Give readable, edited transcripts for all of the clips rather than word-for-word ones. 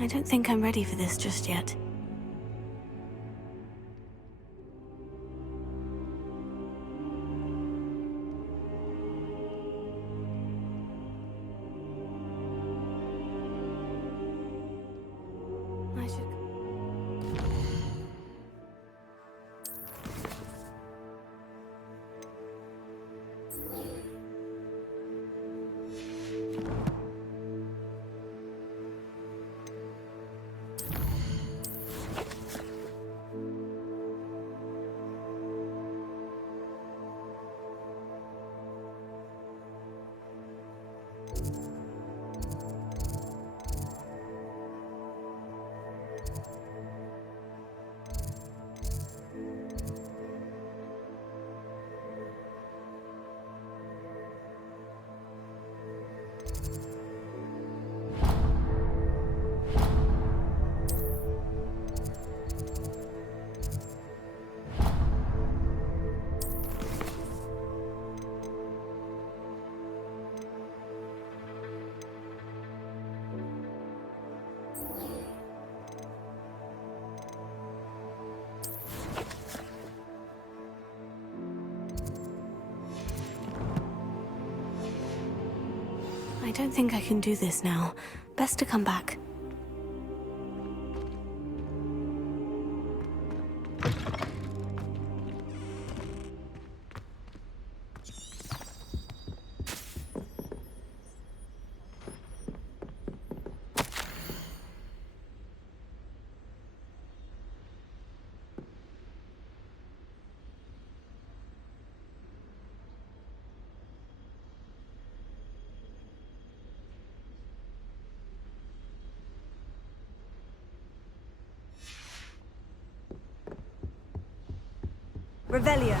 I don't think I'm ready for this just yet. I should... I don't think I can do this now. Best to come back. Revelio.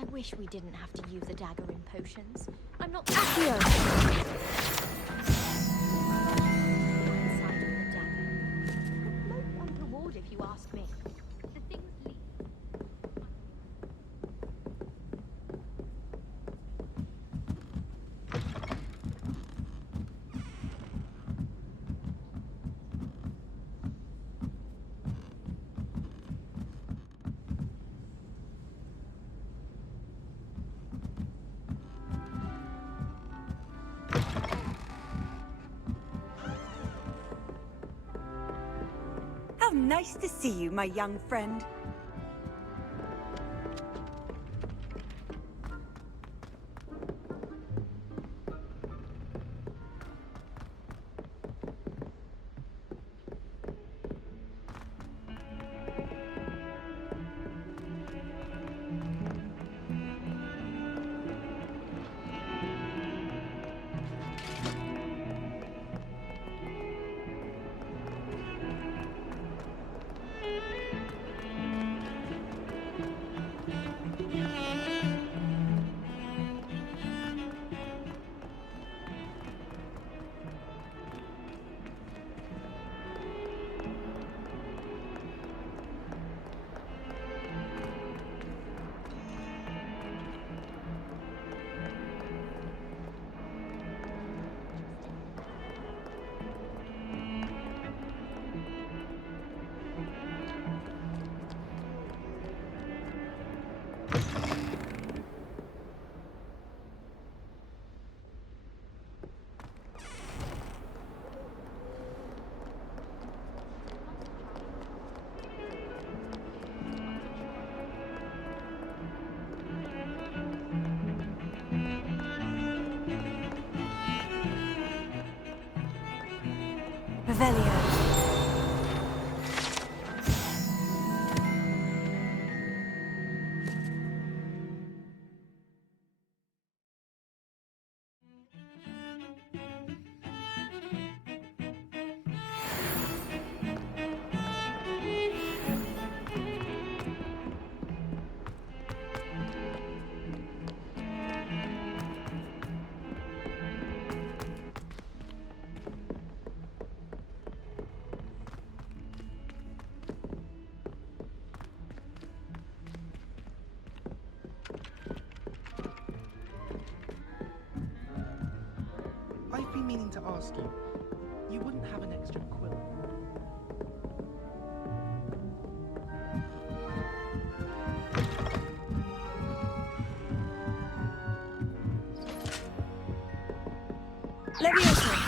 I wish we didn't have to use a dagger in potions. I'm not Accio! Inside of the dagger. Most untoward if you ask me. The things lead. Nice to see you, my young friend. Revelio. I've been meaning to ask you. You wouldn't have an extra quill? Leviosa.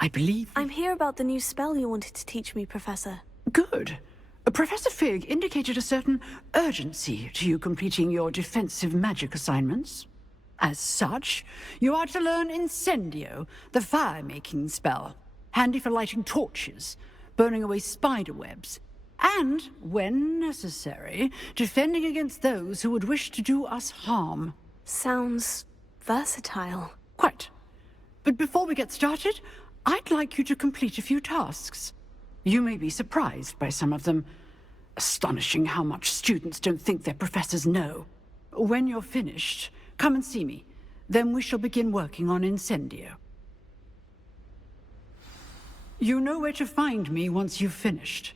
I believe... I'm here about the new spell you wanted to teach me, Professor. Good. Professor Fig indicated a certain urgency to you completing your defensive magic assignments. As such, you are to learn Incendio, the fire-making spell, handy for lighting torches, burning away spider webs, and, when necessary, defending against those who would wish to do us harm. Sounds versatile. Quite. But before we get started, I'd like you to complete a few tasks. You may be surprised by some of them. Astonishing how much students don't think their professors know. When you're finished, come and see me. Then we shall begin working on Incendio. You know where to find me once you've finished.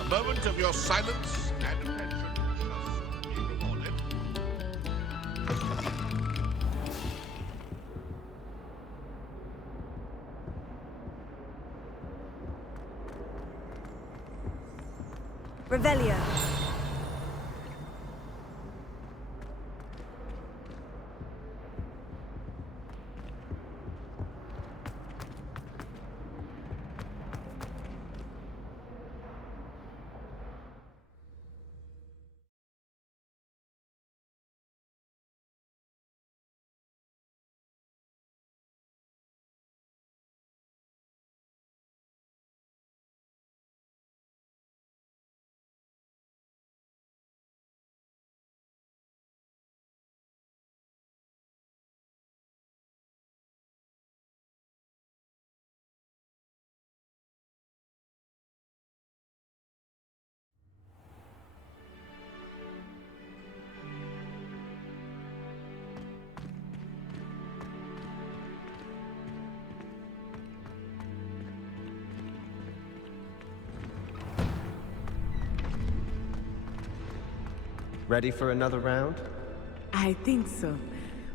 A moment of your silence and attention shall soon be rewarded. Revelio. Ready for another round? I think so.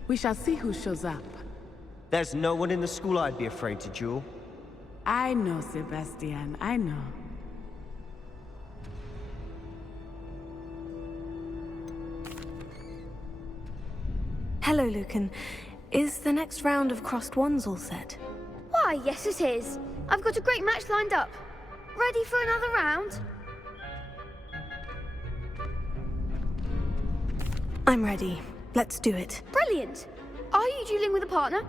We shall see who shows up. There's no one in the school I'd be afraid to duel. I know, Sebastian, I know. Hello, Lucan. Is the next round of crossed wands all set? Why, yes it is. I've got a great match lined up. Ready for another round? I'm ready. Let's do it. Brilliant. Are you dueling with a partner?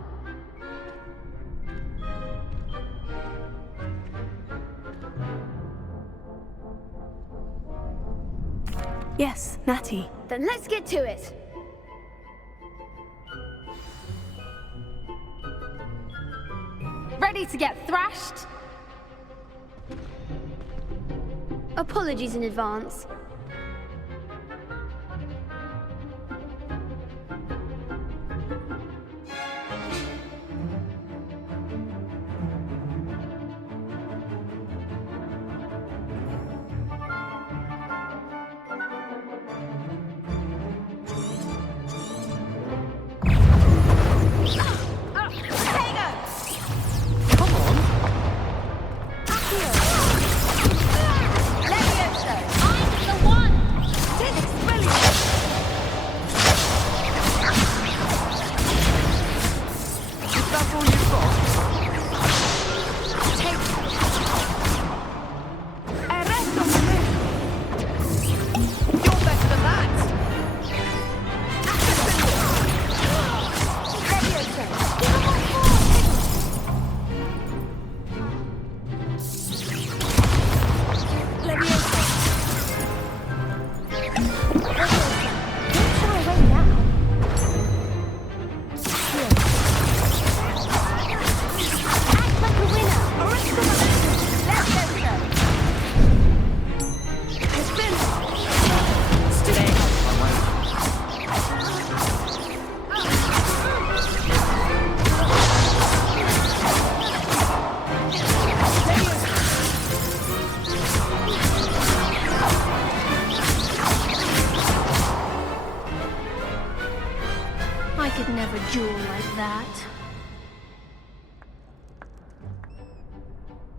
Yes, Natty. Then let's get to it. Ready to get thrashed? Apologies in advance.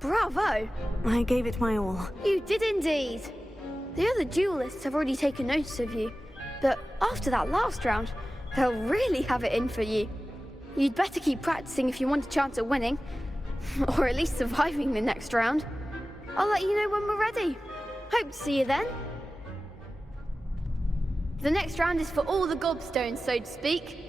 Bravo! I gave it my all. You did indeed. The other duelists have already taken notice of you, but after that last round, they'll really have it in for you. You'd better keep practicing if you want a chance at winning, or at least surviving the next round. I'll let you know when we're ready. Hope to see you then. The next round is for all the gobstones, so to speak.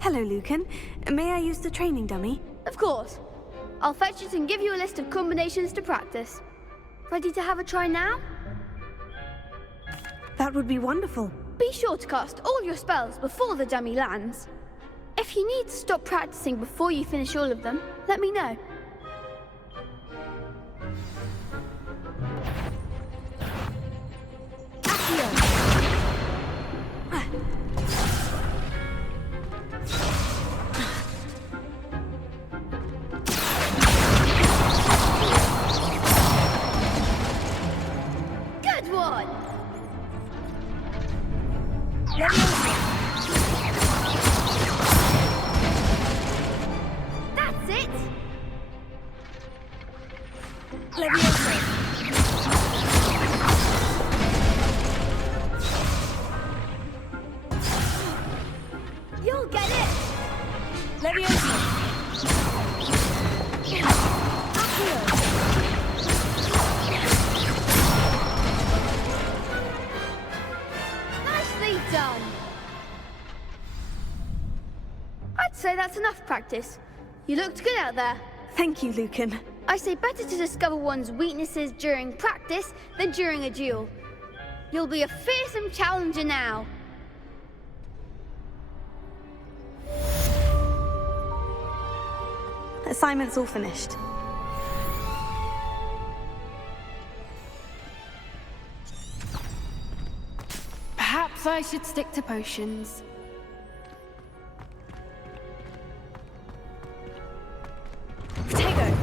Hello, Lucan. May I use the training dummy? Of course. I'll fetch it and give you a list of combinations to practice. Ready to have a try now? That would be wonderful. Be sure to cast all your spells before the dummy lands. If you need to stop practicing before you finish all of them, let me know. Good one! That's it! You'll get it! Nicely say that's enough practice. You looked good out there. Thank you, Lucan. I say better to discover one's weaknesses during practice than during a duel. You'll be a fearsome challenger now. Assignment's all finished. Perhaps I should stick to potions. Potato!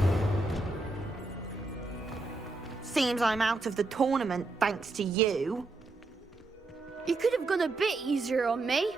Seems I'm out of the tournament thanks to you. You could have gone a bit easier on me.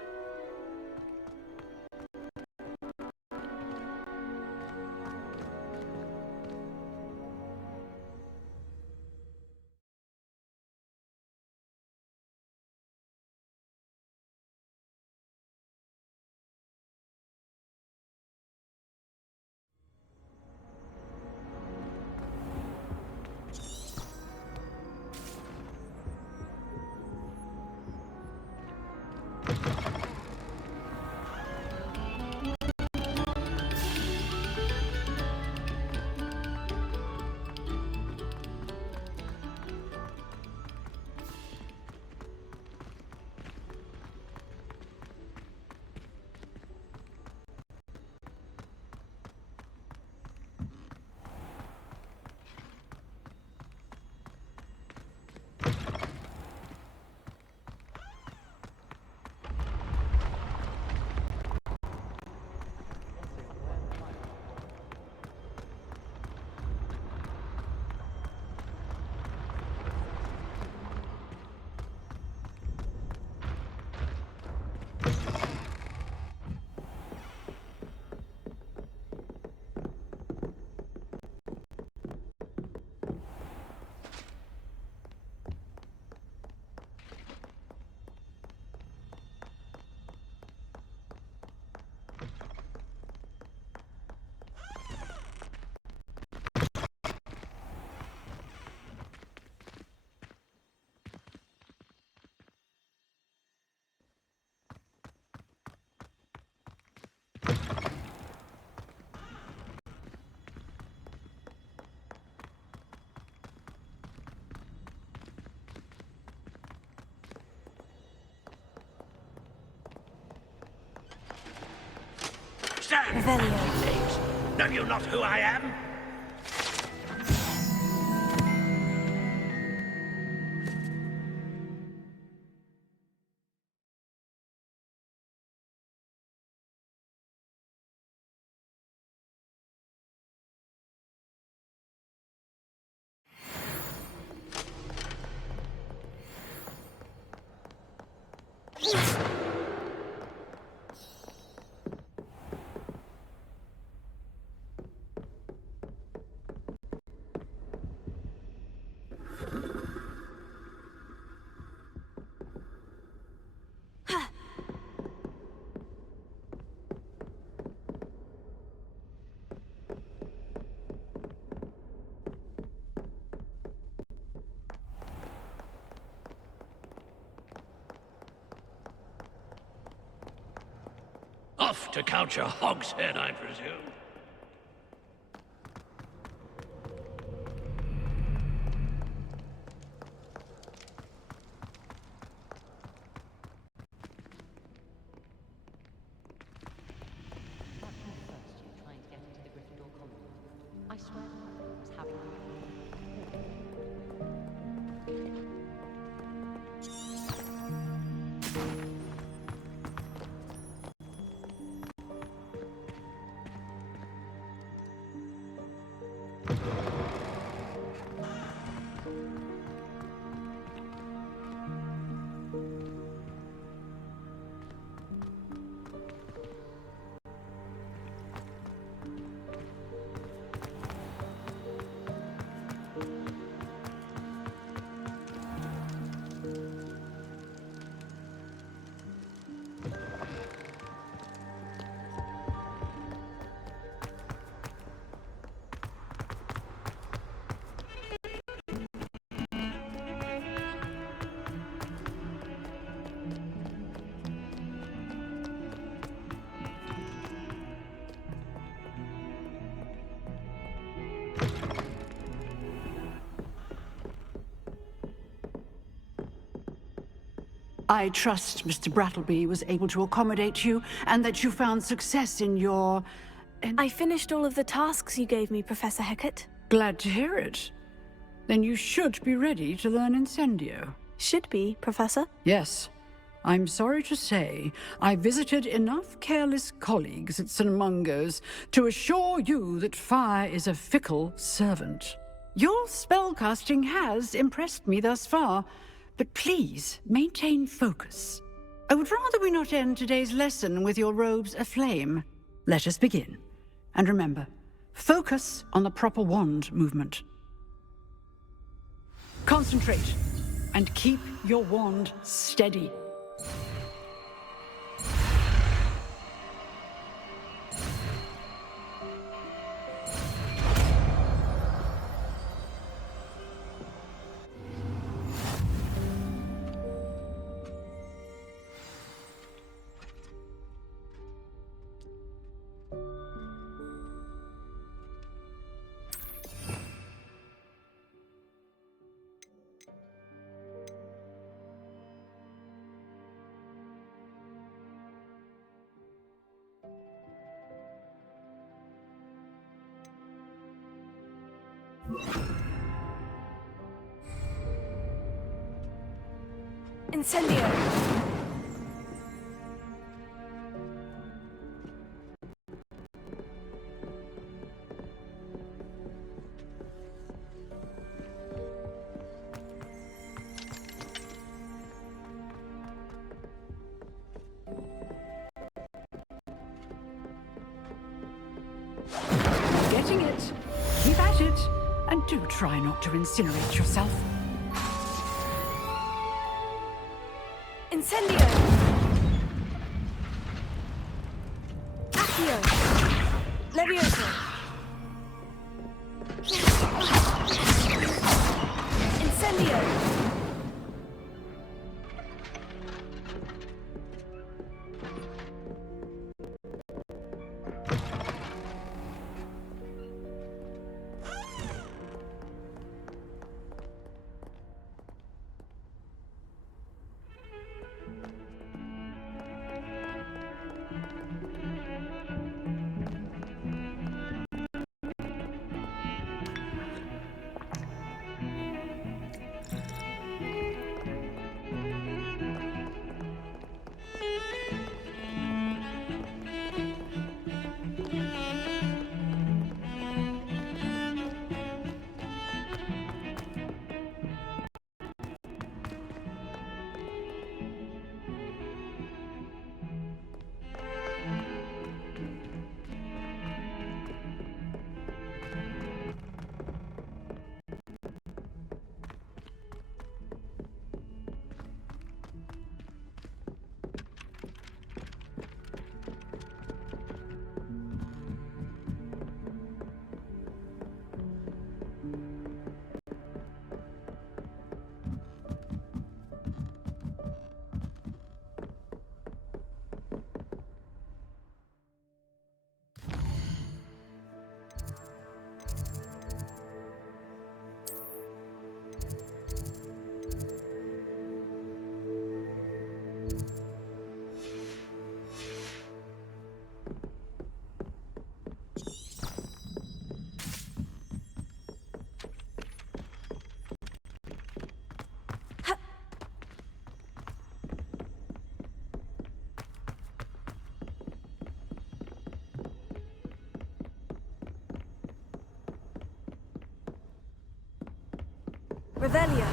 Revelio. Know you not who I am? Off to count your hogshead, I presume. I trust Mr. Brattleby was able to accommodate you, and that you found success in your... I finished all of the tasks you gave me, Professor Hecat. Glad to hear it. Then you should be ready to learn Incendio. Should be, Professor. Yes. I'm sorry to say, I visited enough careless colleagues at St. Mungo's to assure you that fire is a fickle servant. Your spellcasting has impressed me thus far, but please maintain focus. I would rather we not end today's lesson with your robes aflame. Let us begin. And remember, focus on the proper wand movement. Concentrate, and keep your wand steady. Incendio! Getting it. Keep at it. And do try not to incinerate yourself. Incendio! Accio! Levioso! Incendio! Revelio.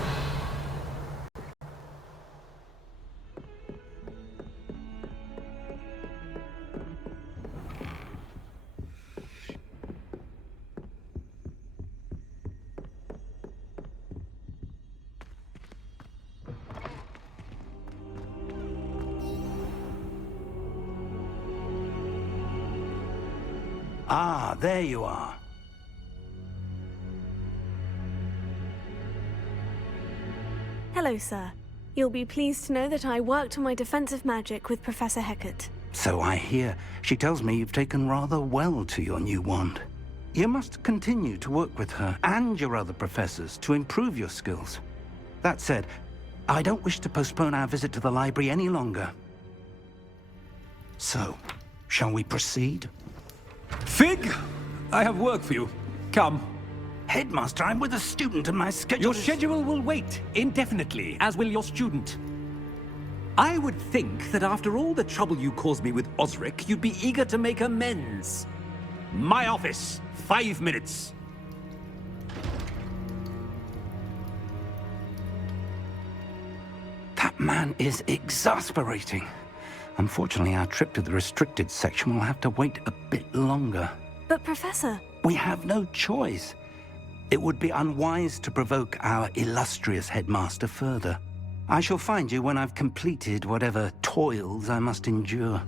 Ah, there you are. Hello, sir. You'll be pleased to know that I worked on my defensive magic with Professor Hecat. So I hear. She tells me you've taken rather well to your new wand. You must continue to work with her and your other professors to improve your skills. That said, I don't wish to postpone our visit to the library any longer. So, shall we proceed? Fig! I have work for you. Come. Headmaster, I'm with a student and my schedule Your schedule will wait indefinitely, as will your student. I would think that after all the trouble you caused me with Osric, you'd be eager to make amends. My office, 5 minutes. That man is exasperating. Unfortunately, our trip to the restricted section will have to wait a bit longer. But Professor... We have no choice. It would be unwise to provoke our illustrious headmaster further. I shall find you when I've completed whatever toils I must endure.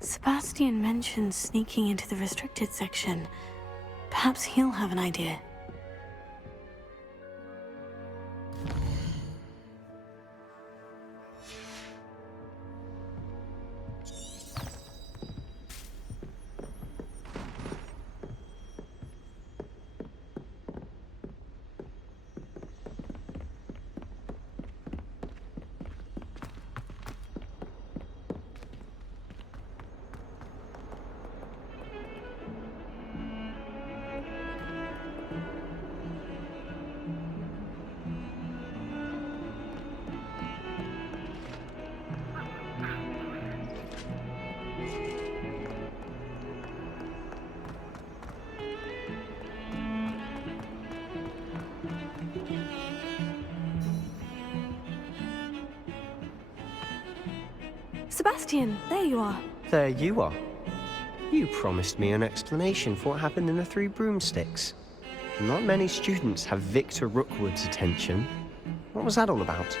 Sebastian mentioned sneaking into the restricted section. Perhaps he'll have an idea. Sebastian, there you are. There you are. You promised me an explanation for what happened in the Three Broomsticks. Not many students have Victor Rookwood's attention. What was that all about?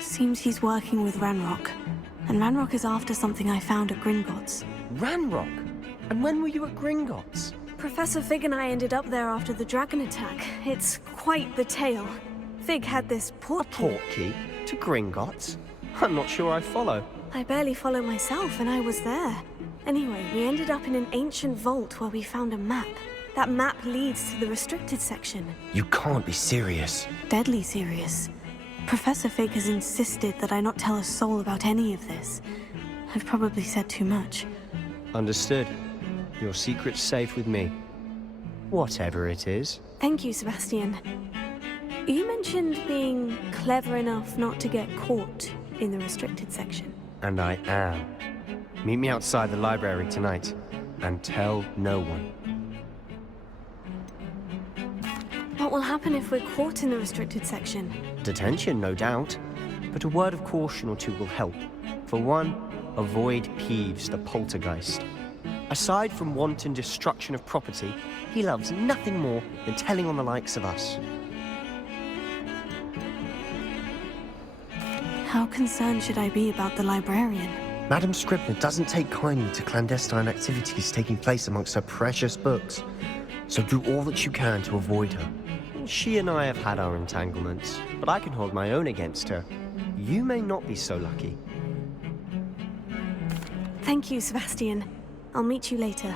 Seems he's working with Ranrock. And Ranrock is after something I found at Gringotts. Ranrock? And when were you at Gringotts? Professor Fig and I ended up there after the dragon attack. It's quite the tale. Fig had this portkey. A portkey? To Gringotts? I'm not sure I follow. I barely follow myself, and I was there. Anyway, we ended up in an ancient vault where we found a map. That map leads to the restricted section. You can't be serious. Deadly serious. Professor Fig has insisted that I not tell a soul about any of this. I've probably said too much. Understood. Your secret's safe with me. Whatever it is. Thank you, Sebastian. You mentioned being clever enough not to get caught in the restricted section. And I am. Meet me outside the library tonight, and tell no one. What will happen if we're caught in the restricted section? Detention, no doubt. But a word of caution or two will help. For one, avoid Peeves, the poltergeist. Aside from wanton destruction of property, he loves nothing more than telling on the likes of us. How concerned should I be about the librarian? Madam Scribner doesn't take kindly to clandestine activities taking place amongst her precious books. So do all that you can to avoid her. She and I have had our entanglements, but I can hold my own against her. You may not be so lucky. Thank you, Sebastian. I'll meet you later.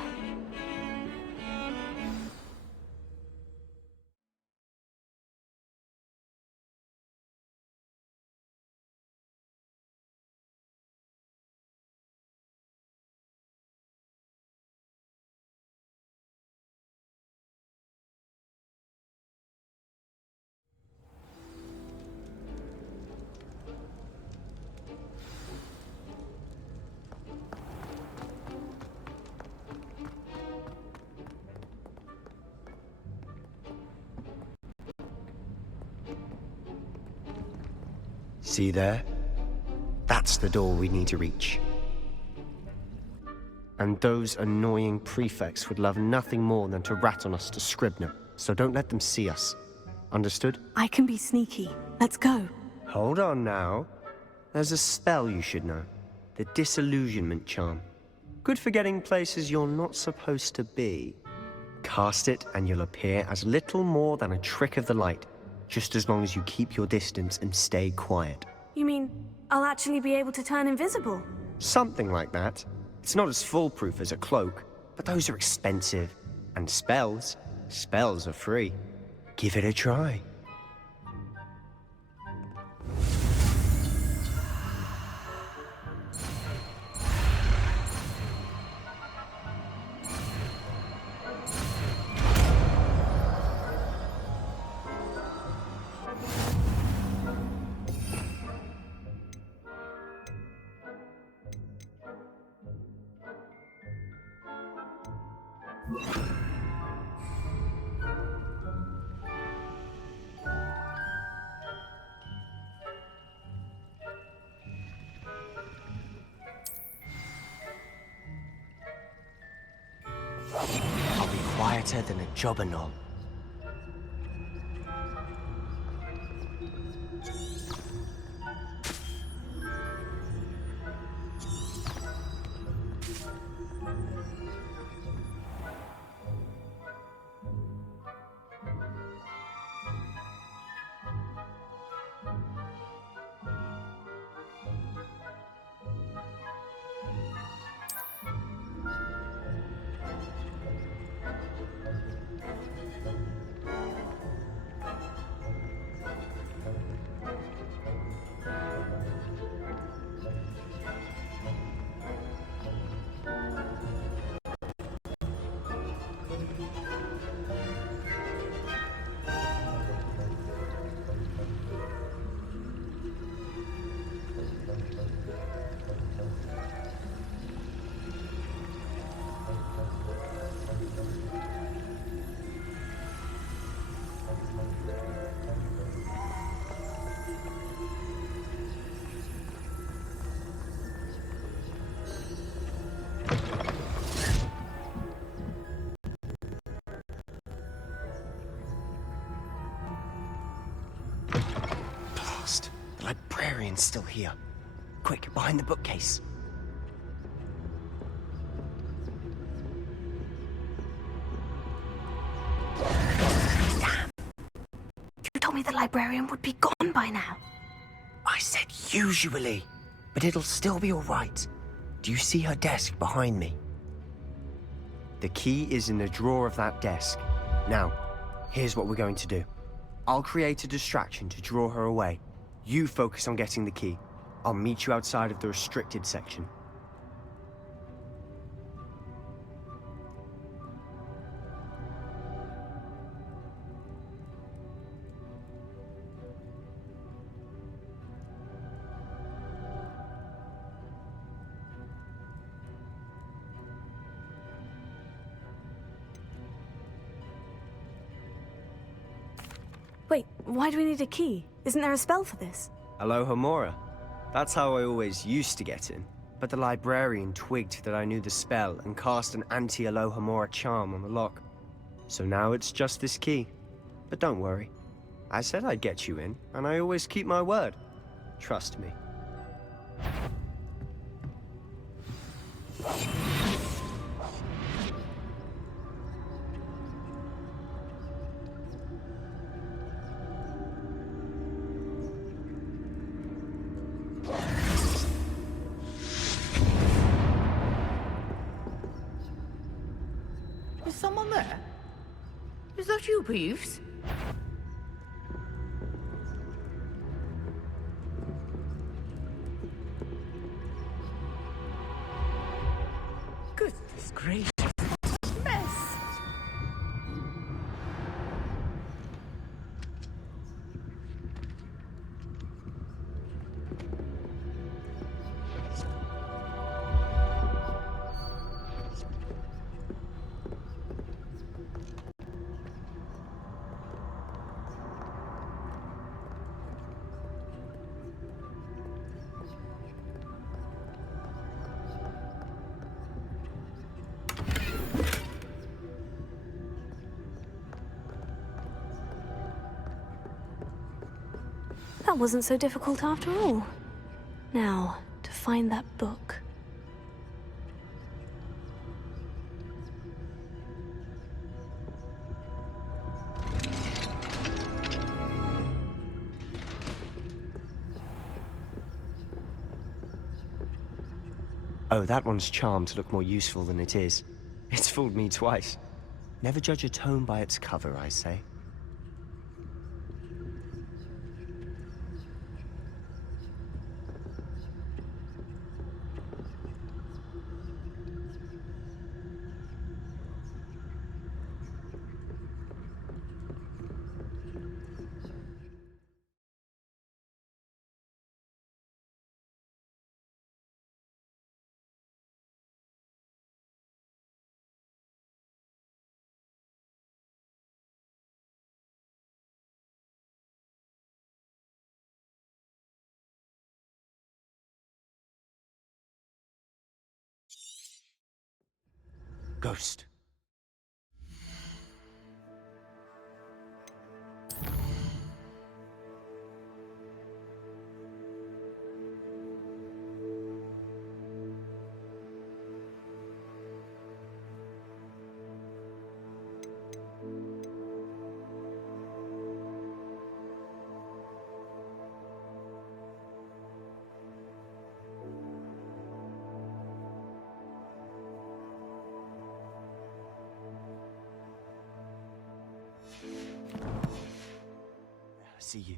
See there? That's the door we need to reach. And those annoying prefects would love nothing more than to rat on us to Scribner, so don't let them see us. Understood? I can be sneaky. Let's go. Hold on now. There's a spell you should know. the disillusionment charm. Good for getting places you're not supposed to be. Cast it and you'll appear as little more than a trick of the light, just as long as you keep your distance and stay quiet. You mean I'll actually be able to turn invisible? Something like that. It's not as foolproof as a cloak, but those are expensive. And spells are free. Give it a try. I'll be quieter than a jobberknoll. The librarian's still here. Quick, behind the bookcase. Damn! You told me the librarian would be gone by now. I said usually, but it'll still be all right. Do you see her desk behind me? The key is in the drawer of that desk. Now, here's what we're going to do. I'll create a distraction to draw her away. You focus on getting the key. I'll meet you outside of the restricted section. Wait, why do we need a key? Isn't there a spell for this? Alohomora. That's how I always used to get in. But the librarian twigged that I knew the spell and cast an anti-Alohomora charm on the lock. So now it's just this key. But don't worry. I said I'd get you in, and I always keep my word. Trust me. Is someone there? Is that you, Peeves? Goodness gracious. Mess. That wasn't so difficult after all. Now, to find that book. Oh, that one's charmed to look more useful than it is. It's fooled me twice. Never judge a tome by its cover, I say. Ghost. See you.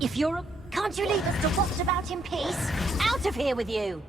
If you're a... Can't you leave us to waft about in peace? Out of here with you!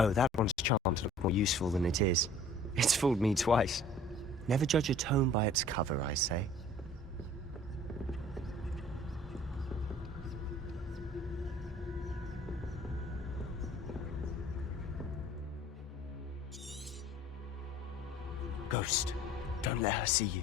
Oh, that one's charmed to look more useful than it is. It's fooled me twice. Never judge a tome by its cover, I say. Ghost, don't let her see you.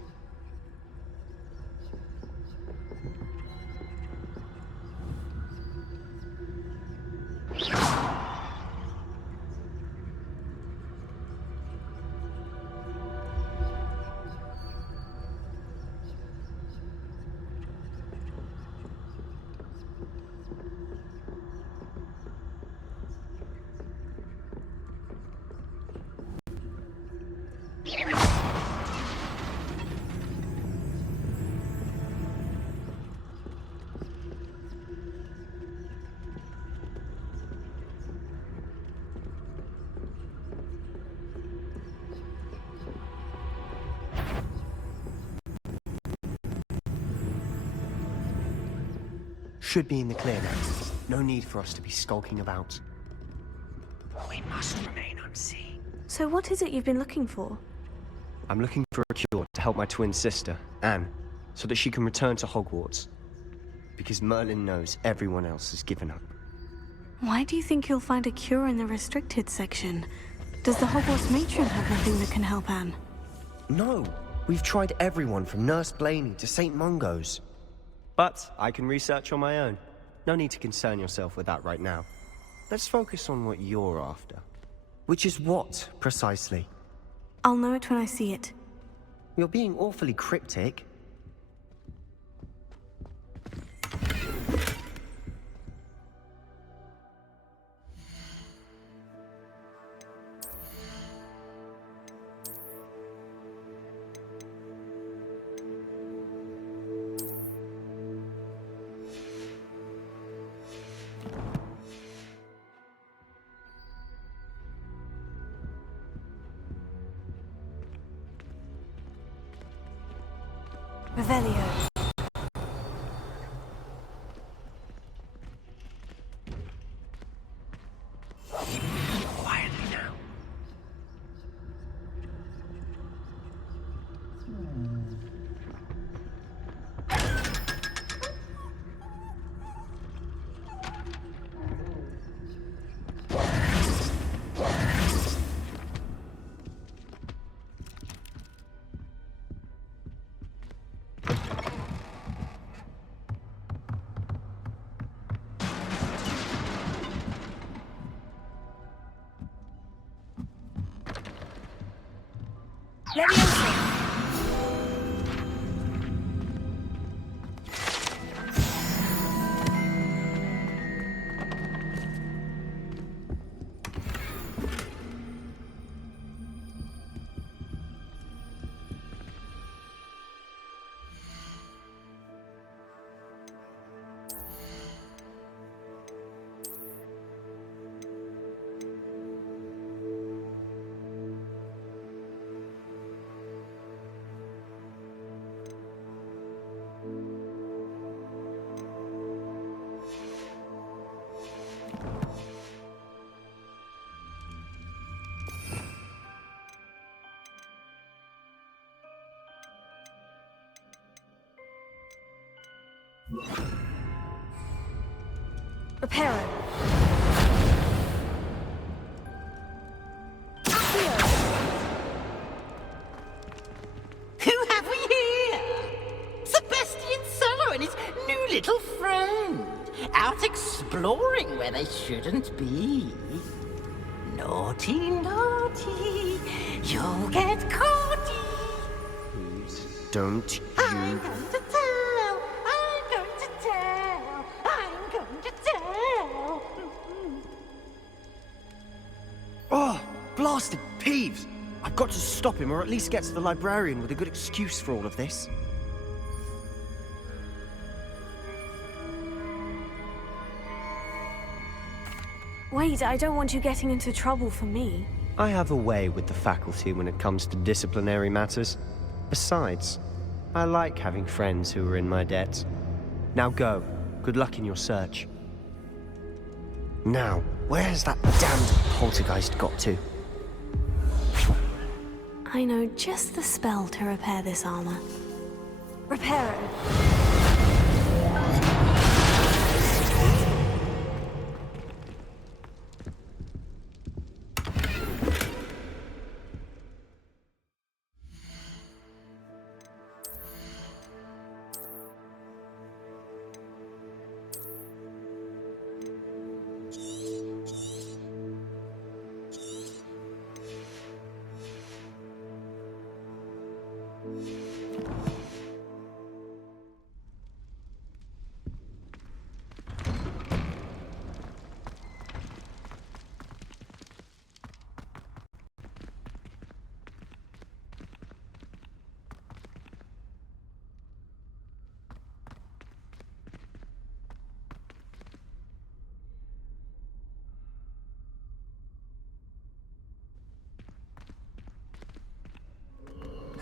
should be in the clear now. No need for us to be skulking about. We must remain unseen. So what is it you've been looking for? I'm looking for a cure to help my twin sister, Anne, so that she can return to Hogwarts. Because Merlin knows everyone else has given up. Why do you think you'll find a cure in the restricted section? Does the Hogwarts matron have nothing that can help Anne? No, we've tried everyone from Nurse Blaney to St. Mungo's. But I can research on my own. No need to concern yourself with that right now. Let's focus on what you're after. Which is what, precisely? I'll know it when I see it. You're being awfully cryptic. Revelio. Quietly now. Reparo. Who have we here? Sebastian Sallow and his new little friend, out exploring where they shouldn't be. Naughty, naughty, you'll get caught. Please, don't you... I'm going to tell, I'm going to tell, I'm going to tell. Oh, blasted Peeves! I've got to stop him, or at least get to the librarian with a good excuse for all of this. Wait, I don't want you getting into trouble for me. I have a way with the faculty when it comes to disciplinary matters. Besides, I like having friends who are in my debt. Now go. Good luck in your search. Now, where has that damned poltergeist got to? I know just the spell to repair this armor. Reparo.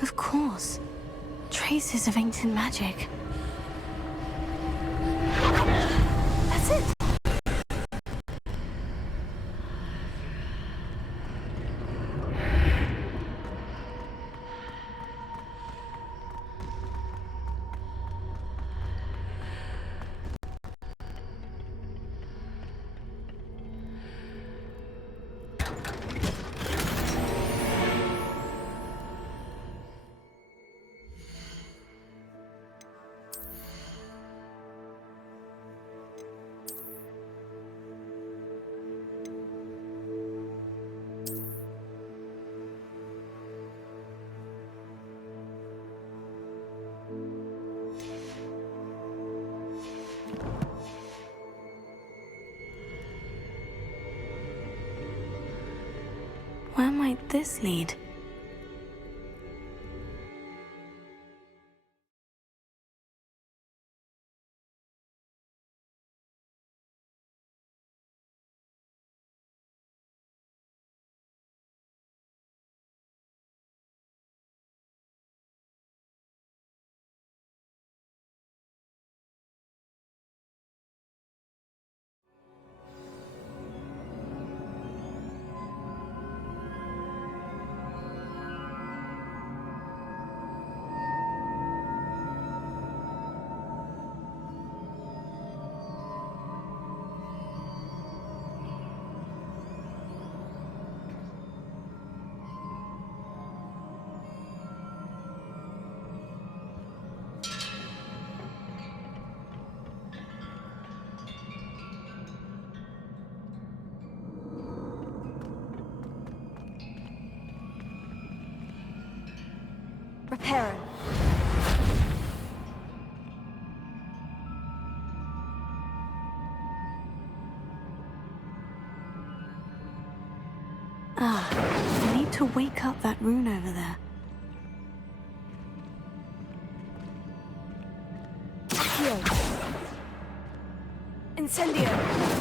Of course. Traces of ancient magic. Where might this lead? Reparo. I need to wake up that rune over there. Here. Incendio.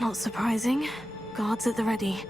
Not surprising. Guards at the ready.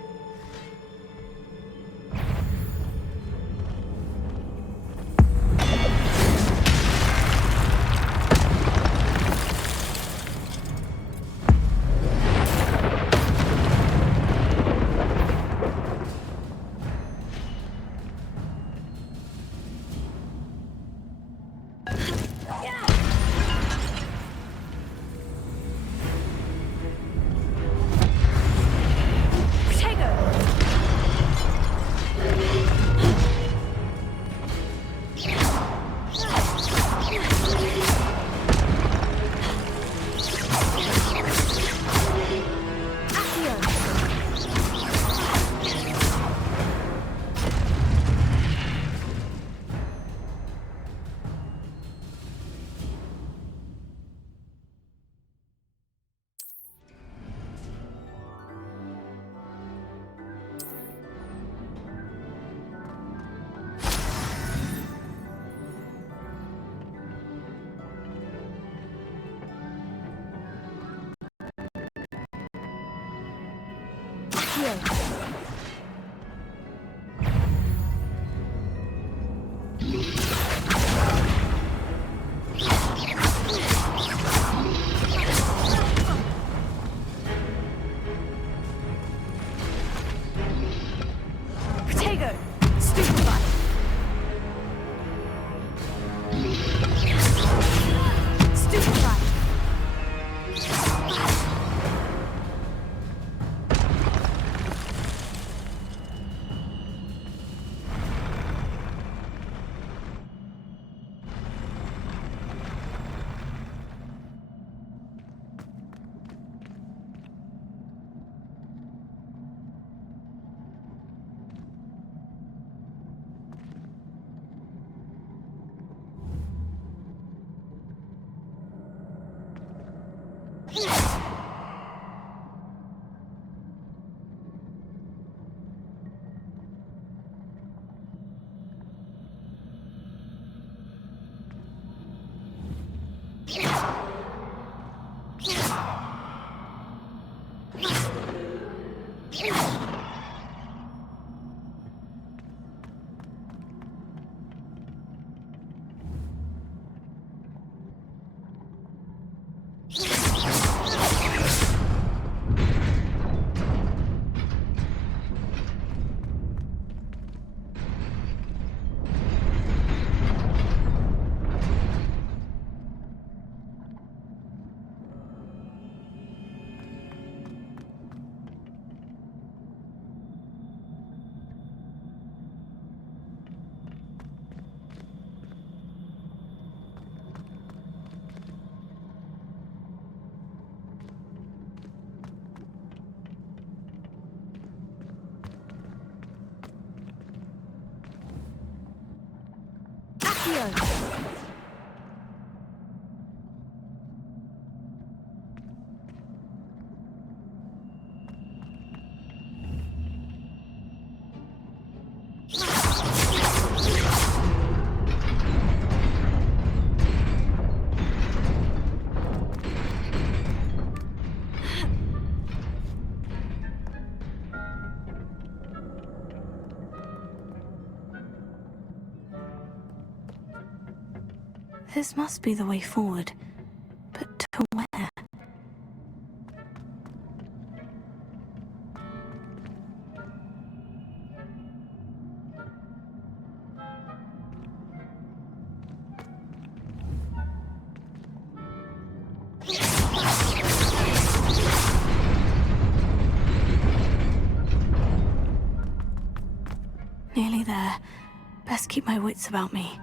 This must be the way forward. But to where? Nearly there. Best keep my wits about me.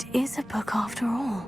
it is a book after all.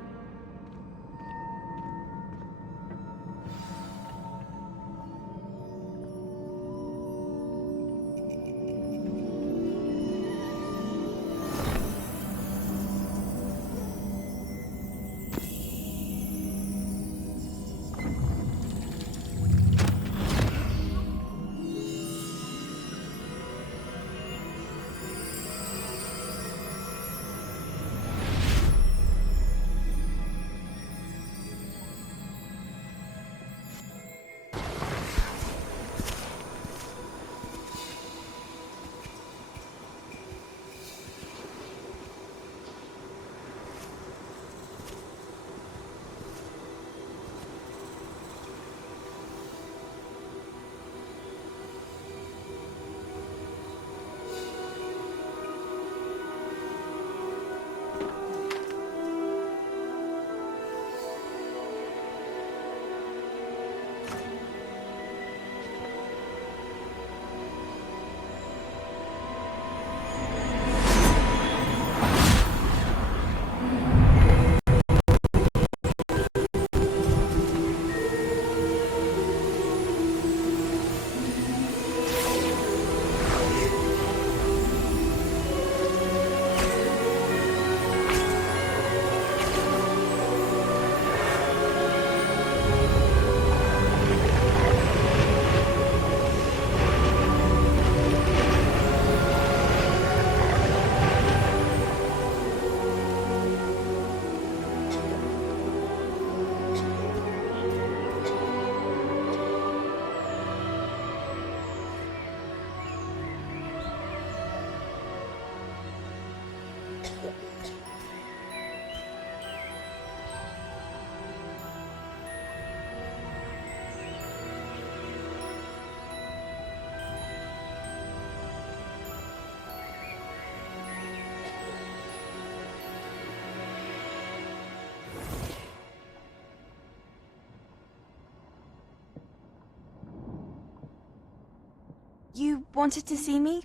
You wanted to see me?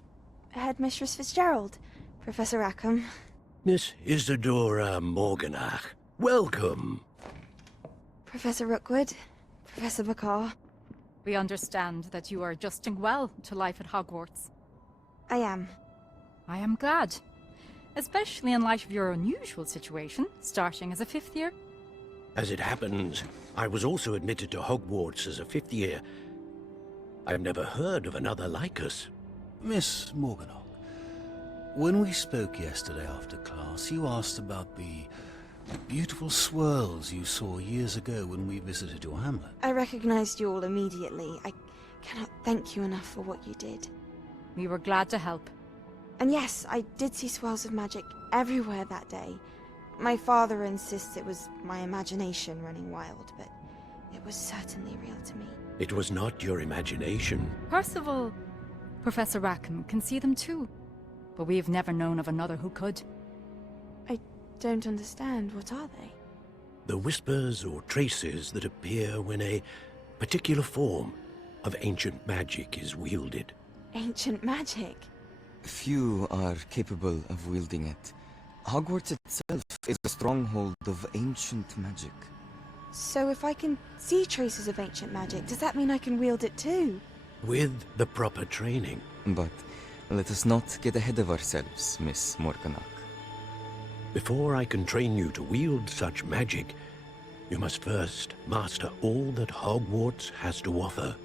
Headmistress Fitzgerald? Professor Rackham? Miss Isadora Morganach, welcome. Professor Rookwood? Professor McCaw? We understand that you are adjusting well to life at Hogwarts. I am. I am glad. Especially in light of your unusual situation, starting as a 5th year. As it happens, I was also admitted to Hogwarts as a 5th year. I've never heard of another like us. Miss Morganach, when we spoke yesterday after class, you asked about the beautiful swirls you saw years ago when we visited your hamlet. I recognized you all immediately. I cannot thank you enough for what you did. We were glad to help. And yes, I did see swirls of magic everywhere that day. My father insists it was my imagination running wild, but it was certainly real to me. It was not your imagination. Percival, Professor Rackham can see them too. But we have never known of another who could. I don't understand. What are they? The whispers or traces that appear when a particular form of ancient magic is wielded. Ancient magic? Few are capable of wielding it. Hogwarts itself is a stronghold of ancient magic. So if I can see traces of ancient magic, does that mean I can wield it too? With the proper training. But let us not get ahead of ourselves, Miss Morganach. Before I can train you to wield such magic, you must first master all that Hogwarts has to offer.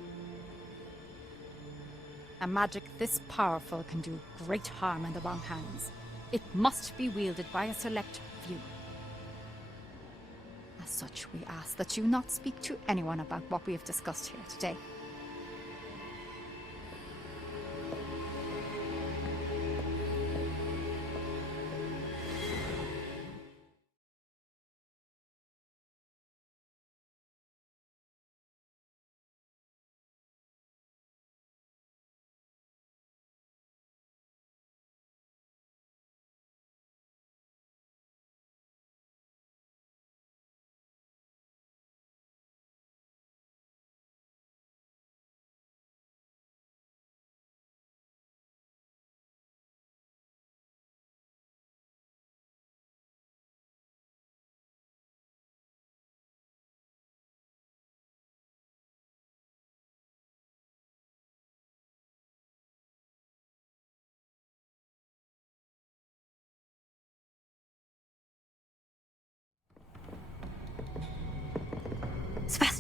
A magic this powerful can do great harm in the wrong hands. It must be wielded by a select few. As such, we ask that you not speak to anyone about what we have discussed here today.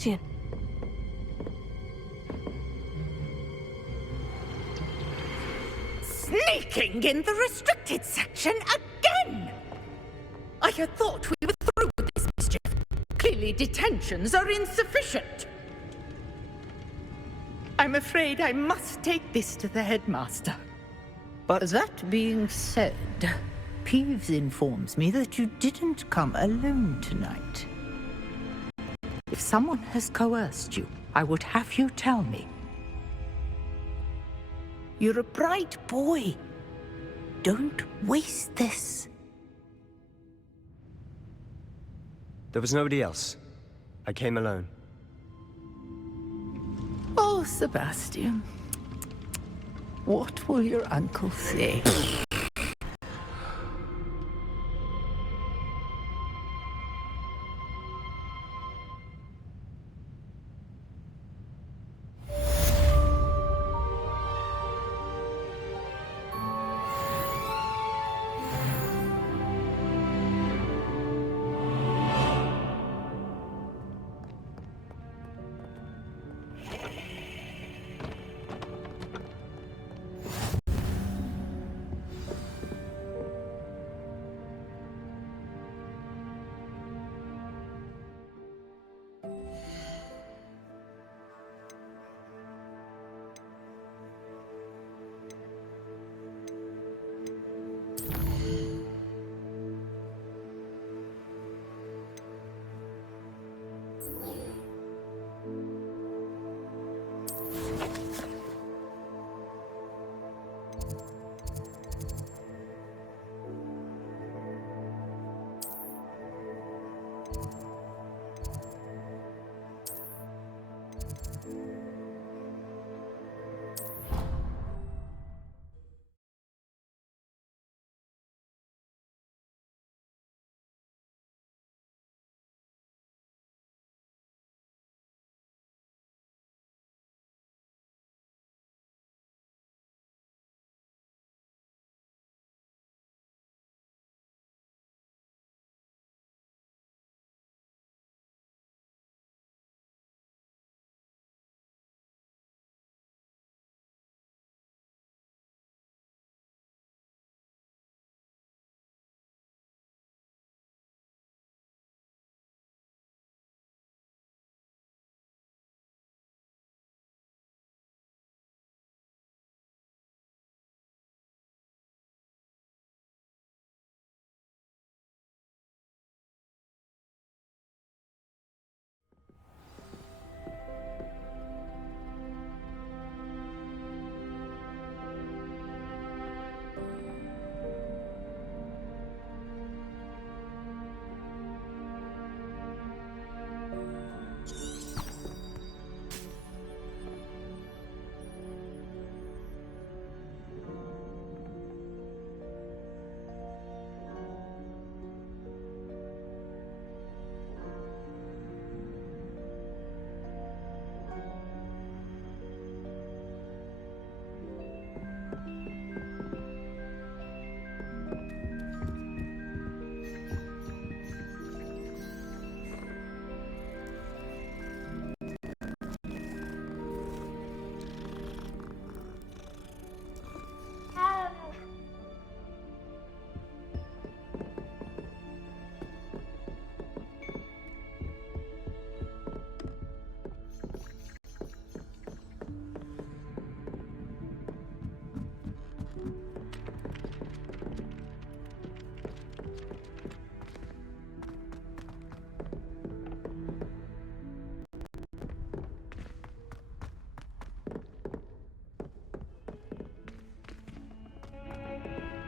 Sebastian. Sneaking in the restricted section again! I had thought we were through with this mischief. Clearly detentions are insufficient. I'm afraid I must take this to the headmaster. But that being said, Peeves informs me that you didn't come alone tonight. If someone has coerced you, I would have you tell me. You're a bright boy. Don't waste this. There was nobody else. I came alone. Oh, Sebastian. What will your uncle say?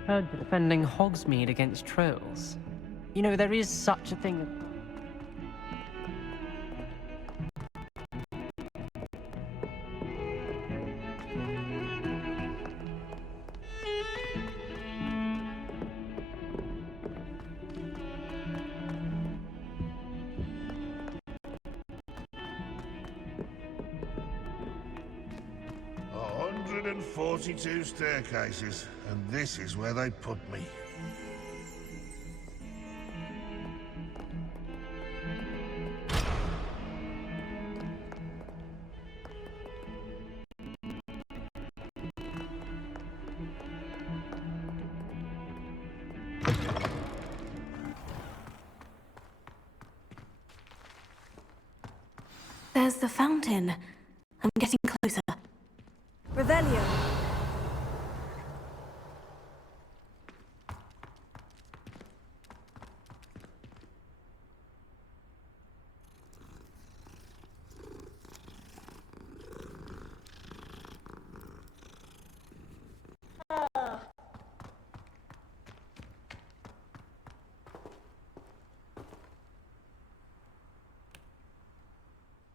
Heard you're defending Hogsmeade against trolls. You know, there is such a thing. 142 staircases, and this is where they put me. There's the fountain. I'm getting closer. Revelio.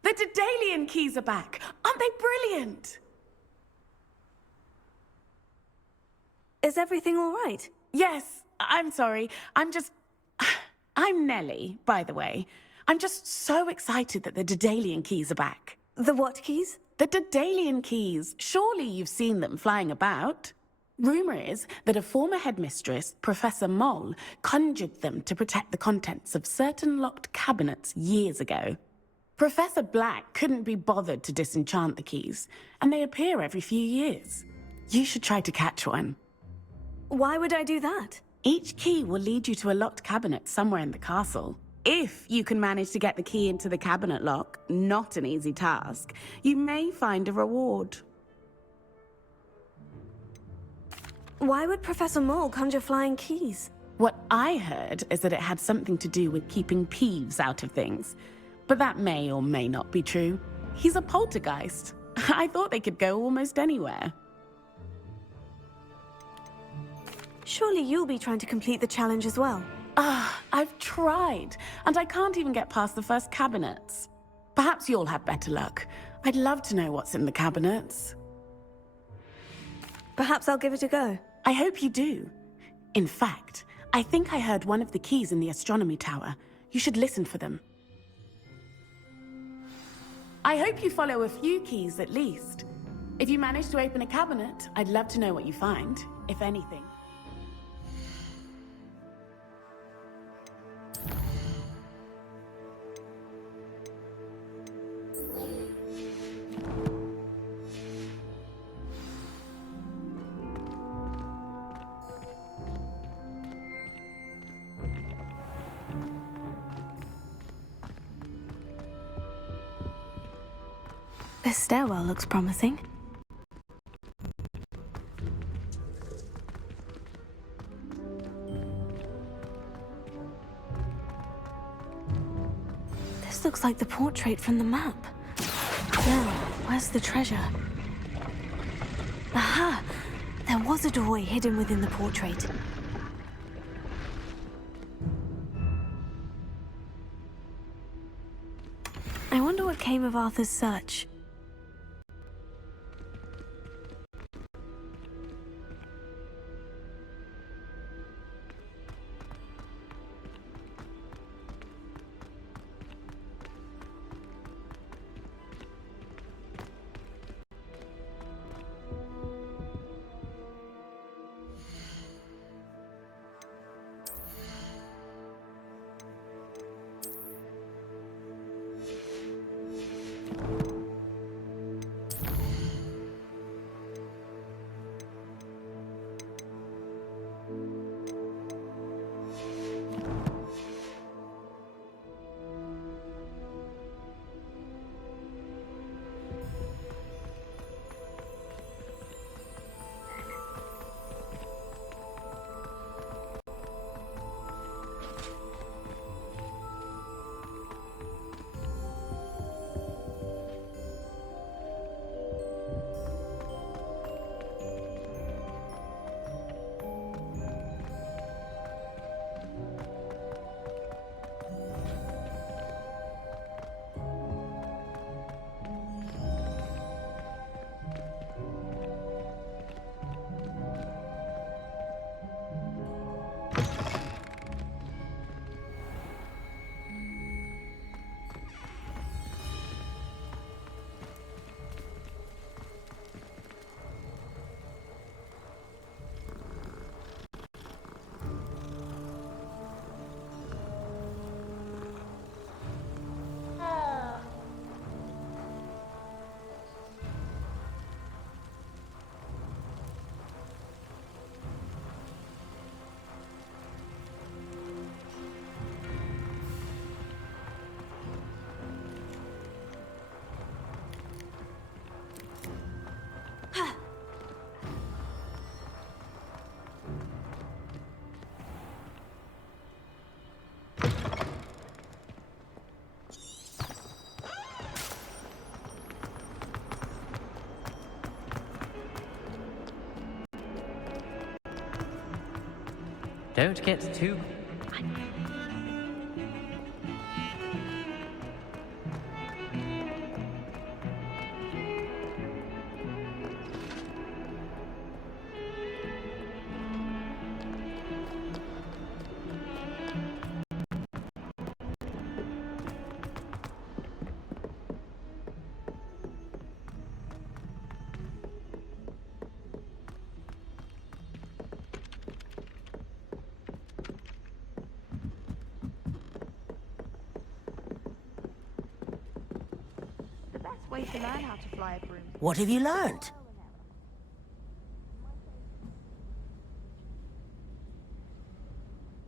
The Daedalian keys are back. Aren't they brilliant? Is everything all right? Yes, I'm sorry. I'm Nellie, by the way. I'm just so excited that the Daedalian keys are back. The what keys? The Daedalian keys. Surely you've seen them flying about. Rumour is that a former headmistress, Professor Moll, conjured them to protect the contents of certain locked cabinets years ago. Professor Black couldn't be bothered to disenchant the keys, and they appear every few years. You should try to catch one. Why would I do that? Each key will lead you to a locked cabinet somewhere in the castle. If you can manage to get the key into the cabinet lock, not an easy task, you may find a reward. Why would Professor Moll conjure flying keys? What I heard is that it had something to do with keeping Peeves out of things. But that may or may not be true. He's a poltergeist. I thought they could go almost anywhere. Surely you'll be trying to complete the challenge as well. I've tried, and I can't even get past the first cabinets. Perhaps you'll have better luck. I'd love to know what's in the cabinets. Perhaps I'll give it a go. I hope you do. In fact, I think I heard one of the keys in the astronomy tower. You should listen for them. I hope you follow a few keys at least. If you manage to open a cabinet, I'd love to know what you find, if anything. This stairwell looks promising. This looks like the portrait from the map. Now, where's the treasure? Aha! There was a doorway hidden within the portrait. I wonder what came of Arthur's search. Don't get too... Way to learn how to fly a broom. What have you learned?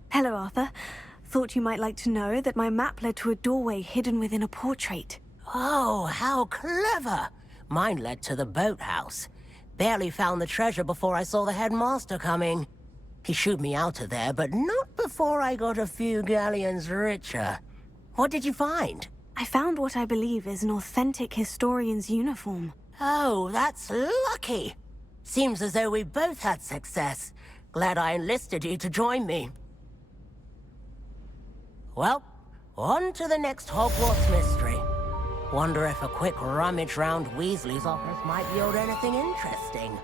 Hello, Arthur. Thought you might like to know that my map led to a doorway hidden within a portrait. Oh, how clever! Mine led to the boathouse. Barely found the treasure before I saw the headmaster coming. He shooed me out of there, but not before I got a few galleons richer. What did you find? I found what I believe is an authentic historian's uniform. Oh, that's lucky. Seems as though we both had success. Glad I enlisted you to join me. Well, on to the next Hogwarts mystery. Wonder if a quick rummage round Weasley's office might yield anything interesting.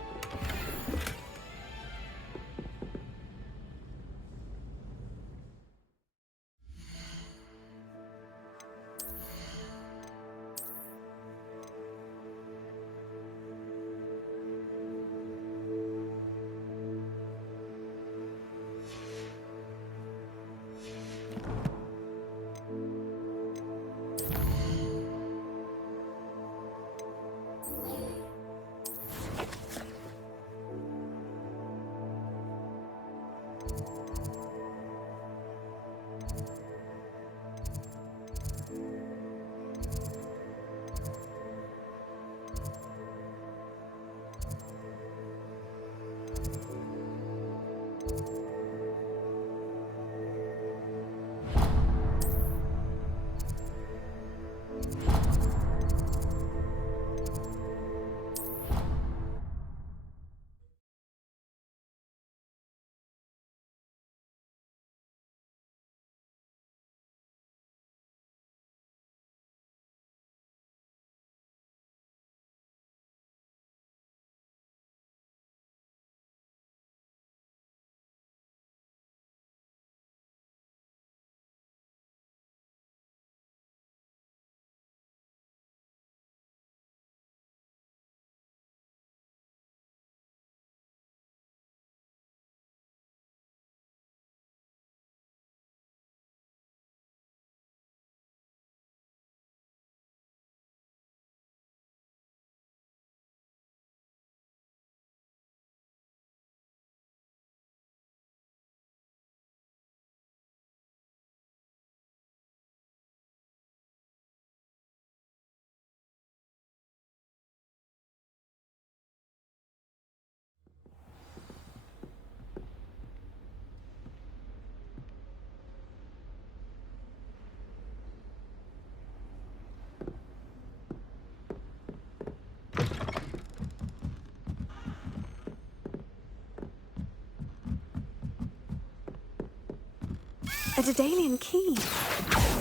A Daedalian key.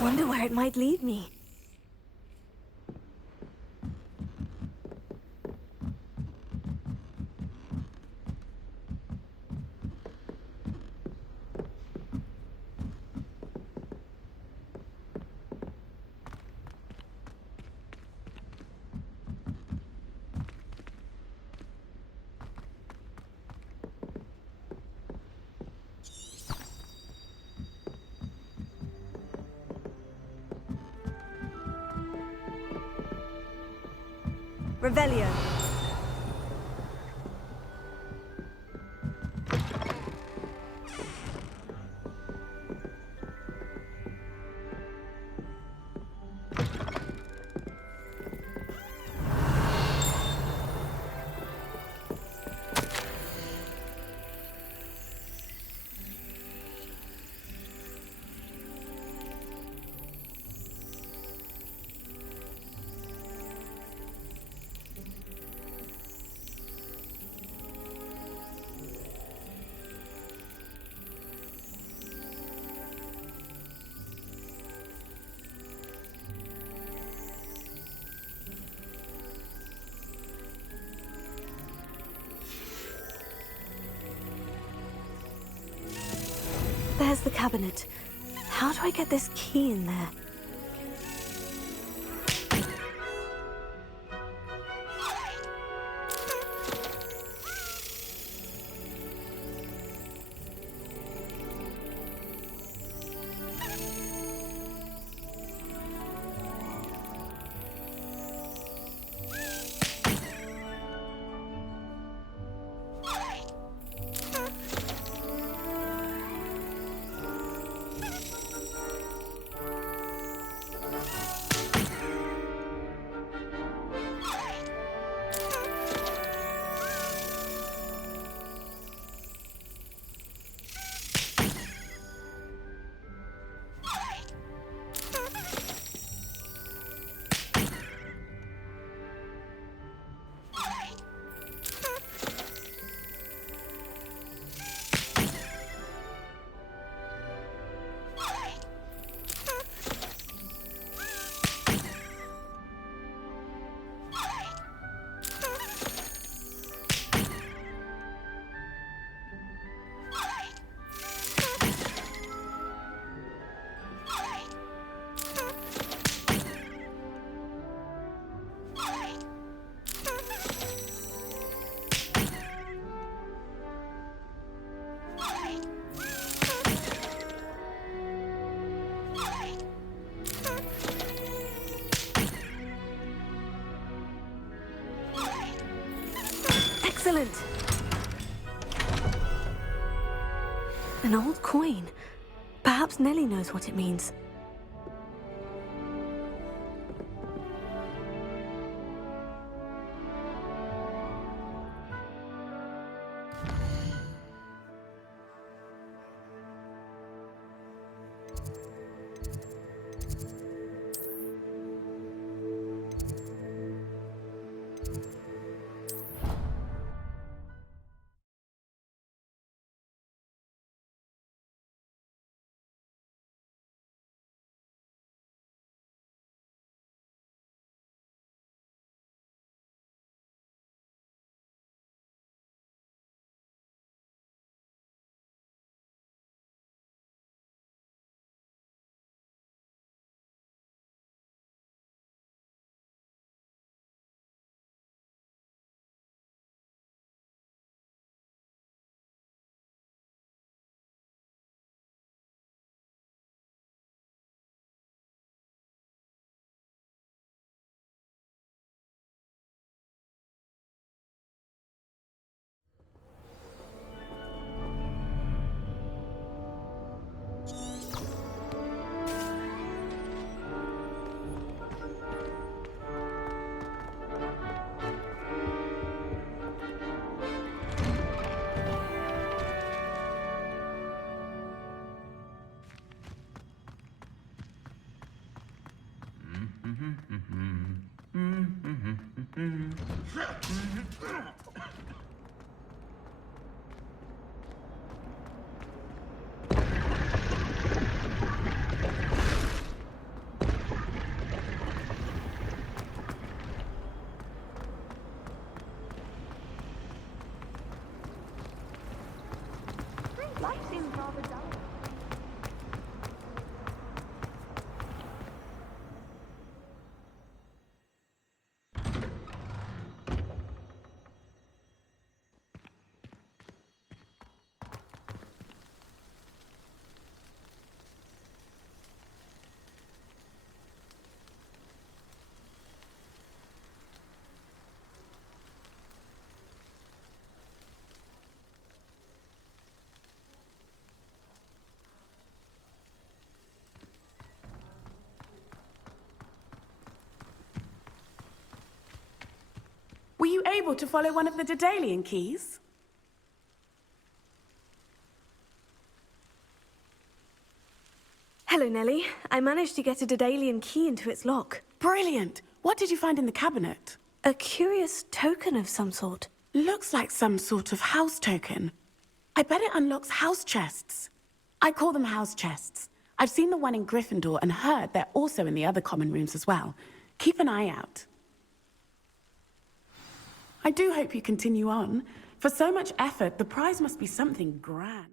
Wonder where it might lead me. Revelio. the cabinet. How do I get this key in there? Excellent! An old coin. Perhaps Nellie knows what it means. Life seems rather dull. Were you able to follow one of the Daedalian keys? Hello, Nellie. I managed to get a Daedalian key into its lock. Brilliant! What did you find in the cabinet? A curious token of some sort. Looks like some sort of house token. I bet it unlocks house chests. I call them house chests. I've seen the one in Gryffindor and heard they're also in the other common rooms as well. Keep an eye out. I do hope you continue on. For so much effort, the prize must be something grand.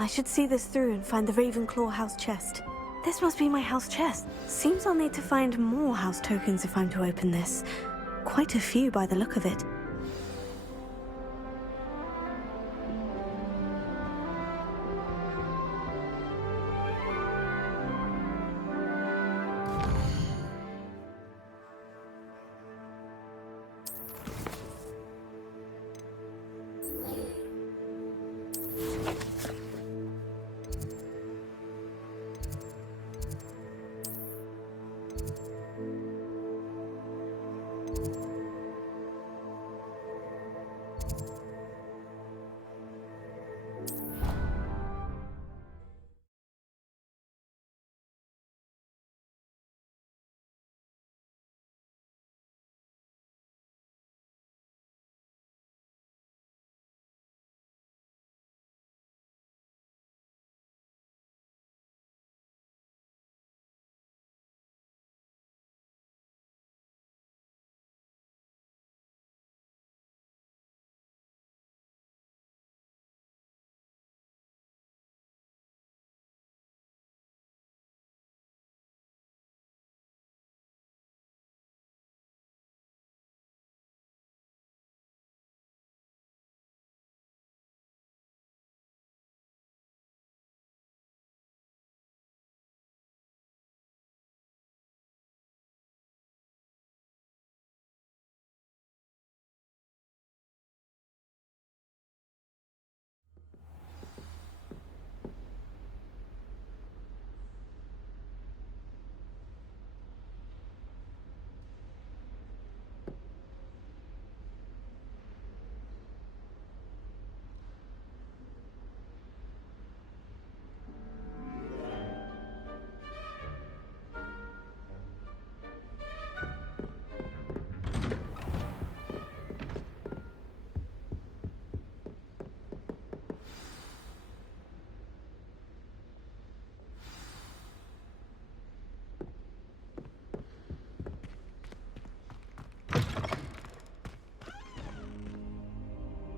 I should see this through and find the Ravenclaw house chest. This must be my house chest. Seems I'll need to find more house tokens if I'm to open this. Quite a few by the look of it.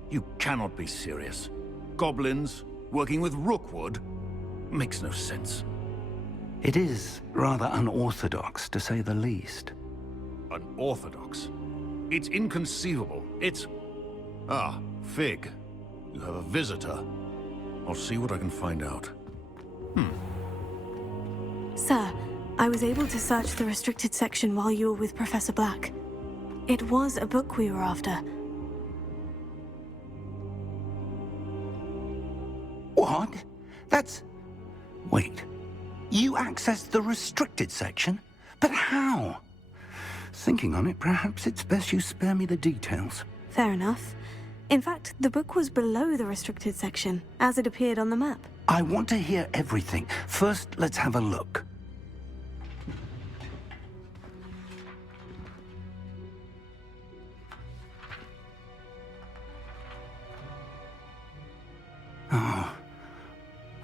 You cannot be serious. Goblins working with Rookwood? Makes no sense. It is rather unorthodox, to say the least. Unorthodox? It's inconceivable. It's... Ah, Fig. You have a visitor. I'll see what I can find out. Sir, I was able to search the restricted section while you were with Professor Black. It was a book we were after. What? That's... Wait. You accessed the restricted section? But how? Thinking on it, perhaps it's best you spare me the details. Fair enough. In fact, the book was below the restricted section, as it appeared on the map. I want to hear everything. First, let's have a look.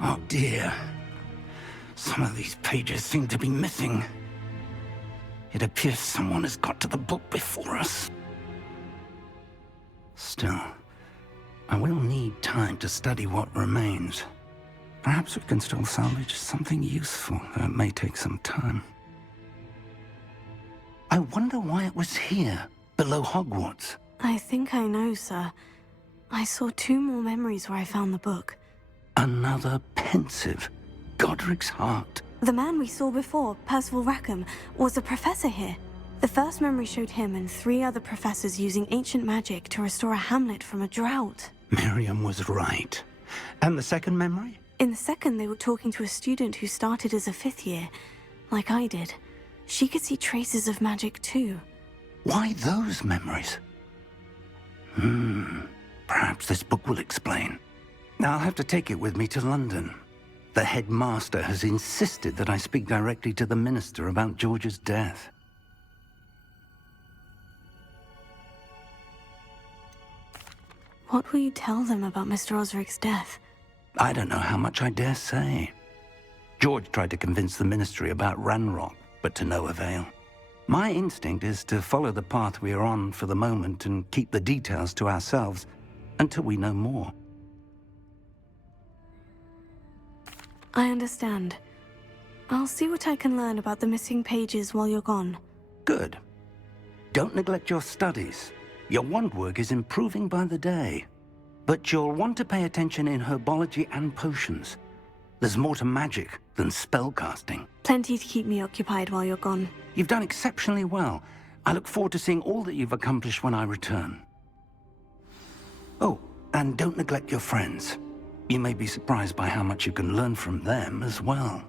Oh dear. Some of these pages seem to be missing. It appears someone has got to the book before us. Still, I will need time to study what remains. Perhaps we can still salvage something useful, though it may take some time. I wonder why it was here, below Hogwarts. I think I know, sir. I saw 2 more memories where I found the book. Another pensive. Godric's heart. The man we saw before, Percival Rackham, was a professor here. The first memory showed him and 3 other professors using ancient magic to restore a hamlet from a drought. Miriam was right. And the second memory? In the second, they were talking to a student who started as a 5th year, like I did. She could see traces of magic too. Why those memories? Perhaps this book will explain. Now I'll have to take it with me to London. The headmaster has insisted that I speak directly to the minister about George's death. What will you tell them about Mr. Osric's death? I don't know how much I dare say. George tried to convince the ministry about Ranrock, but to no avail. My instinct is to follow the path we are on for the moment and keep the details to ourselves until we know more. I understand. I'll see what I can learn about the missing pages while you're gone. Good. Don't neglect your studies. Your wand work is improving by the day. But you'll want to pay attention in herbology and potions. There's more to magic than spellcasting. Plenty to keep me occupied while you're gone. You've done exceptionally well. I look forward to seeing all that you've accomplished when I return. Oh, and don't neglect your friends. You may be surprised by how much you can learn from them as well.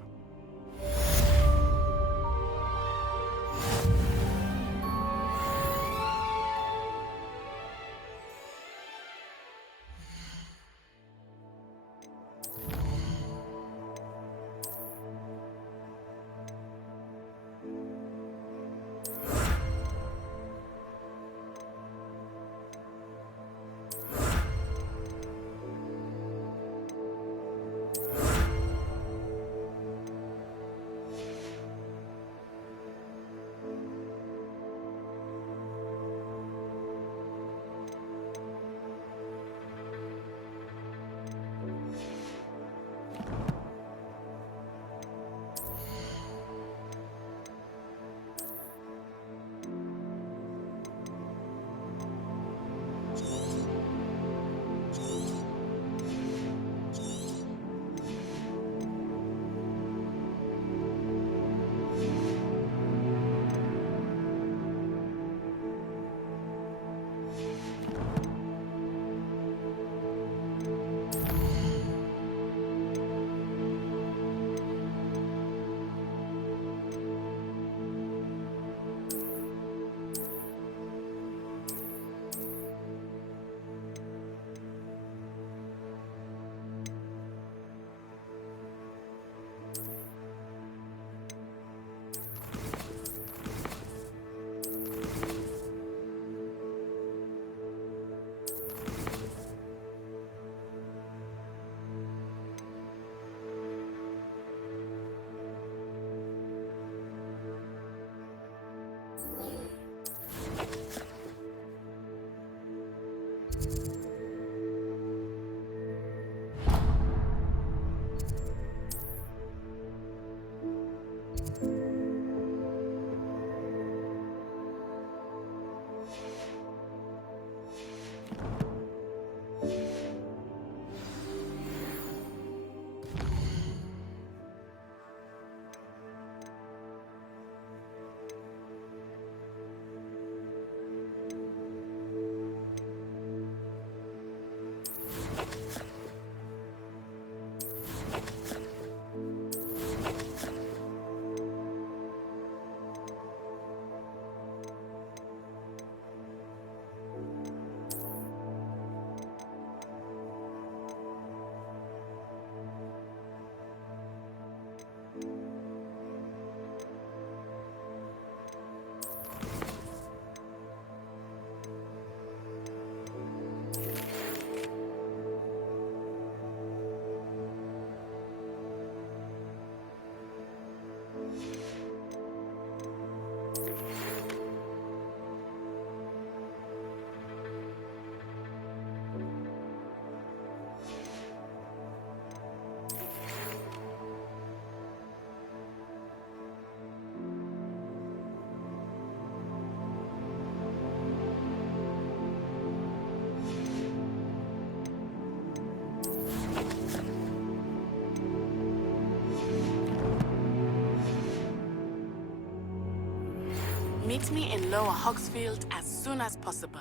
Meet me in Lower Hogsfield as soon as possible.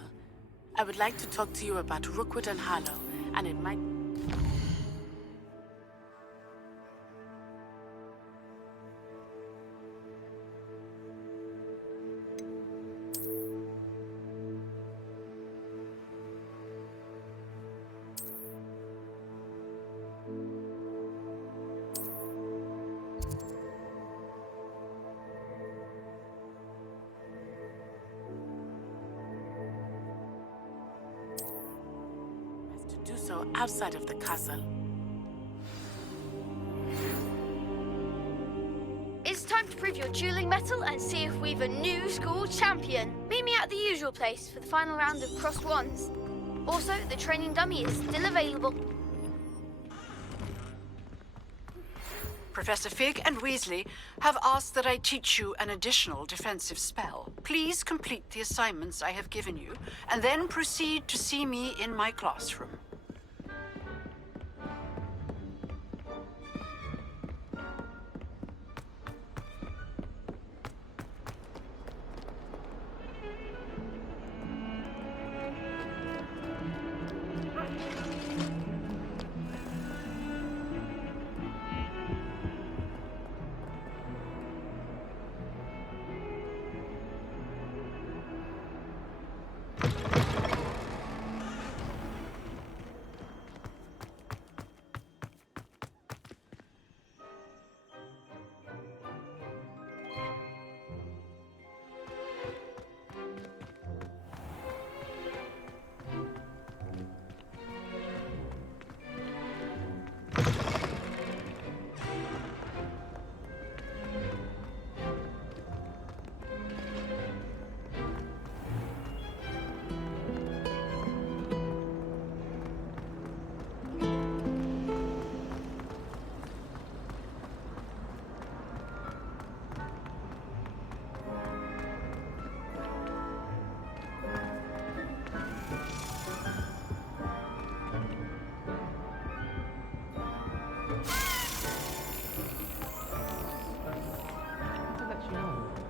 I would like to talk to you about Rookwood and Harlow, and it might... do so outside of the castle. It's time to prove your dueling mettle and see if we've a new school champion. Meet me at the usual place for the final round of crossed wands. Also, the training dummy is still available. Professor Fig and Weasley have asked that I teach you an additional defensive spell. Please complete the assignments I have given you, and then proceed to see me in my classroom.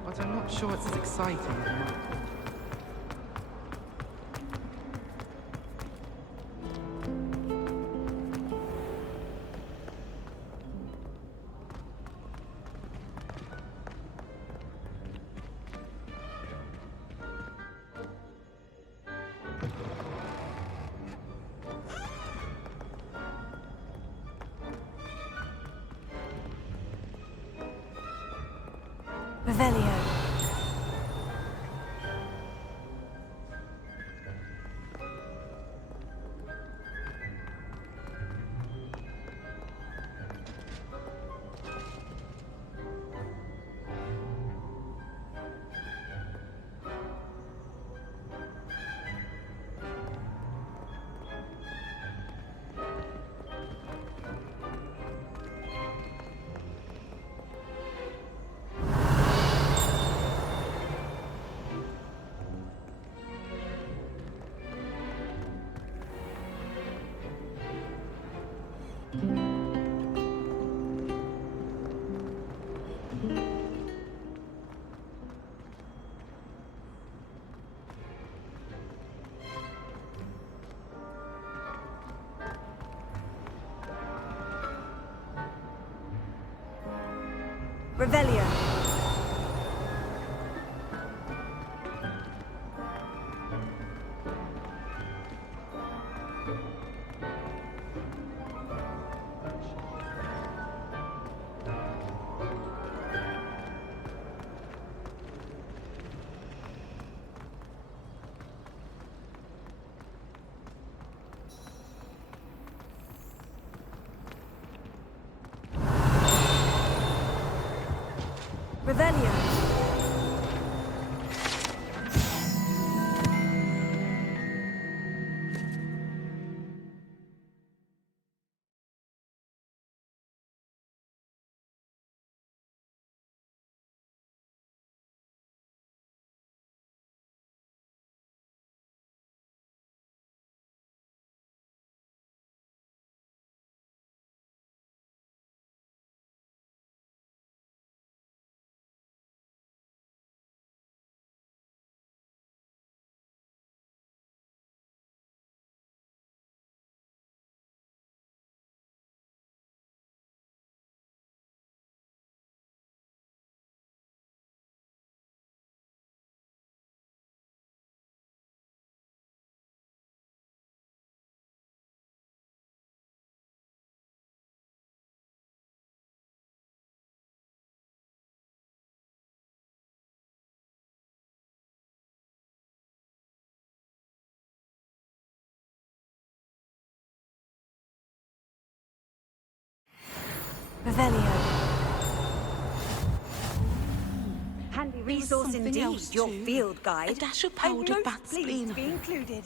But I'm not sure it's as exciting as it might be. Revelio. Revelio. Revelio. Revelio. Handy resource indeed, your field guide. A dash of powdered bat's spleen. Be included.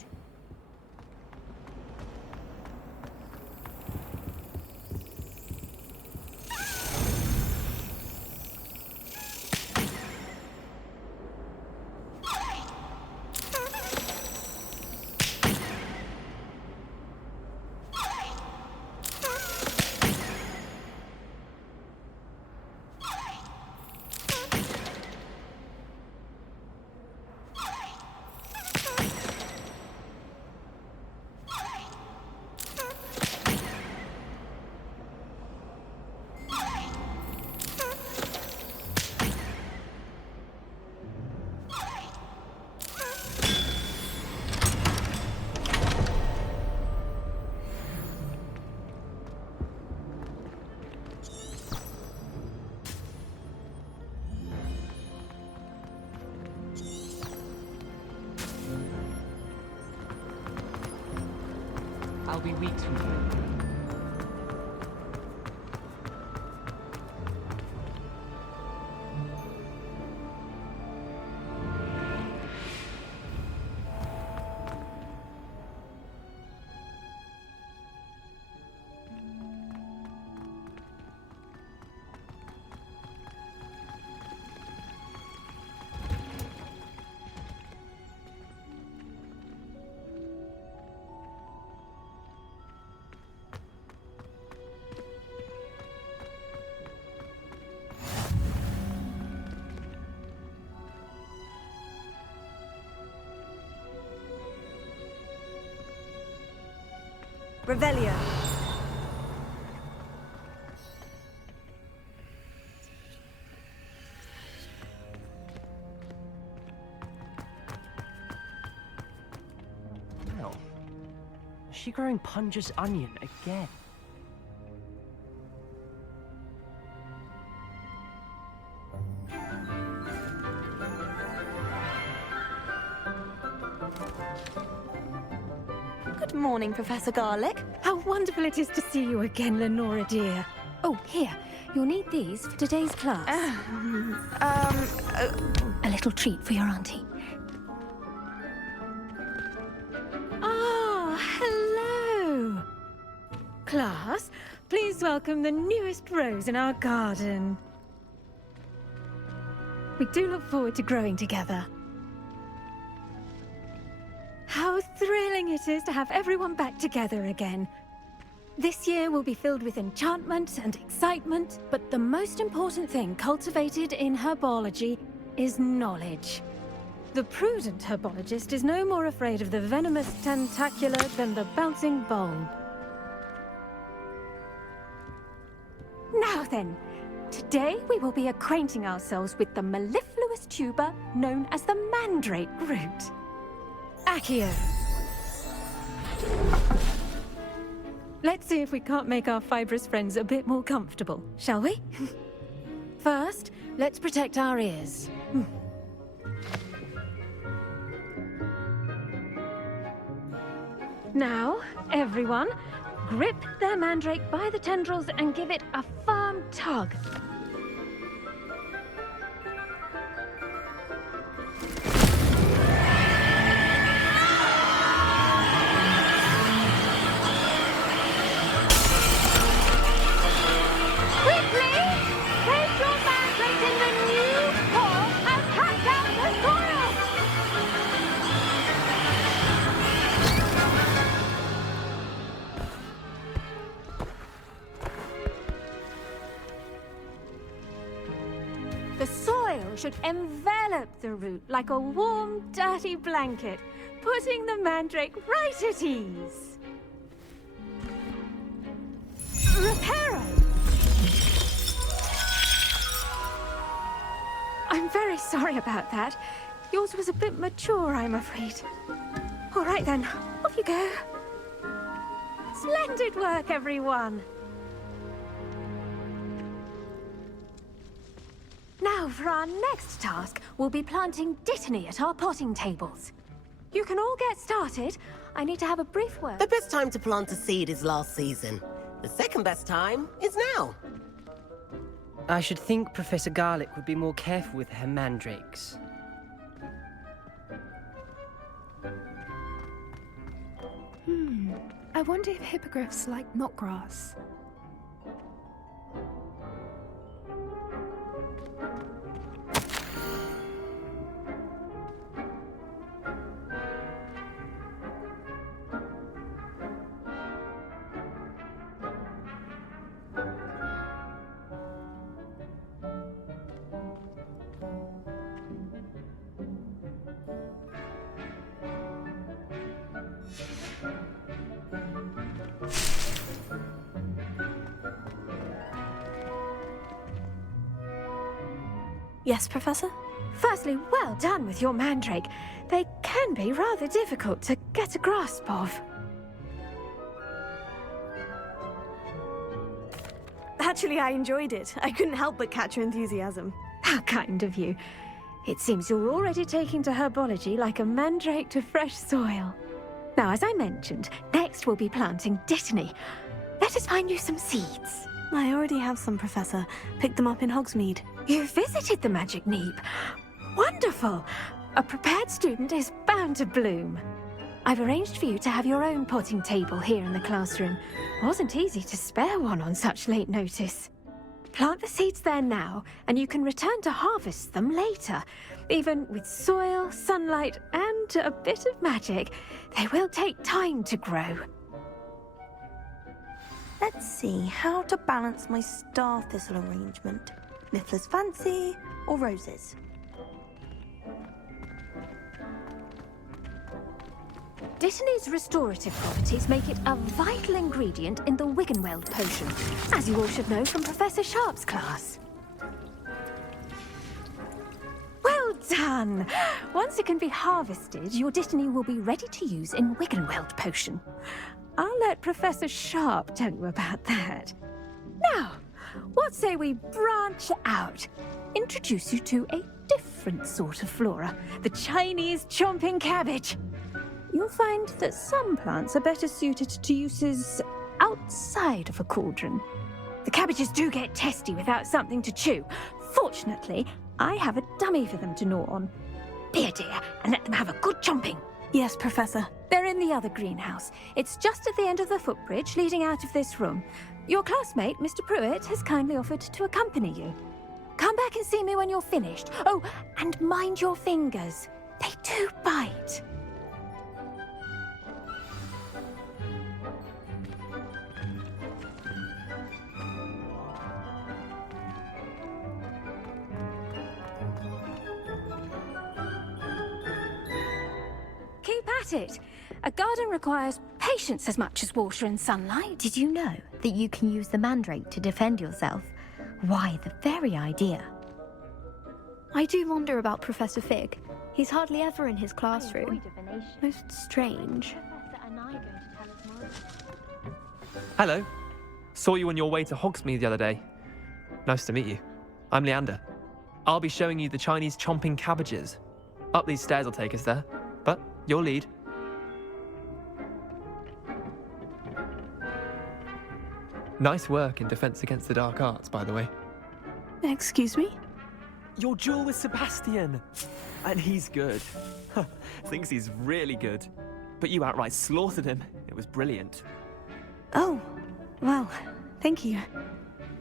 I'll be weeks from here. Revelio. Well, is she growing Punja's onion again? Good morning, Professor Garlic. How wonderful it is to see you again, Lenora dear. Oh, here. You'll need these for today's class. A little treat for your auntie. Ah, hello. Class, please welcome the newest rose in our garden. We do look forward to growing together. How thrilling it is to have everyone back together again. This year will be filled with enchantment and excitement, but the most important thing cultivated in herbology is knowledge. The prudent herbologist is no more afraid of the venomous tentacula than the bouncing bulb. Now then, today we will be acquainting ourselves with the mellifluous tuber known as the mandrake root. Accio. Let's see if we can't make our fibrous friends a bit more comfortable, shall we? First, let's protect our ears. Now, everyone, grip their mandrake by the tendrils and give it a firm tug. The soil should envelop the root like a warm, dirty blanket, putting the mandrake right at ease. Reparo! I'm very sorry about that. Yours was a bit mature, I'm afraid. All right then, off you go. Splendid work, everyone! Now, for our next task, we'll be planting Dittany at our potting tables. You can all get started. I need to have a brief word. The best time to plant a seed is last season. The second best time is now. I should think Professor Garlic would be more careful with her mandrakes. I wonder if hippogriffs like knotgrass. Yes, Professor? Firstly, well done with your mandrake. They can be rather difficult to get a grasp of. Actually, I enjoyed it. I couldn't help but catch your enthusiasm. How kind of you. It seems you're already taking to herbology like a mandrake to fresh soil. Now, as I mentioned, next we'll be planting Dittany. Let us find you some seeds. I already have some, Professor. Picked them up in Hogsmeade. You visited the Magic Neep. Wonderful! A prepared student is bound to bloom. I've arranged for you to have your own potting table here in the classroom. Wasn't easy to spare one on such late notice. Plant the seeds there now, and you can return to harvest them later. Even with soil, sunlight, and a bit of magic, they will take time to grow. Let's see how to balance my star thistle arrangement. Miffler's Fancy or roses? Dittany's restorative properties make it a vital ingredient in the Wiggenweld potion, as you all should know from Professor Sharp's class. Well done! Once it can be harvested, your Dittany will be ready to use in Wiggenweld potion. I'll let Professor Sharp tell you about that. Now, what say we branch out? Introduce you to a different sort of flora, the Chinese chomping cabbage. You'll find that some plants are better suited to uses outside of a cauldron. The cabbages do get testy without something to chew. Fortunately, I have a dummy for them to gnaw on. Be a dear and let them have a good chomping. Yes, Professor. They're in the other greenhouse. It's just at the end of the footbridge leading out of this room. Your classmate, Mr. Pruitt, has kindly offered to accompany you. Come back and see me when you're finished. Oh, and mind your fingers. They do bite. Keep at it. A garden requires patience as much as water and sunlight. Did you know that you can use the mandrake to defend yourself? Why, the very idea. I do wonder about Professor Fig. He's hardly ever in his classroom. Most strange. Hello. Saw you on your way to Hogsmeade the other day. Nice to meet you. I'm Leander. I'll be showing you the Chinese chomping cabbages. Up these stairs will take us there, but you'll lead. Nice work in Defense Against the Dark Arts, by the way. Excuse me? Your duel with Sebastian! And he's good. Thinks he's really good. But you outright slaughtered him. It was brilliant. Oh, well, thank you.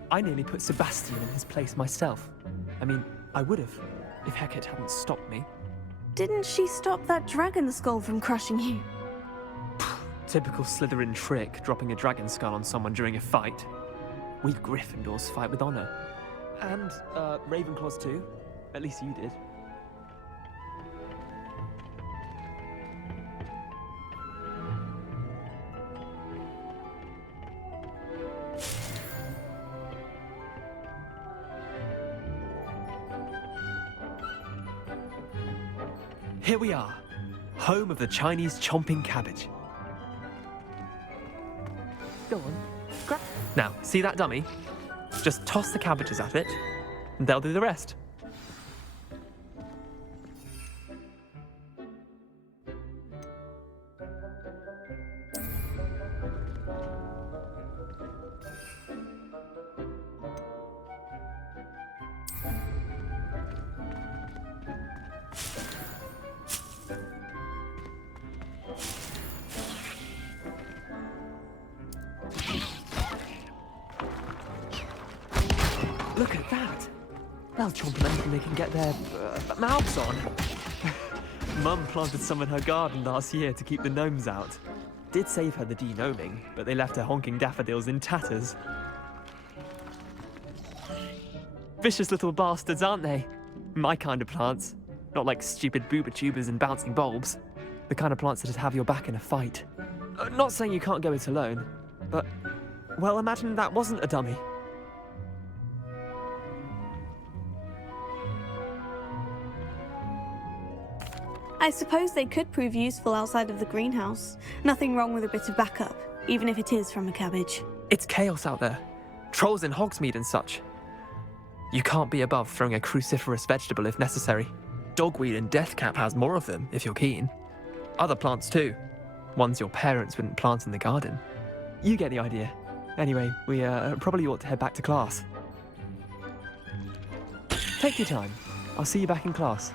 I nearly put Sebastian in his place myself. I mean, I would have, if Hecate hadn't stopped me. Didn't she stop that dragon skull from crushing you? Typical Slytherin trick, dropping a dragon skull on someone during a fight. We Gryffindors fight with honor. And, Ravenclaws too. At least you did. Here we are, home of the Chinese chomping cabbage. Go on. Now, see that dummy? Just toss the cabbages at it, and they'll do the rest. Look at that! They'll chomp on anything they can get their mouths on. Mum planted some in her garden last year to keep the gnomes out. Did save her the de-gnoming, but they left her honking daffodils in tatters. Vicious little bastards, aren't they? My kind of plants. Not like stupid booba tubers and bouncing bulbs. The kind of plants that'd have your back in a fight. Not saying you can't go it alone, but, well, imagine that wasn't a dummy. I suppose they could prove useful outside of the greenhouse. Nothing wrong with a bit of backup, even if it is from a cabbage. It's chaos out there. Trolls in Hogsmeade and such. You can't be above throwing a cruciferous vegetable if necessary. Dogweed and deathcap has more of them, if you're keen. Other plants too. ones your parents wouldn't plant in the garden. You get the idea. Anyway, we probably ought to head back to class. Take your time. I'll see you back in class.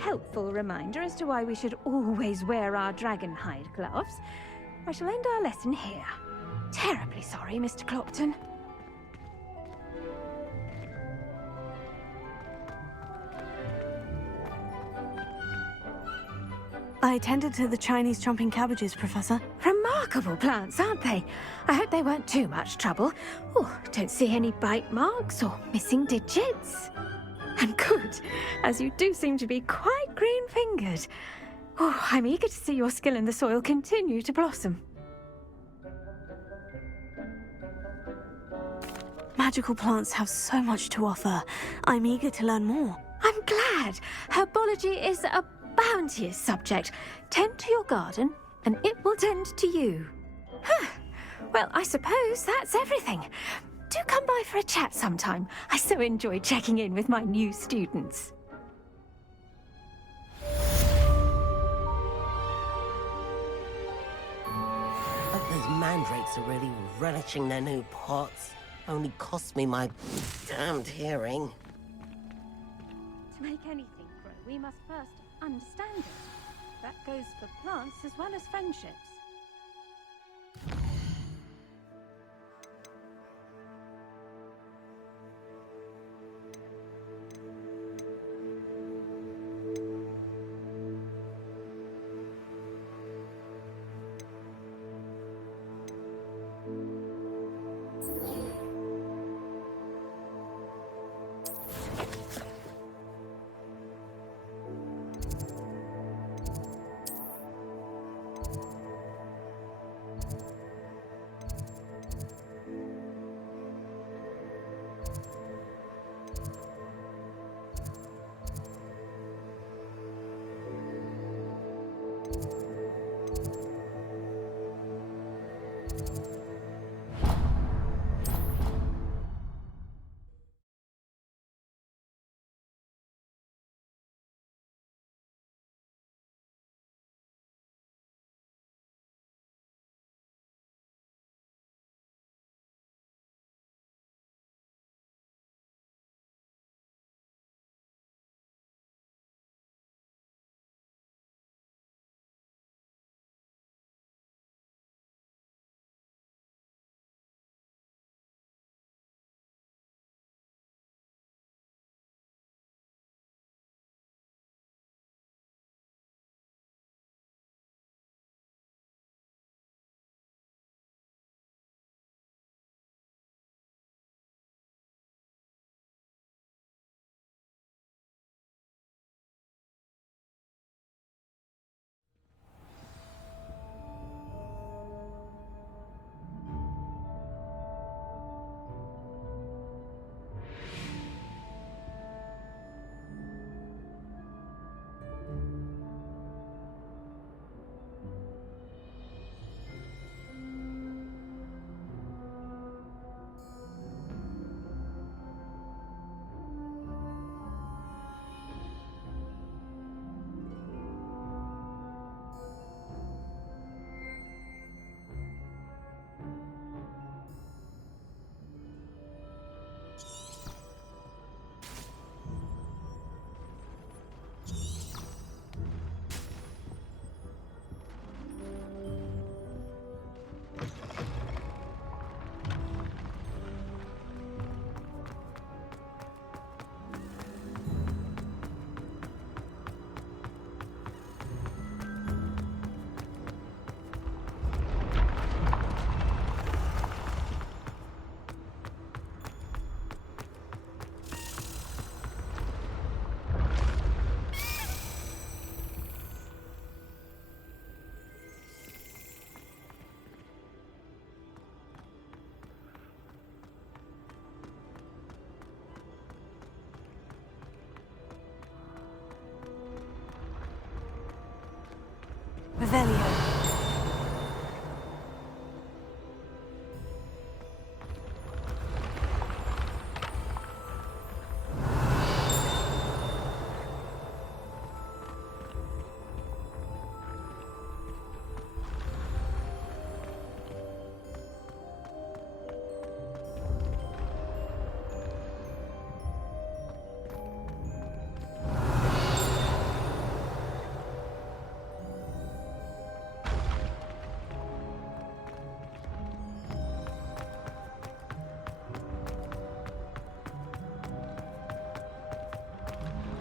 Helpful reminder as to why we should always wear our dragon hide gloves, I shall end our lesson here. Terribly sorry, Mr. Clopton. I tended to the Chinese chomping cabbages, Professor. Remarkable plants, aren't they? I hope they weren't too much trouble. Oh, don't see any bite marks or missing digits. And good, as you do seem to be quite green-fingered. Oh, I'm eager to see your skill in the soil continue to blossom. Magical plants have so much to offer. I'm eager to learn more. I'm glad. Herbology is a bounteous subject. Tend to your garden, and it will tend to you. Well, I suppose that's everything. Do come by for a chat sometime. I so enjoy checking in with my new students. But those mandrakes are really relishing their new pots. Only cost me my damned hearing. To make anything grow, we must first understand it. That goes for plants as well as friendships.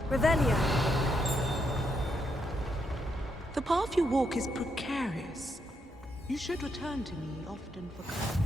Revelio. The path you walk is precarious. You should return to me often for comfort.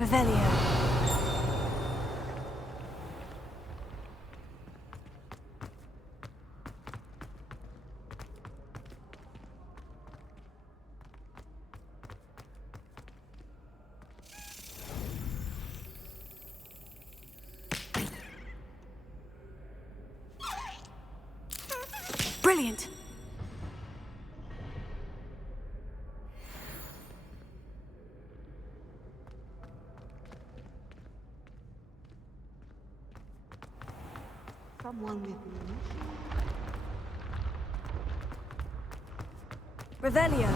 Revelio. Brilliant. Someone with me. Revelio.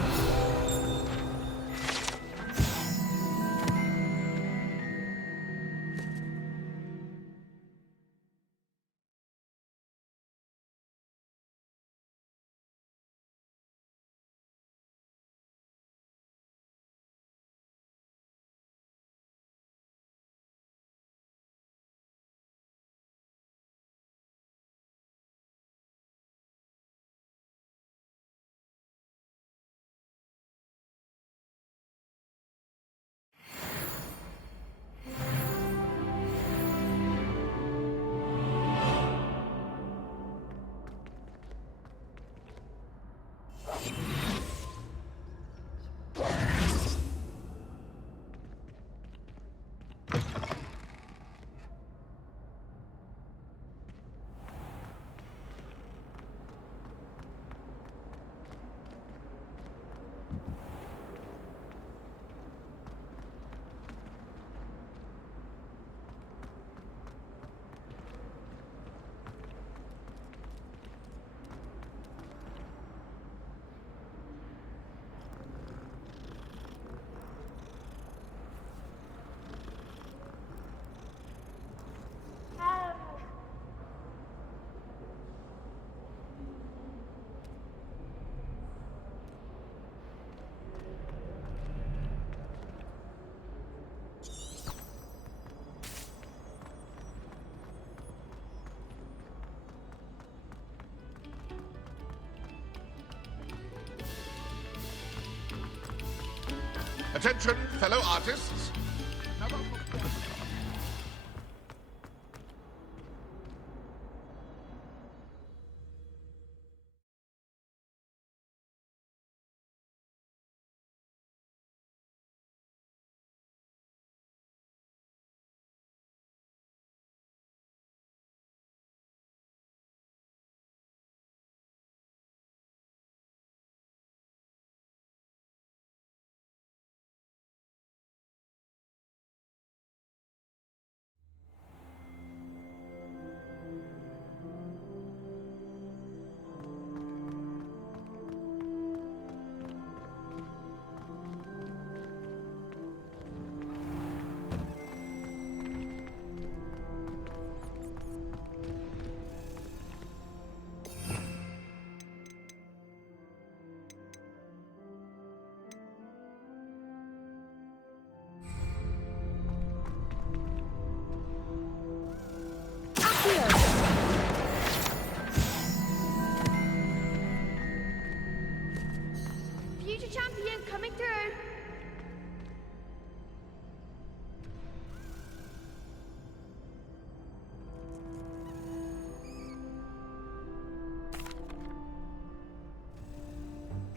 Attention, fellow artists.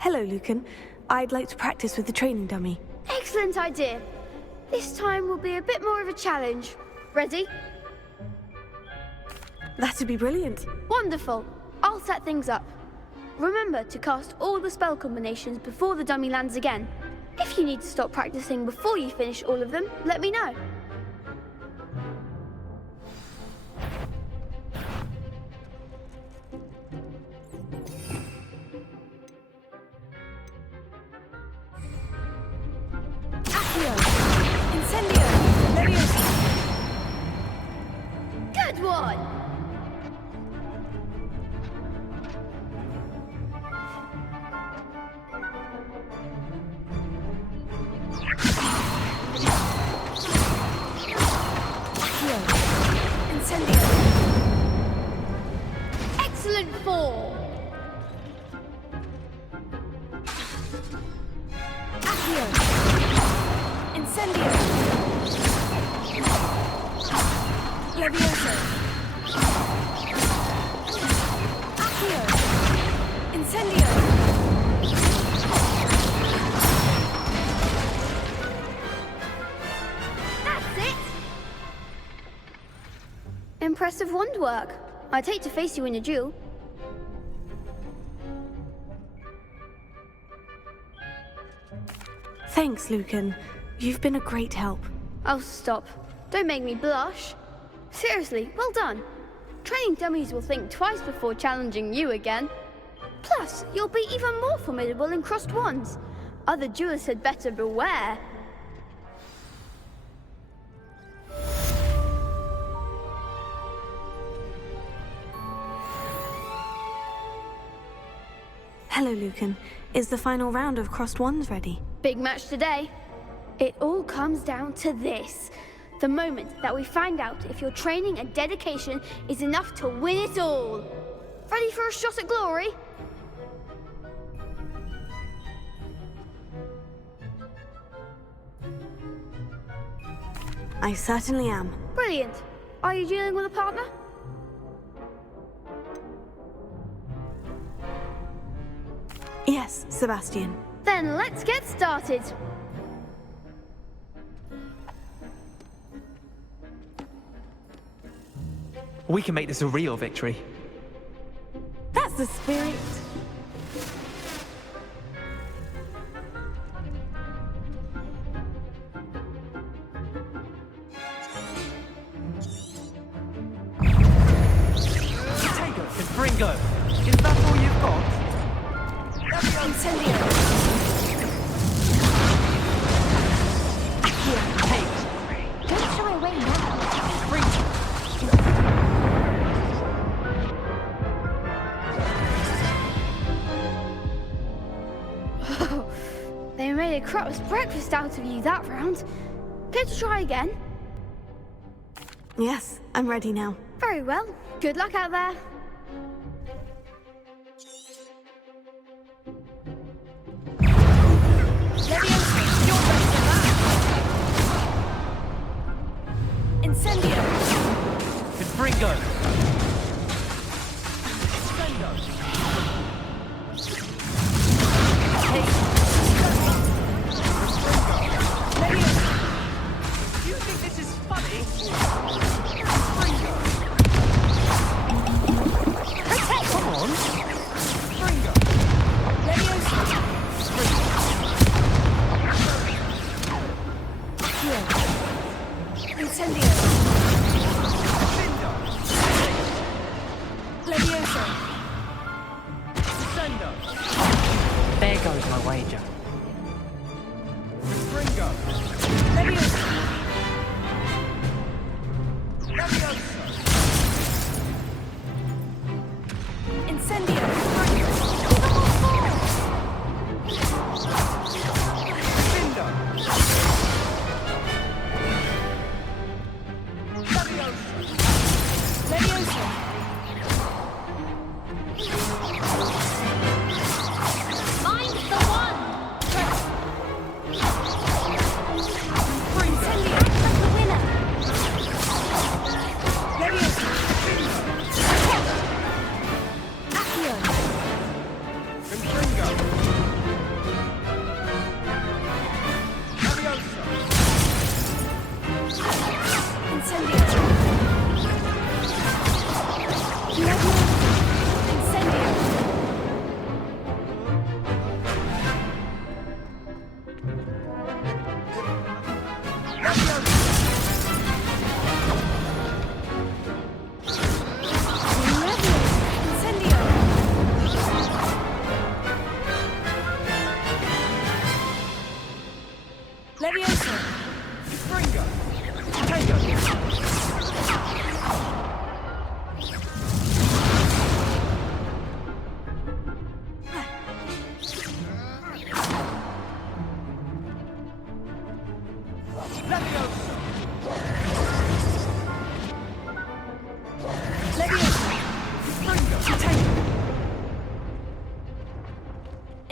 Hello, Lucan. I'd like to practice with the training dummy. Excellent idea. This time will be a bit more of a challenge. Ready? That'd be brilliant. Wonderful. I'll set things up. Remember to cast all the spell combinations before the dummy lands again. If you need to stop practicing before you finish all of them, let me know. Good one! Excellent form! Incendio! Levioso! Accio! Incendio! That's it! Impressive wand work. I'd hate to face you in a duel. Thanks, Lucan. You've been a great help. Oh, stop. Don't make me blush. Seriously, well done. Training dummies will think twice before challenging you again. Plus, you'll be even more formidable in crossed wands. Other duelists had better beware. Hello, Lucan. Is the final round of crossed wands ready? Big match today. It all comes down to this. The moment that we find out if your training and dedication is enough to win it all. Ready for a shot at glory? I certainly am. Brilliant. Are you dealing with a partner? Yes, Sebastian. Then let's get started. We can make this a real victory. That's the spirit. Potato and Bringo. Is that all you've got? Incendio. Don't shy away now. They made a crap's breakfast out of you that round. Care to try again? Yes, I'm ready now. Very well. Good luck out there. Incendio! And Bringo. Do you think this is funny? Come on. Bringo. Incendio! Levioso! There goes my wager. Bringo. Levioso! Incendio! Levioso! Find the one! Incendio! That's the winner! Levioso! Accio! And Bringo.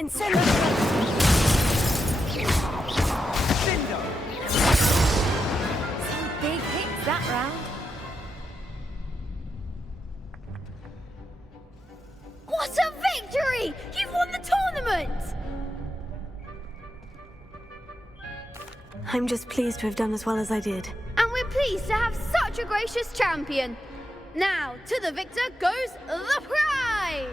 Incendio! Some big hits that round. What a victory! You've won the tournament! I'm just pleased to have done as well as I did. And we're pleased to have such a gracious champion. Now, to the victor goes the prize!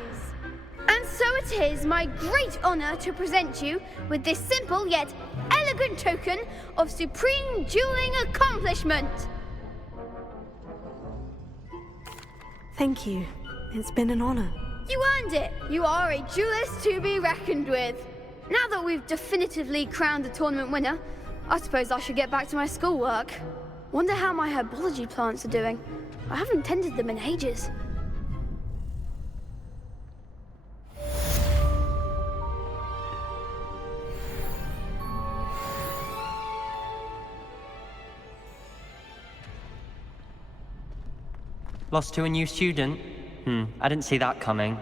And so it is my great honor to present you with this simple yet elegant token of supreme dueling accomplishment. Thank you. It's been an honor. You earned it. You are a duelist to be reckoned with. Now that we've definitively crowned the tournament winner, I suppose I should get back to my schoolwork. Wonder how my herbology plants are doing. I haven't tended them in ages. Lost to a new student? I didn't see that coming.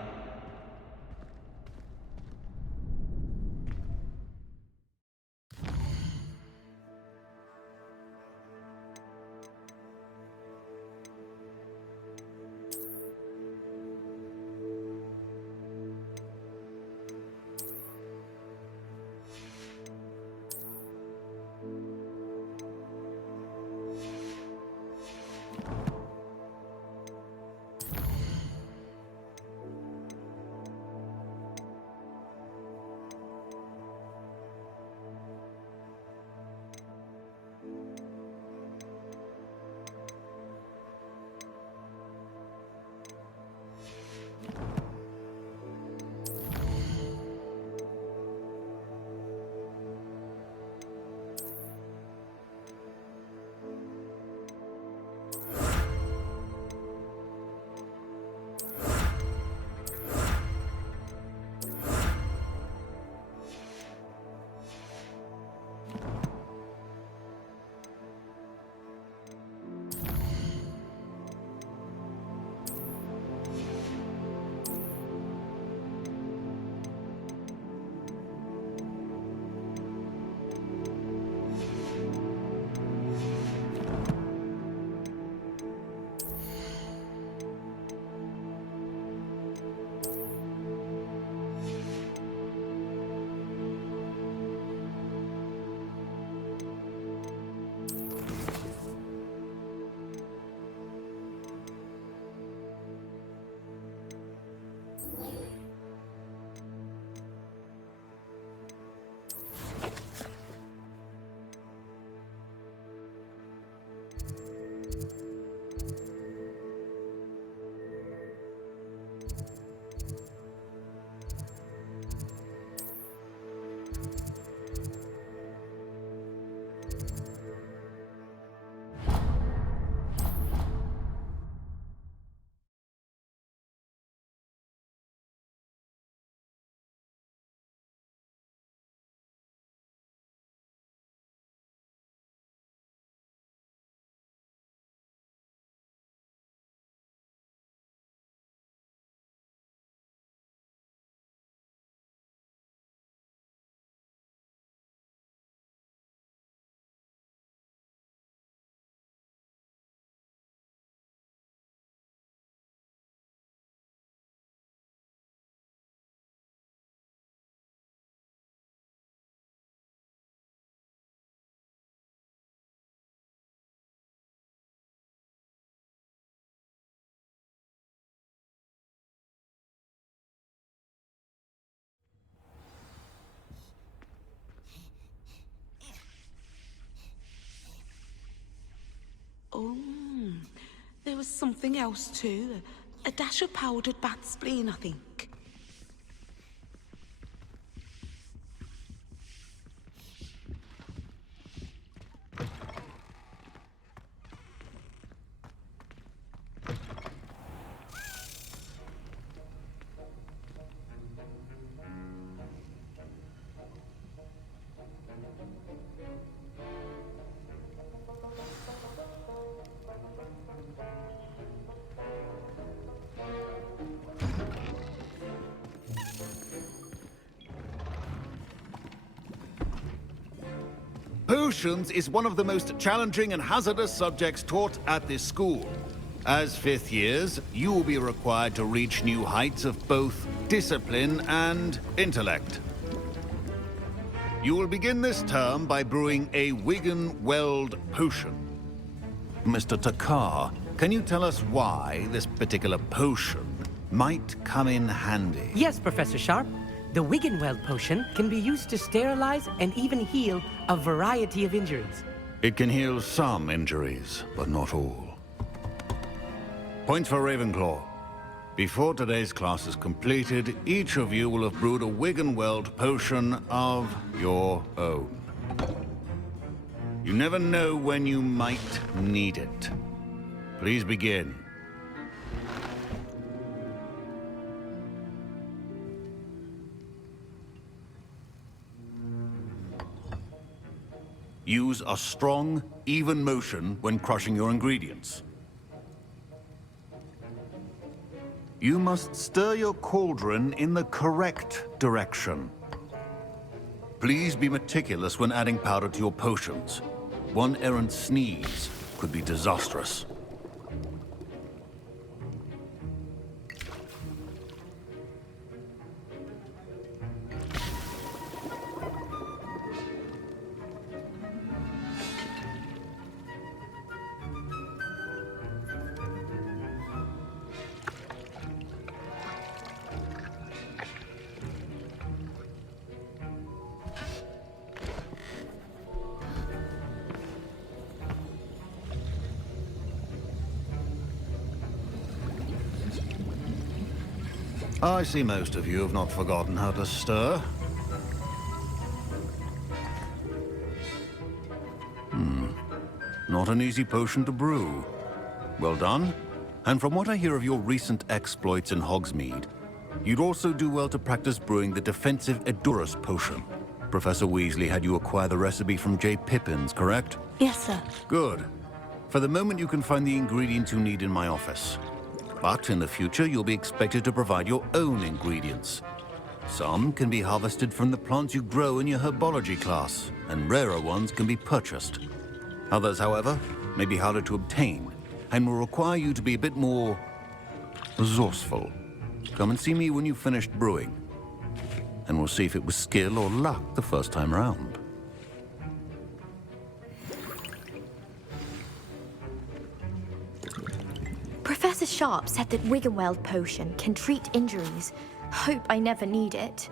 Oh, there was something else too. A dash of powdered bat spleen, I think. Potions is one of the most challenging and hazardous subjects taught at this school. As fifth years, you will be required to reach new heights of both discipline and intellect. You will begin this term by brewing a Wigan-Weld potion. Mr. Takar, can you tell us why this particular potion might come in handy? Yes, Professor Sharp. The Wigan-Weld potion can be used to sterilize and even heal a variety of injuries. It can heal some injuries, but not all. Points for Ravenclaw. Before today's class is completed, each of you will have brewed a Wigan-Weld potion of your own. You never know when you might need it. Please begin. Use a strong, even motion when crushing your ingredients. You must stir your cauldron in the correct direction. Please be meticulous when adding powder to your potions. One errant sneeze could be disastrous. I see most of you have not forgotten how to stir. Not an easy potion to brew. Well done. And from what I hear of your recent exploits in Hogsmeade, you'd also do well to practice brewing the defensive Edurus potion. Professor Weasley had you acquire the recipe from J. Pippins, correct? Yes, sir. Good. For the moment, you can find the ingredients you need in my office. But in the future, you'll be expected to provide your own ingredients. Some can be harvested from the plants you grow in your herbology class, and rarer ones can be purchased. Others, however, may be harder to obtain, and will require you to be a bit more resourceful. Come and see me when you've finished brewing, and we'll see if it was skill or luck the first time round. Professor Sharp said that Wigan-Weld potion can treat injuries. Hope I never need it.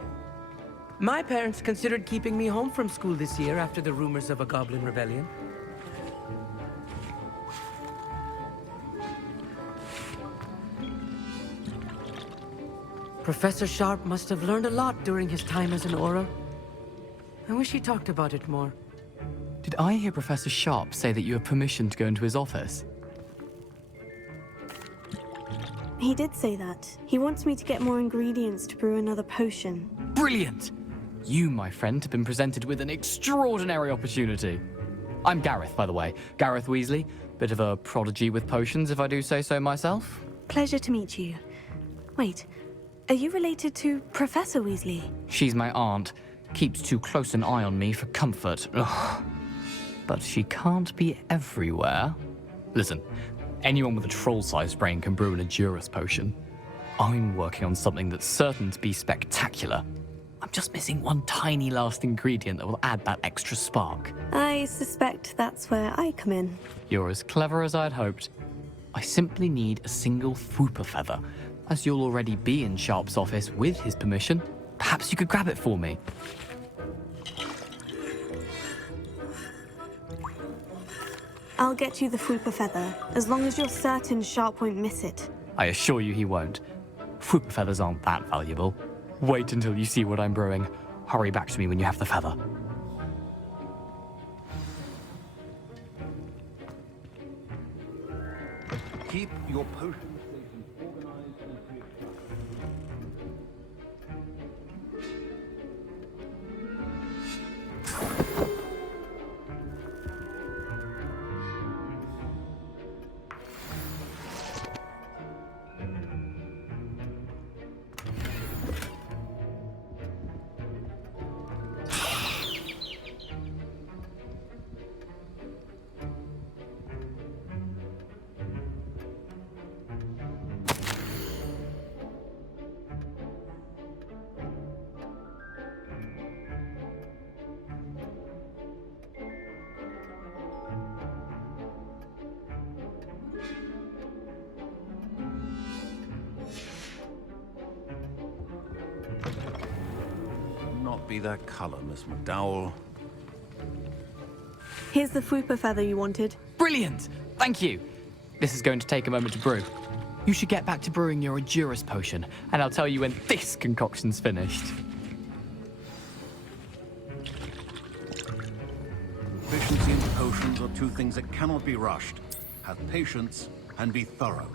My parents considered keeping me home from school this year after the rumors of a goblin rebellion. Professor Sharp must have learned a lot during his time as an Auror. I wish he talked about it more. Did I hear Professor Sharp say that you have permission to go into his office? He did say that. He wants me to get more ingredients to brew another potion. Brilliant! You, my friend, have been presented with an extraordinary opportunity. I'm Gareth, by the way. Gareth Weasley. Bit of a prodigy with potions, if I do say so myself. Pleasure to meet you. Wait, are you related to Professor Weasley? She's my aunt. Keeps too close an eye on me for comfort. Ugh. But she can't be everywhere. Listen, anyone with a troll-sized brain can brew an Edurus potion. I'm working on something that's certain to be spectacular. I'm just missing one tiny last ingredient that will add that extra spark. I suspect that's where I come in. You're as clever as I'd hoped. I simply need a single Fwooper feather. As you'll already be in Sharp's office with his permission, perhaps you could grab it for me. I'll get you the Fwooper feather, as long as you're certain Sharp won't miss it. I assure you he won't. Fwooper feathers aren't that valuable. Wait until you see what I'm brewing. Hurry back to me when you have the feather. Keep your potion stations organized and clear. be that color, Miss McDowell. Here's the Fwooper feather you wanted. Brilliant! Thank you! This is going to take a moment to brew. You should get back to brewing your Endurus potion, and I'll tell you when this concoction's finished. Efficiency and potions are two things that cannot be rushed. Have patience and be thorough.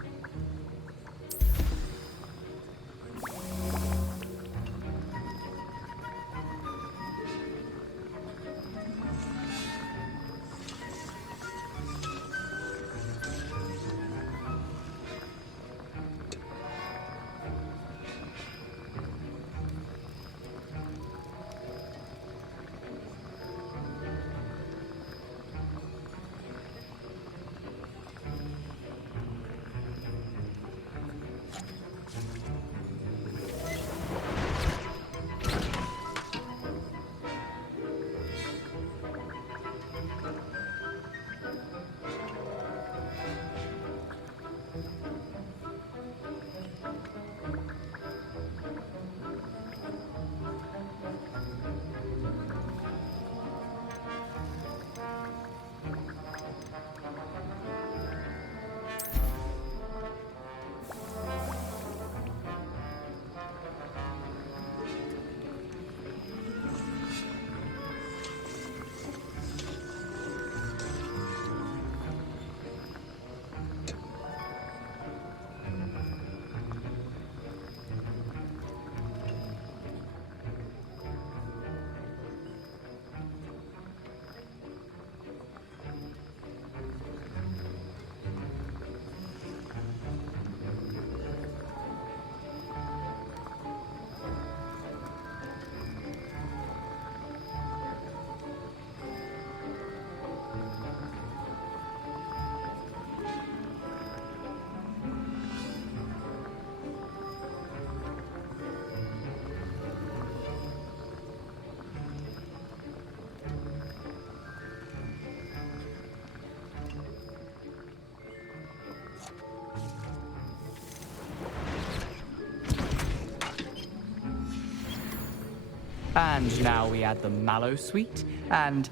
And now we add the mallow sweet, and...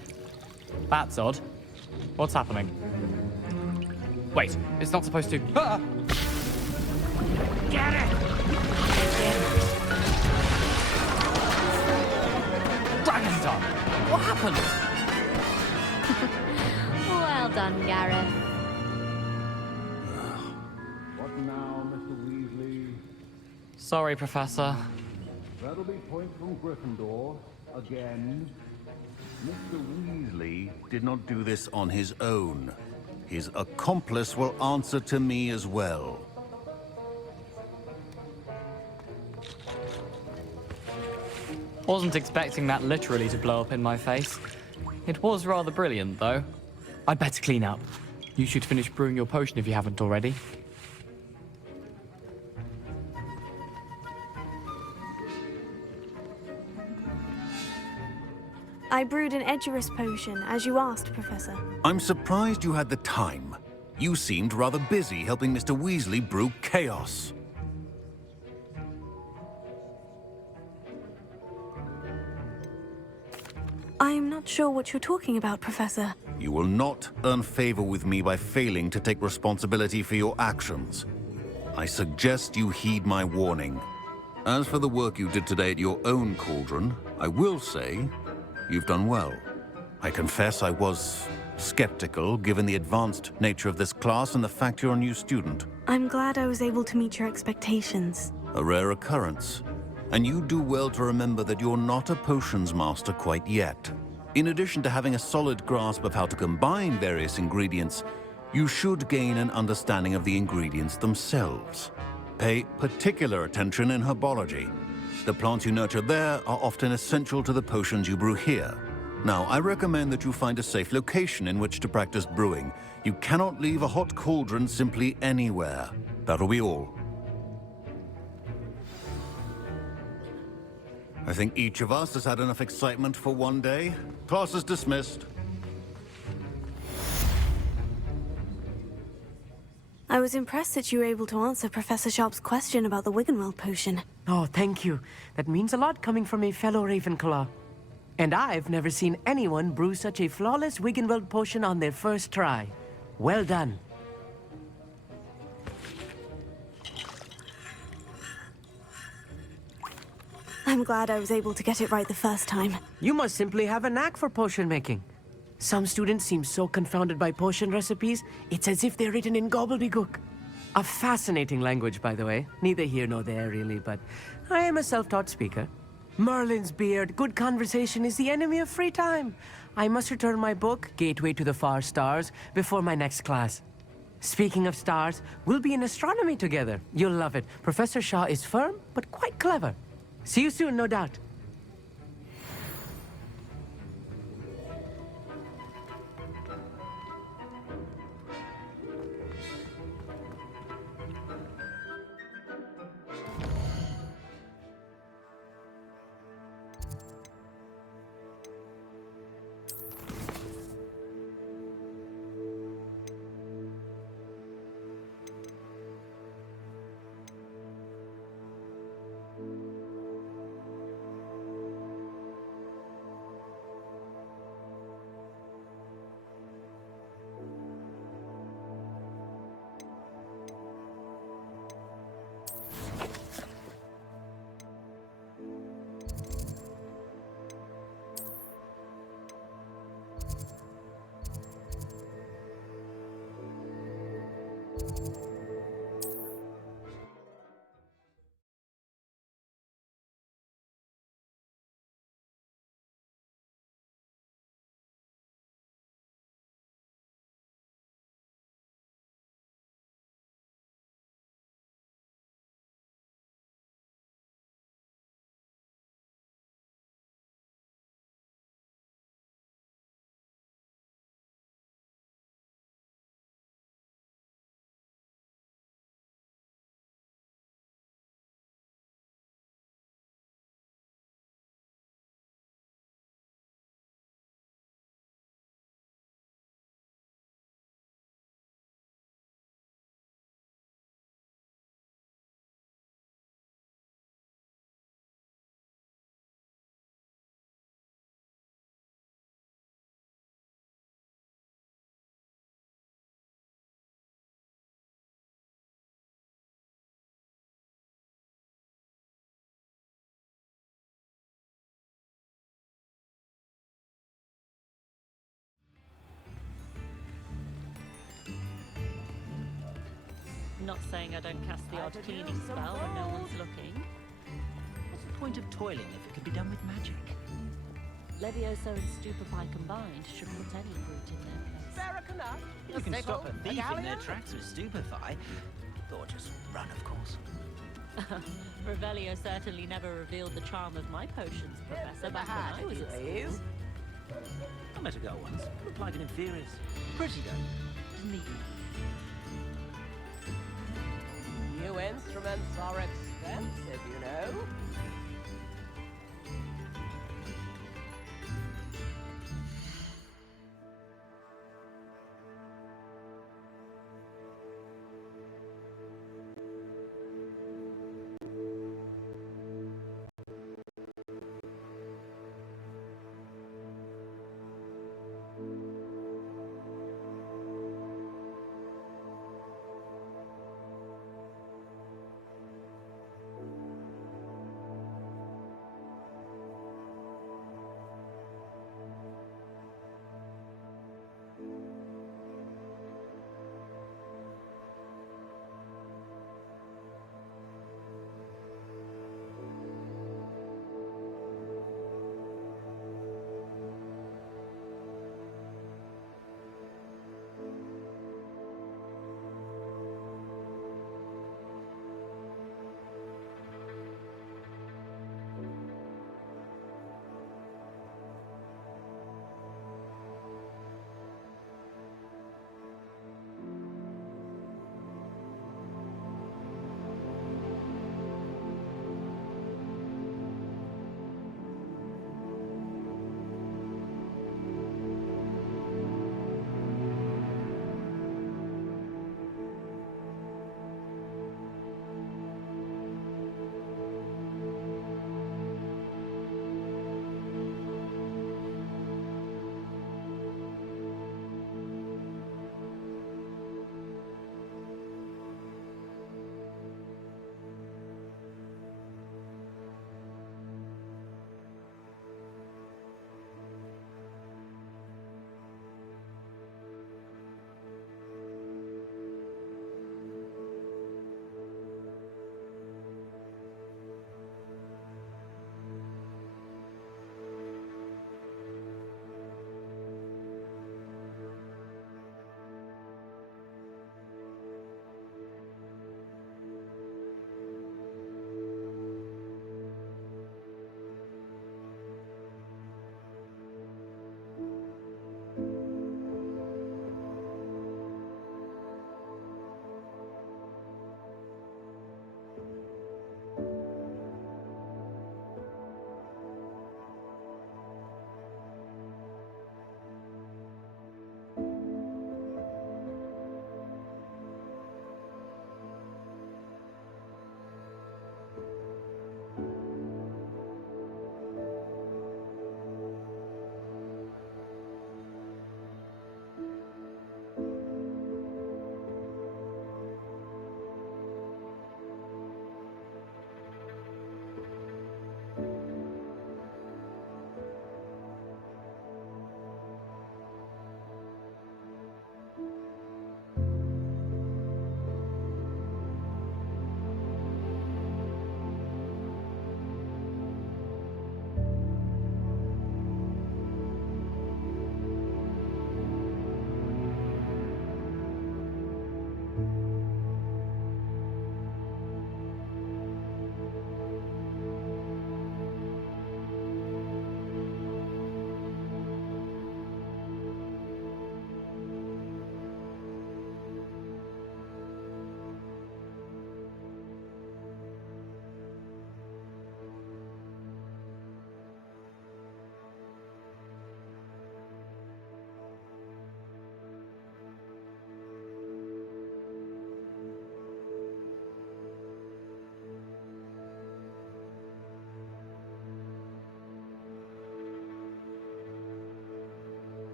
That's odd. What's happening? Wait, it's not supposed to... Ah! Get it! Dragon's tongue! What happened? Well done, Gareth. What now, Mr. Weasley? Sorry, Professor. That'll be points from Gryffindor, again. Mr. Weasley did not do this on his own. His accomplice will answer to me as well. Wasn't expecting that literally to blow up in my face. It was rather brilliant, though. I'd better clean up. You should finish brewing your potion if you haven't already. I brewed an Edurus potion, as you asked, Professor. I'm surprised you had the time. You seemed rather busy helping Mr. Weasley brew chaos. I'm not sure what you're talking about, Professor. You will not earn favor with me by failing to take responsibility for your actions. I suggest you heed my warning. As for the work you did today at your own cauldron, I will say you've done well. I confess I was skeptical, given the advanced nature of this class and the fact you're a new student. I'm glad I was able to meet your expectations. A rare occurrence. And you do well to remember that you're not a potions master quite yet. In addition to having a solid grasp of how to combine various ingredients, you should gain an understanding of the ingredients themselves. Pay particular attention in herbology. The plants you nurture there are often essential to the potions you brew here. Now, I recommend that you find a safe location in which to practice brewing. You cannot leave a hot cauldron simply anywhere. That'll be all. I think each of us has had enough excitement for one day. Class is dismissed. I was impressed that you were able to answer Professor Sharp's question about the Wiggenweld potion. Oh, thank you. That means a lot coming from a fellow Ravenclaw. And I've never seen anyone brew such a flawless Wiggenweld potion on their first try. Well done. I'm glad I was able to get it right the first time. You must simply have a knack for potion making. Some students seem so confounded by potion recipes, it's as if they're written in gobbledygook. A fascinating language, by the way. Neither here nor there, really, but I am a self-taught speaker. Merlin's beard, good conversation is the enemy of free time. I must return my book, Gateway to the Far Stars, before my next class. Speaking of stars, we'll be in astronomy together. You'll love it. Professor Shaw is firm, but quite clever. See you soon, no doubt. Not saying I don't cast the odd cleaning spell when no one's looking. What's the point of toiling if it can be done with magic? Levioso and Stupefy combined should put any brute in their place. Fair enough. You can stop a thief in their tracks with Stupefy. Or just run, of course. Revelio certainly never revealed the charm of my potions, Professor, back when I was at school. I met a girl once, looked like an inferior's. Pretty girl. Didn't need me. New instruments are expensive, you know.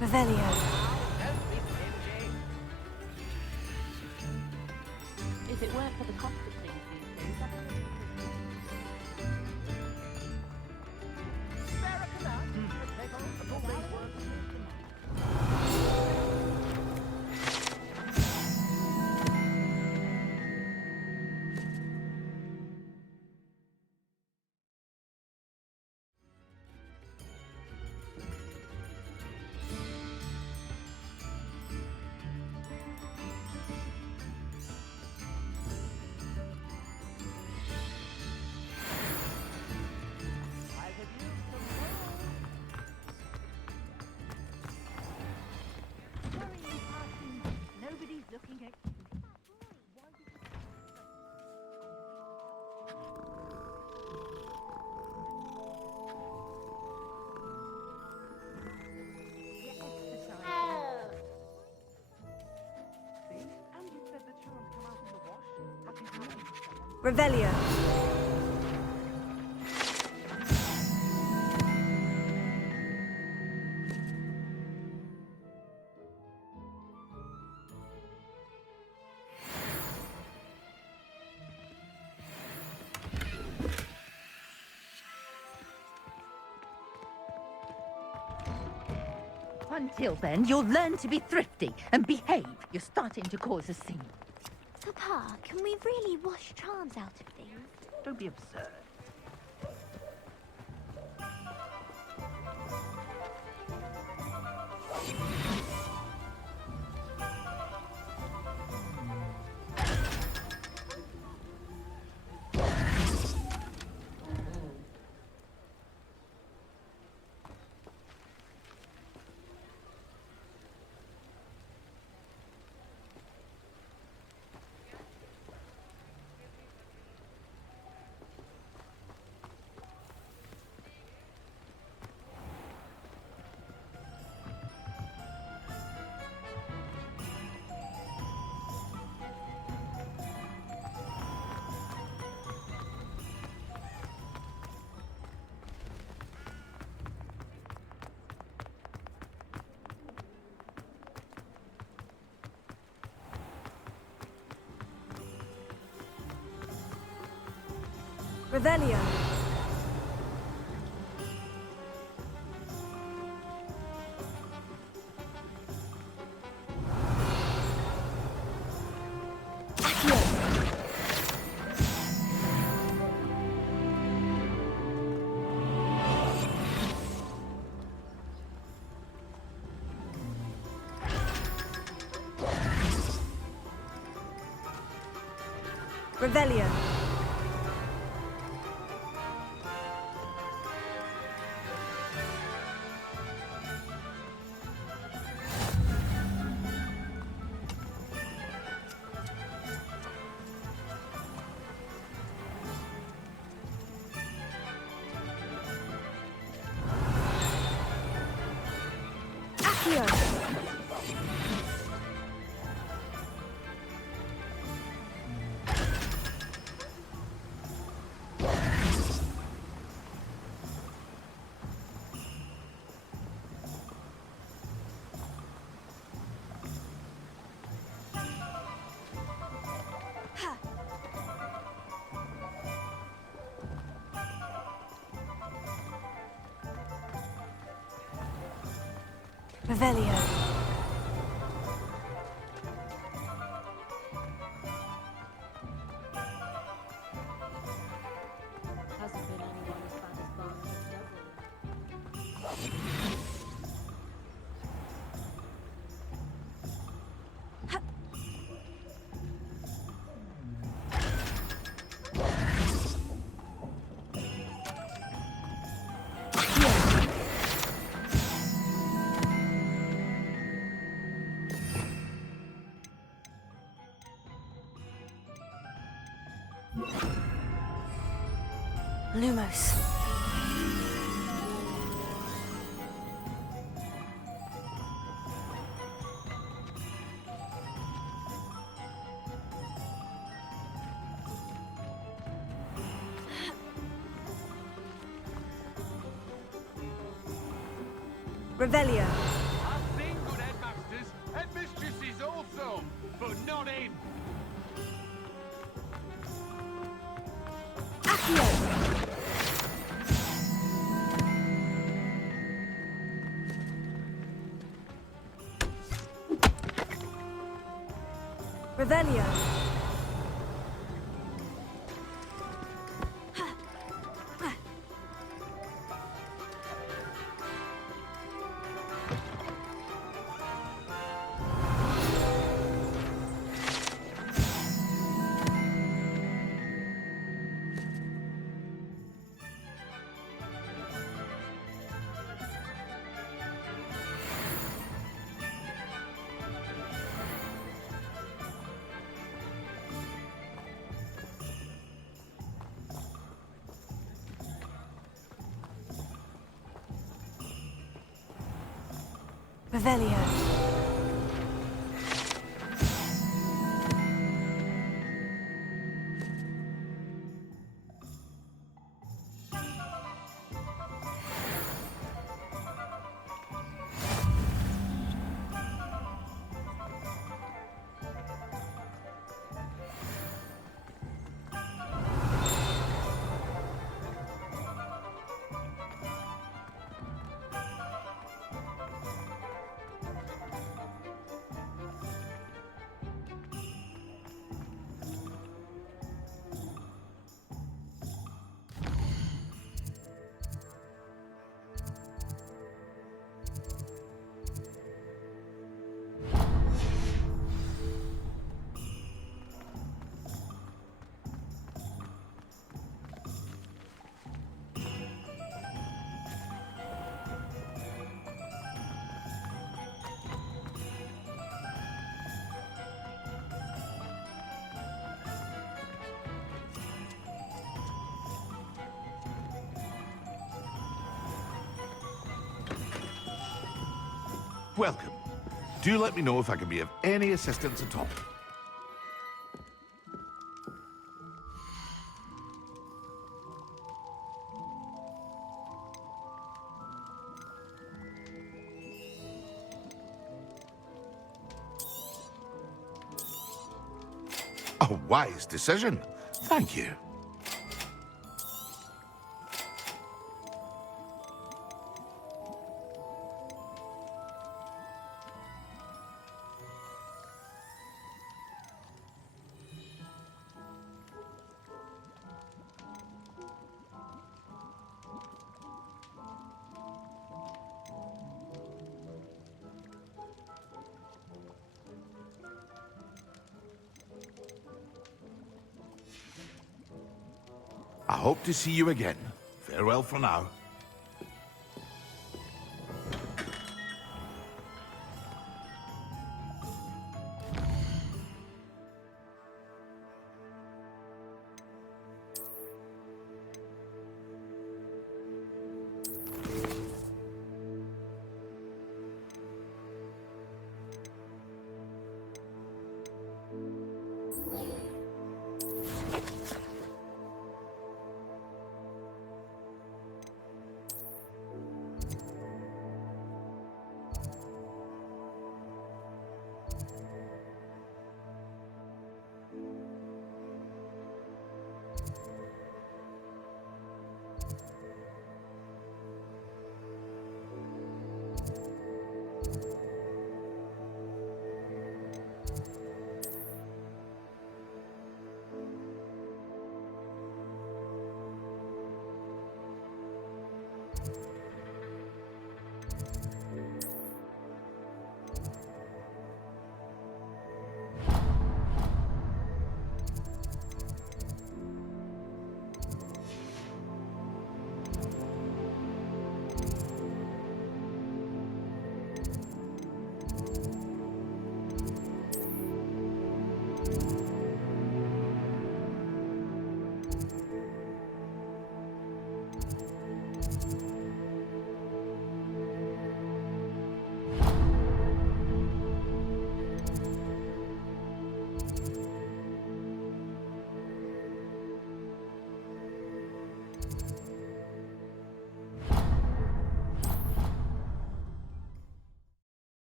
Revelio. If it weren't for the cost of things these days, Revelio. Until then, you'll learn to be thrifty and behave. You're starting to cause a scene. Papa, can we really wash charms out of things? Don't be absurd. Revelio. Revelio. Revelio. hasn't been anyone as bad as Barnes' double. Lumos. Revelio. No, not in! Revelio. Revelio. Welcome. Do let me know if I can be of any assistance at all. A wise decision. Thank you. I hope to see you again. Farewell for now.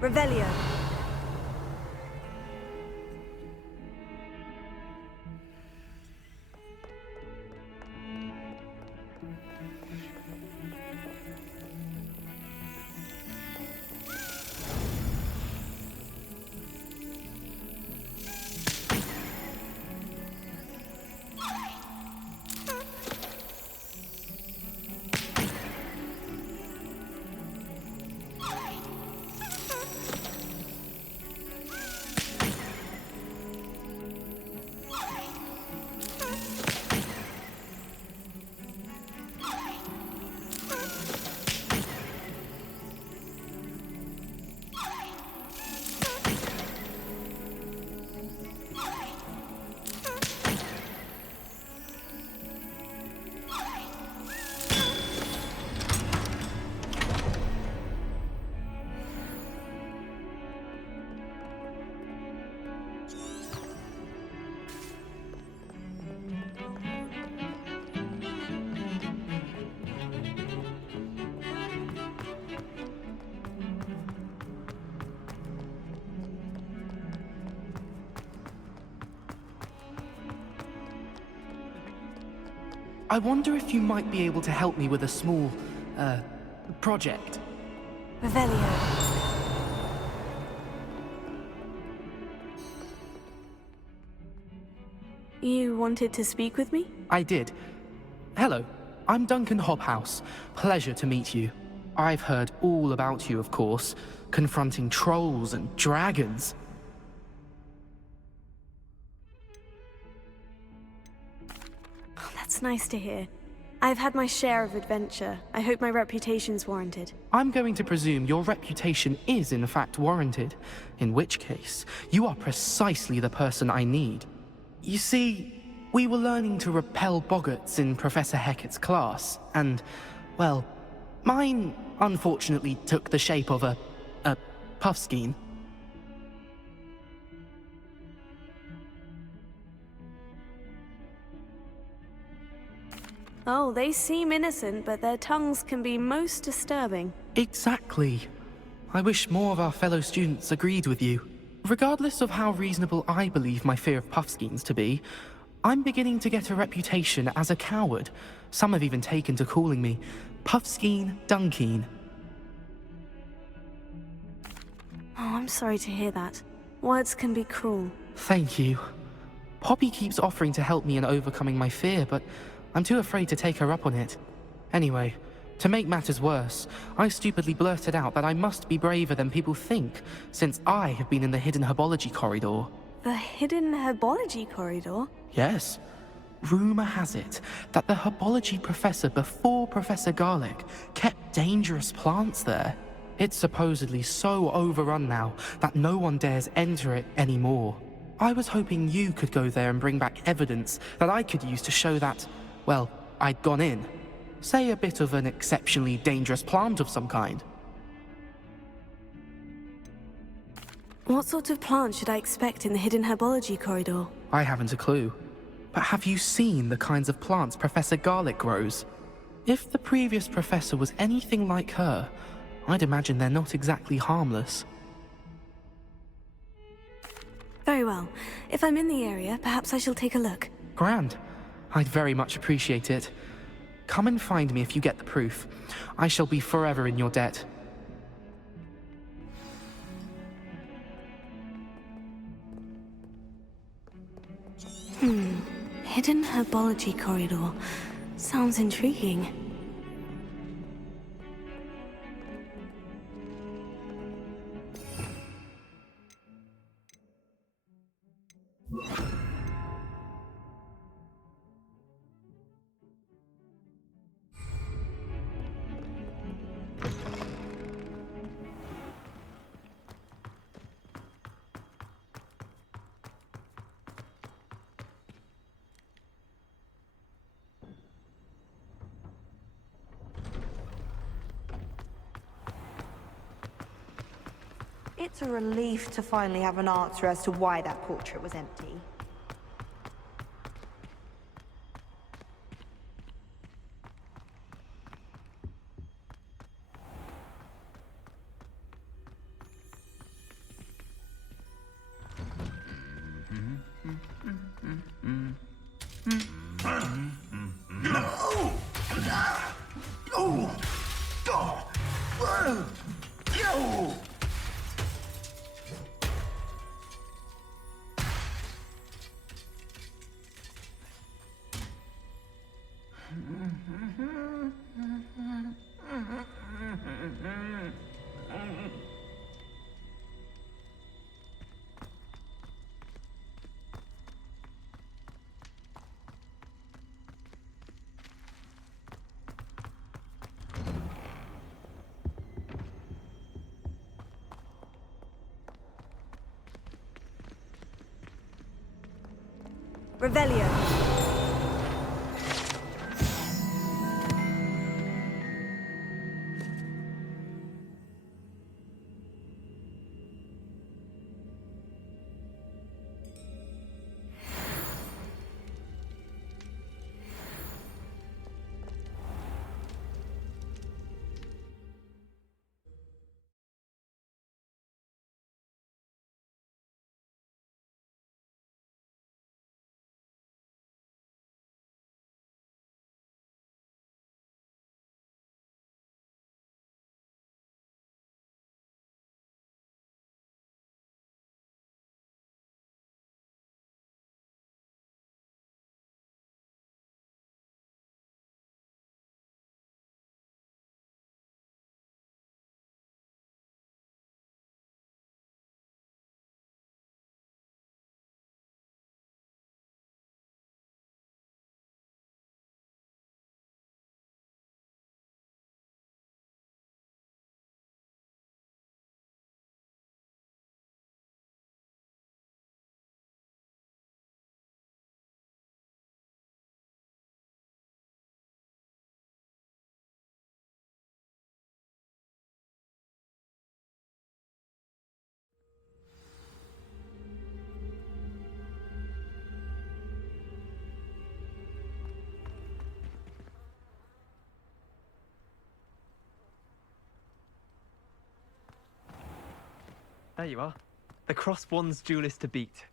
Revelio. I wonder if you might be able to help me with a small, project. Revelio. You wanted to speak with me? I did. Hello, I'm Duncan Hobhouse. Pleasure to meet you. I've heard all about you, of course, confronting trolls and dragons. That's nice to hear. I've had my share of adventure. I hope my reputation's warranted. I'm going to presume your reputation is in fact warranted, in which case, you are precisely the person I need. You see, we were learning to repel boggarts in Professor Hecat's class, and, well, mine unfortunately took the shape of a puffskein. Oh, they seem innocent, but their tongues can be most disturbing. Exactly. I wish more of our fellow students agreed with you. Regardless of how reasonable I believe my fear of puffskeins to be, I'm beginning to get a reputation as a coward. Some have even taken to calling me Puffskeen Dunkeen. Oh, I'm sorry to hear that. Words can be cruel. Thank you. Poppy keeps offering to help me in overcoming my fear, but I'm too afraid to take her up on it. Anyway, to make matters worse, I stupidly blurted out that I must be braver than people think, since I have been in the hidden herbology corridor. The hidden herbology corridor? Yes. Rumor has it that the herbology professor before Professor Garlic kept dangerous plants there. It's supposedly so overrun now that no one dares enter it anymore. I was hoping you could go there and bring back evidence that I could use to show that, well, I'd gone in. Say a bit of an exceptionally dangerous plant of some kind. What sort of plant should I expect in the hidden herbology corridor? I haven't a clue. But have you seen the kinds of plants Professor Garlic grows? If the previous professor was anything like her, I'd imagine they're not exactly harmless. Very well. If I'm in the area, perhaps I shall take a look. Grand. I'd very much appreciate it. Come and find me if you get the proof. I shall be forever in your debt. Hidden herbology corridor. Sounds intriguing. It's a relief to finally have an answer as to why that portrait was empty. Revelio. There you are. The crossed wands duelist to beat.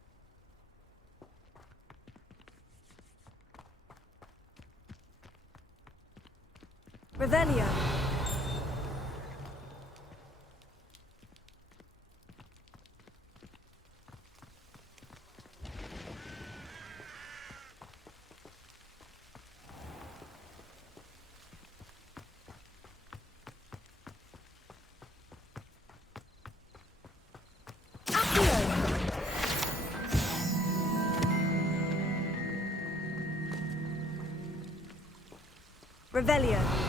Revelio. Revelio.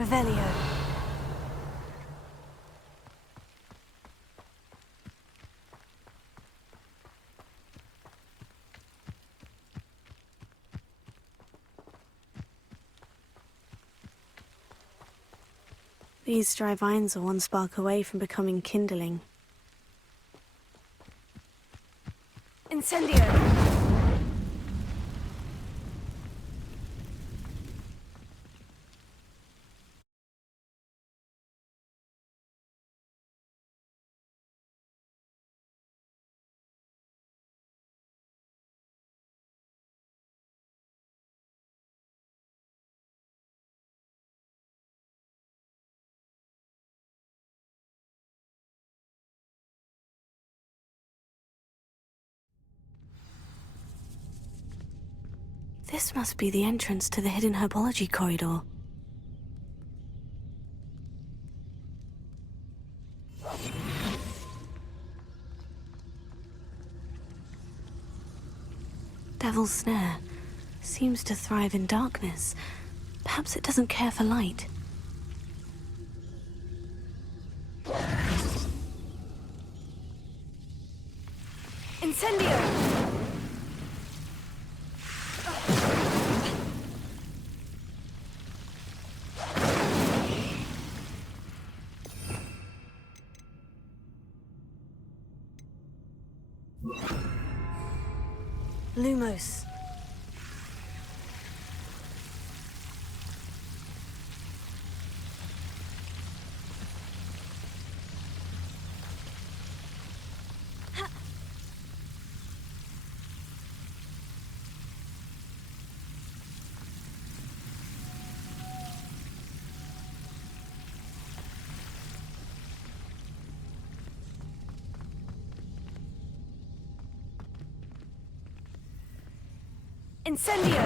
Revelio. These dry vines are one spark away from becoming kindling. Incendio! This must be the entrance to the hidden herbology corridor. Devil's Snare seems to thrive in darkness. Perhaps it doesn't care for light. Incendio! Lumos. Incendio!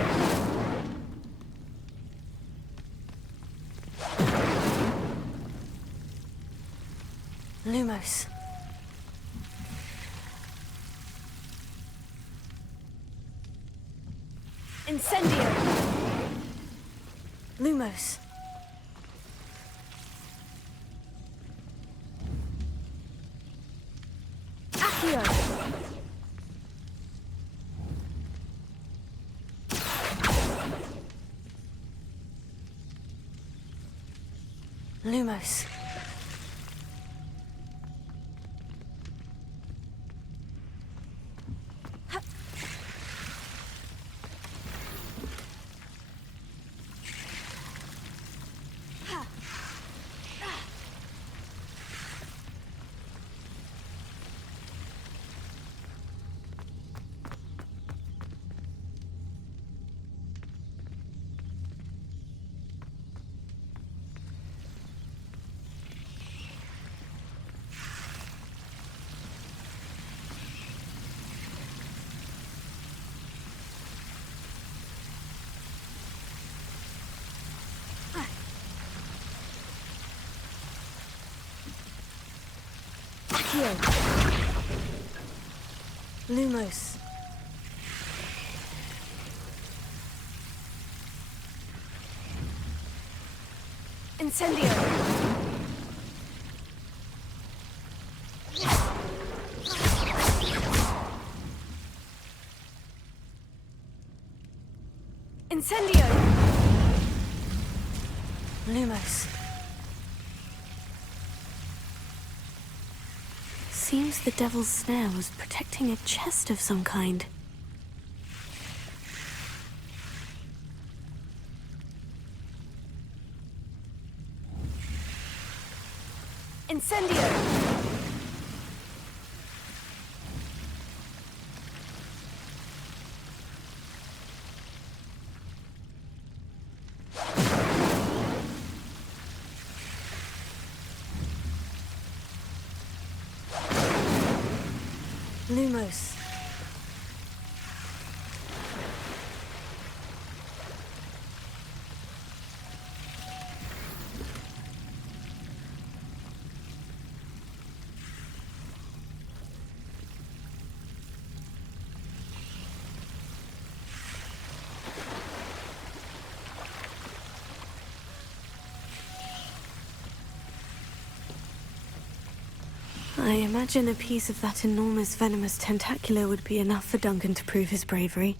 Lumos. Incendio! Lumos. Accio! Lumos. Accio! Lumos. Incendio! Incendio! Lumos. Seems the Devil's Snare was protecting a chest of some kind. Incendio! Lumos. I imagine a piece of that enormous venomous tentacular would be enough for Duncan to prove his bravery.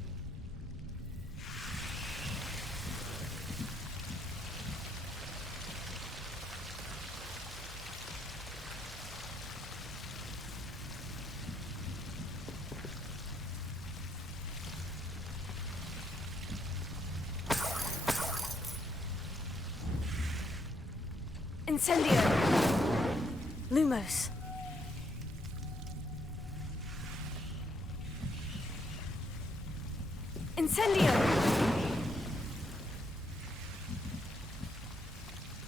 Incendio! Lumos. Incendio!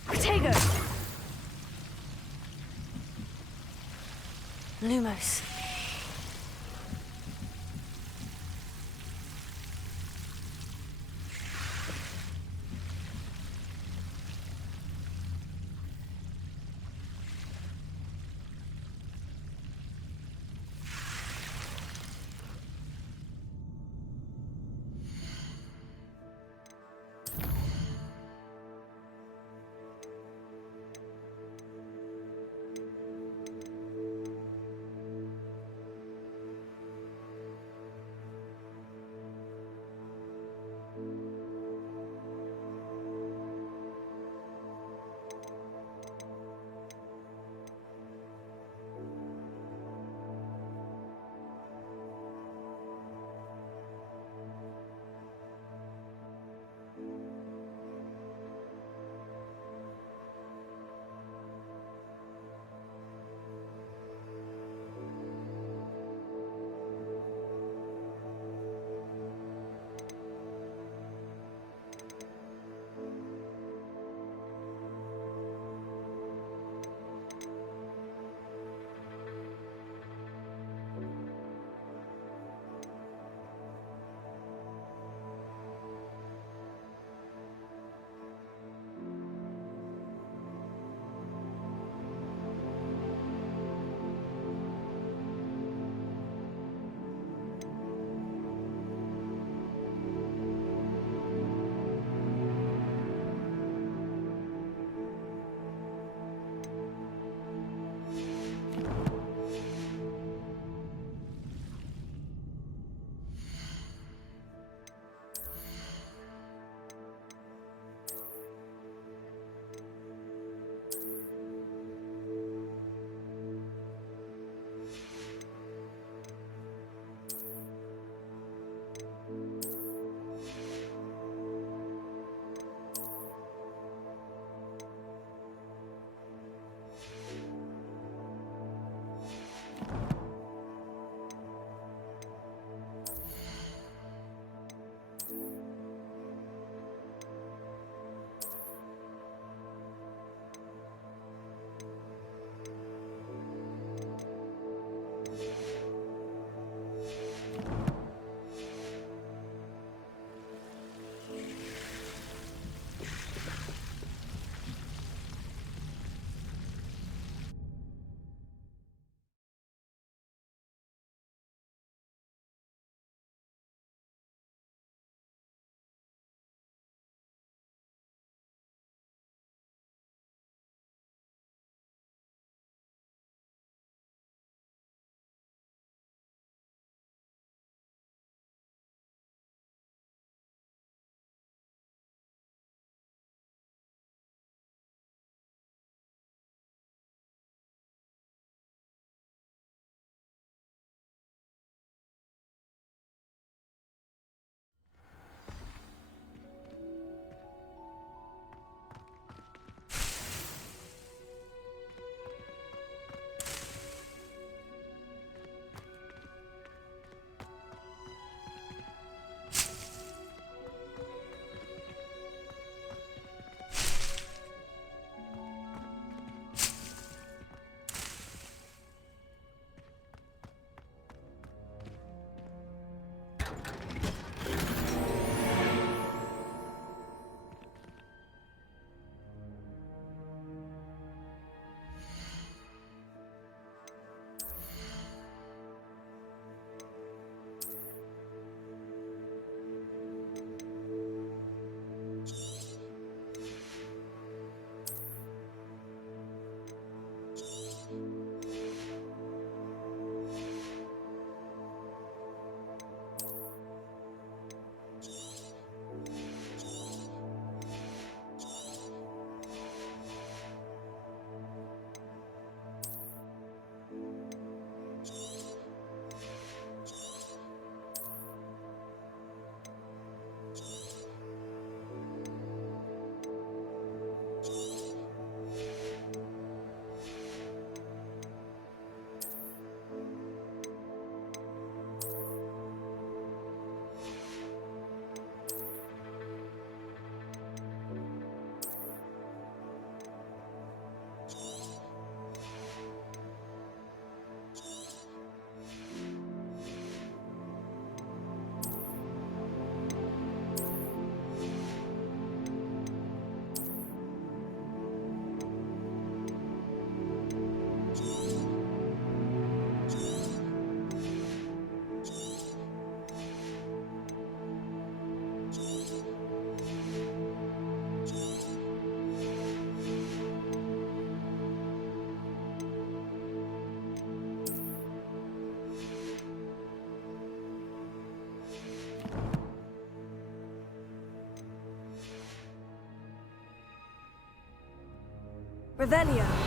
Protego! Lumos. Revelio.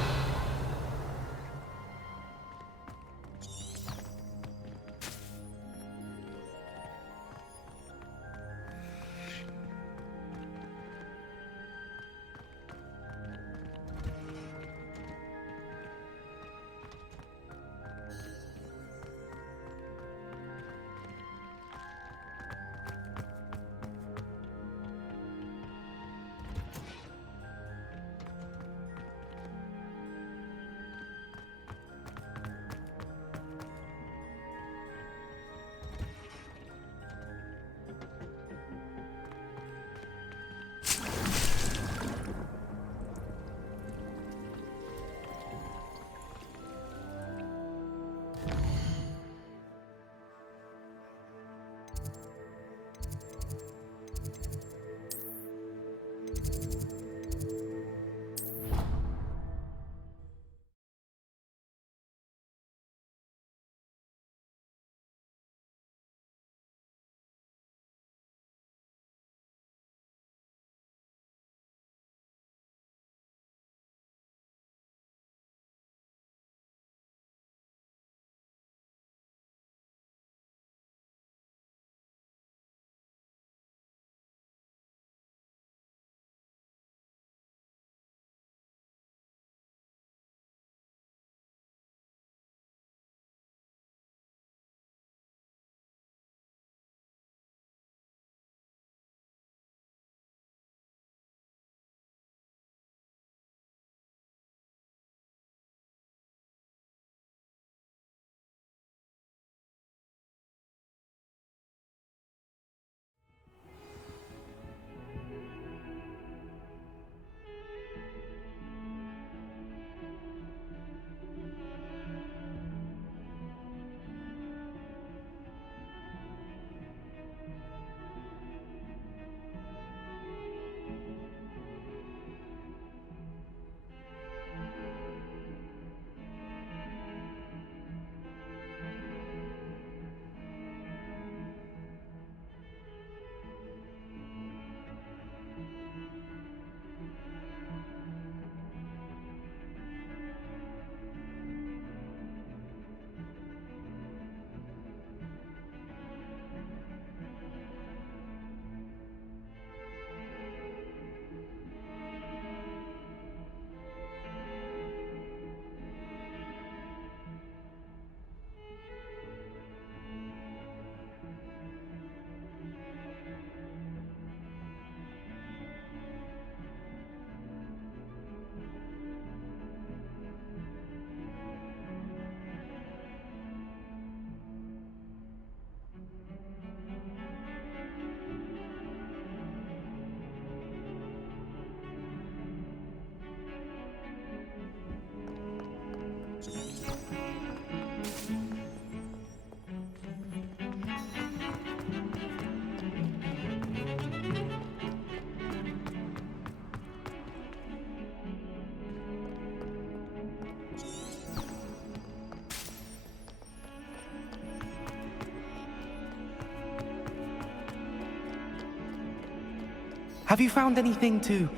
Have you found anything to,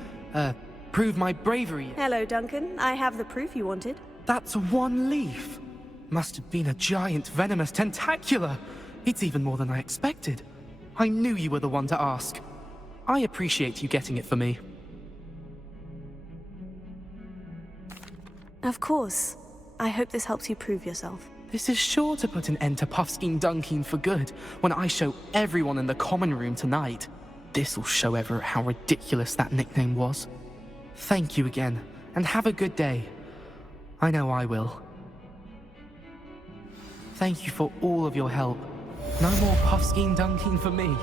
prove my bravery? Hello, Duncan. I have the proof you wanted. That's one leaf. Must have been a giant venomous tentacula. It's even more than I expected. I knew you were the one to ask. I appreciate you getting it for me. Of course. I hope this helps you prove yourself. This is sure to put an end to Puffskein Dunkin for good when I show everyone in the common room tonight. This'll show Everett how ridiculous that nickname was. Thank you again, and have a good day. I know I will. Thank you for all of your help. No more Puffskein Dunkin for me.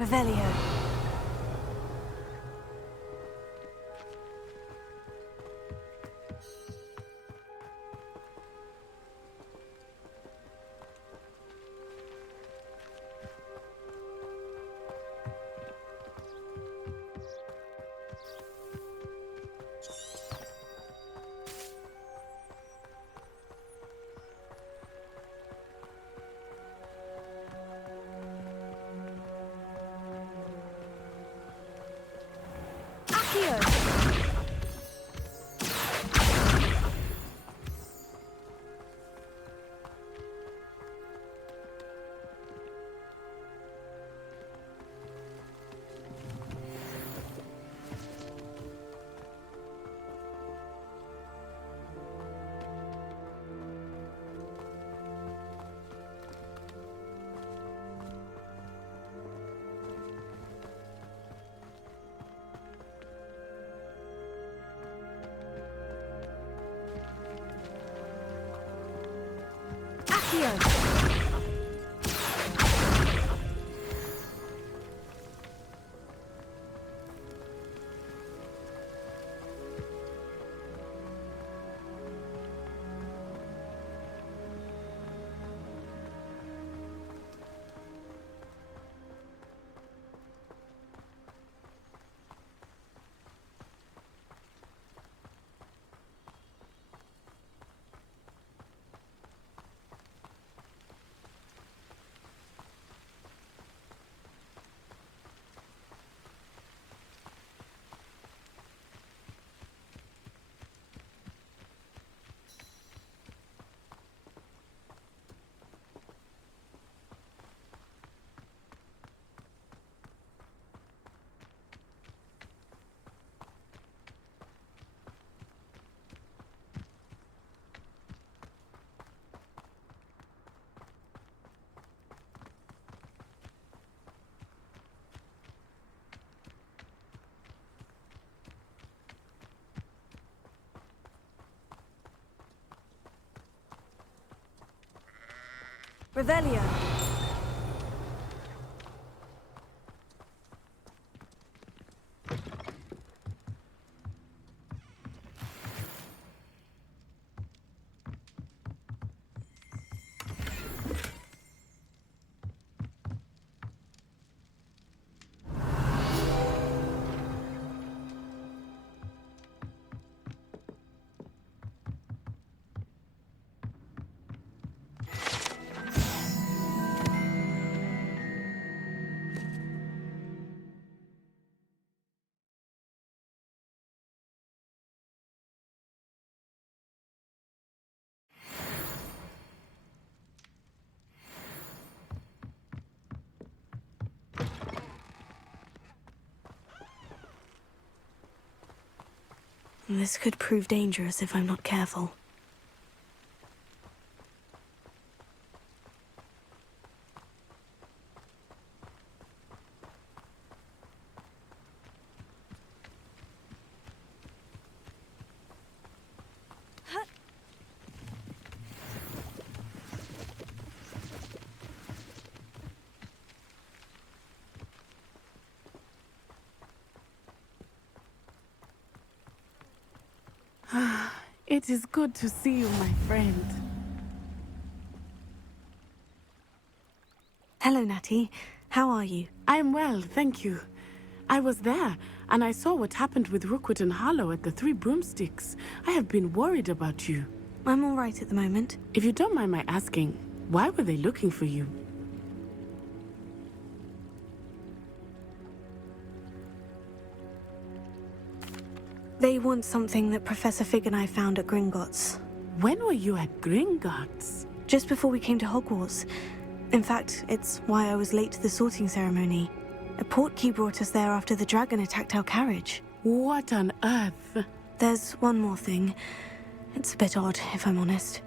Revelio. Revelio. This could prove dangerous if I'm not careful. It is good to see you, my friend. Hello, Natty. How are you? I am well, thank you. I was there, and I saw what happened with Rookwood and Harlow at the Three Broomsticks. I have been worried about you. I'm all right at the moment. If you don't mind my asking, why were they looking for you? They want something that Professor Fig and I found at Gringotts. When were you at Gringotts? Just before we came to Hogwarts. In fact, it's why I was late to the sorting ceremony. A portkey brought us there after the dragon attacked our carriage. What on earth? There's one more thing. It's a bit odd, if I'm honest.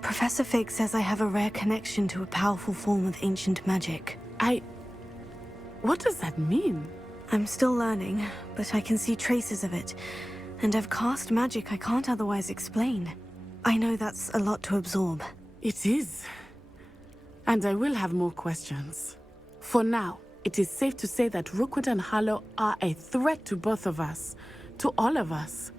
Professor Fig says I have a rare connection to a powerful form of ancient magic. What does that mean? I'm still learning, but I can see traces of it. And I've cast magic I can't otherwise explain. I know that's a lot to absorb. It is. And I will have more questions. For now, it is safe to say that Rookwood and Harlow are a threat to both of us, to all of us.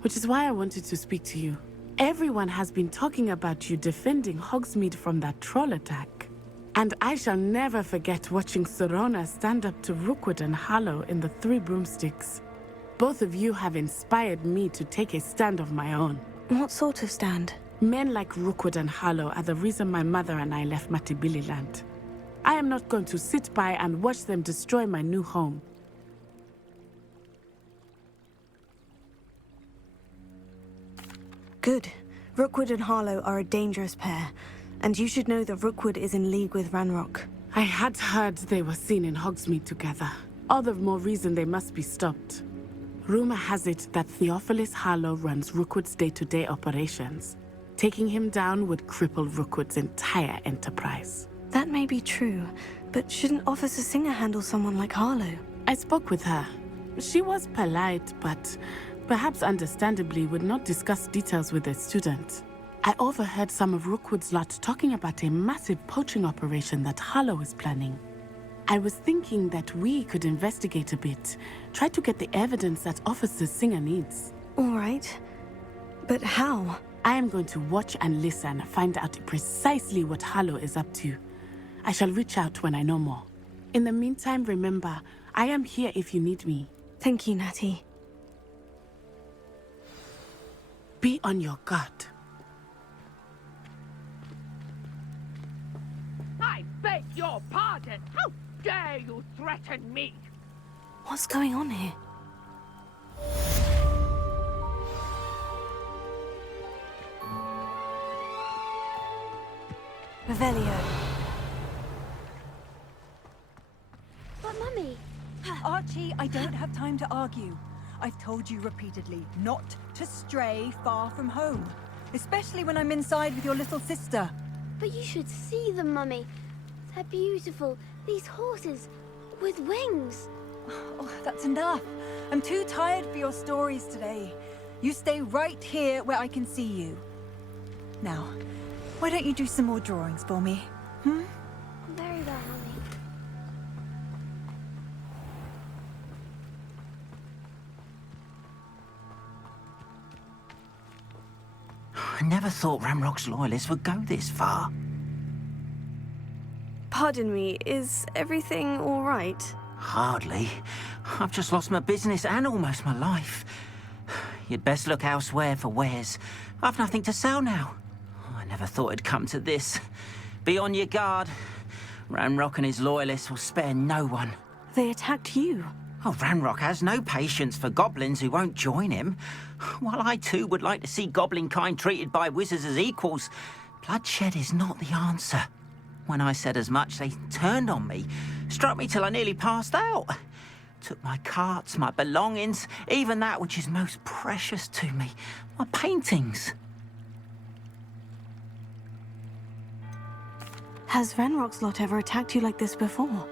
Which is why I wanted to speak to you. Everyone has been talking about you defending Hogsmeade from that troll attack. And I shall never forget watching Sorona stand up to Rookwood and Harlow in the Three Broomsticks. Both of you have inspired me to take a stand of my own. What sort of stand? Men like Rookwood and Harlow are the reason my mother and I left Matabeleland. I am not going to sit by and watch them destroy my new home. Good. Rookwood and Harlow are a dangerous pair, and you should know that Rookwood is in league with Ranrock. I had heard they were seen in Hogsmeade together. All the more reason they must be stopped. Rumor has it that Theophilus Harlow runs Rookwood's day-to-day operations. Taking him down would cripple Rookwood's entire enterprise. That may be true, but shouldn't Officer Singer handle someone like Harlow? I spoke with her. She was polite, but perhaps understandably would not discuss details with a student. I overheard some of Rookwood's lot talking about a massive poaching operation that Harlow is planning. I was thinking that we could investigate a bit, try to get the evidence that Officer Singer needs. All right. But how? I am going to watch and listen, find out precisely what Harlow is up to. I shall reach out when I know more. In the meantime, remember, I am here if you need me. Thank you, Natty. Be on your guard. I beg your pardon! How dare you threaten me? What's going on here? Revelio. But Mummy... Archie, I don't have time to argue. I've told you repeatedly not to stray far from home. Especially when I'm inside with your little sister. But you should see them, Mummy. They're beautiful. These horses with wings. Oh, that's enough. I'm too tired for your stories today. You stay right here where I can see you. Now, why don't you do some more drawings for me? Hmm? Very well, Mummy. I never thought Ranrock's loyalists would go this far. Pardon me, is everything all right? Hardly. I've just lost my business and almost my life. You'd best look elsewhere for wares. I've nothing to sell now. I never thought it'd come to this. Be on your guard. Ranrock and his loyalists will spare no one. They attacked you. Oh, Ranrock has no patience for goblins who won't join him. While I too would like to see goblin kind treated by wizards as equals, bloodshed is not the answer. When I said as much, they turned on me, struck me till I nearly passed out. Took my carts, my belongings, even that which is most precious to me, my paintings. Has Ranrock's lot ever attacked you like this before?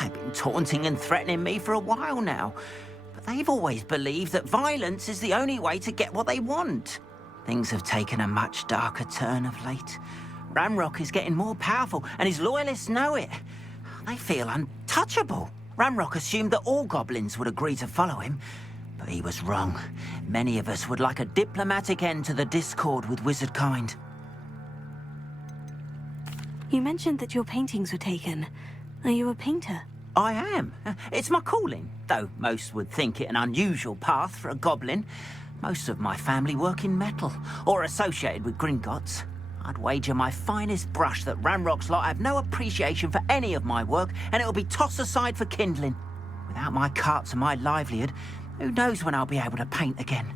They've been taunting and threatening me for a while now, but they've always believed that violence is the only way to get what they want. Things have taken a much darker turn of late. Ranrock is getting more powerful, and his loyalists know it. They feel untouchable. Ranrock assumed that all goblins would agree to follow him, but he was wrong. Many of us would like a diplomatic end to the discord with wizard kind. You mentioned that your paintings were taken. Are you a painter? I am. It's my calling, though most would think it an unusual path for a goblin. Most of my family work in metal, or associated with Gringotts. I'd wager my finest brush that Ranrock's lot have no appreciation for any of my work, and it'll be tossed aside for kindling. Without my carts and my livelihood, who knows when I'll be able to paint again?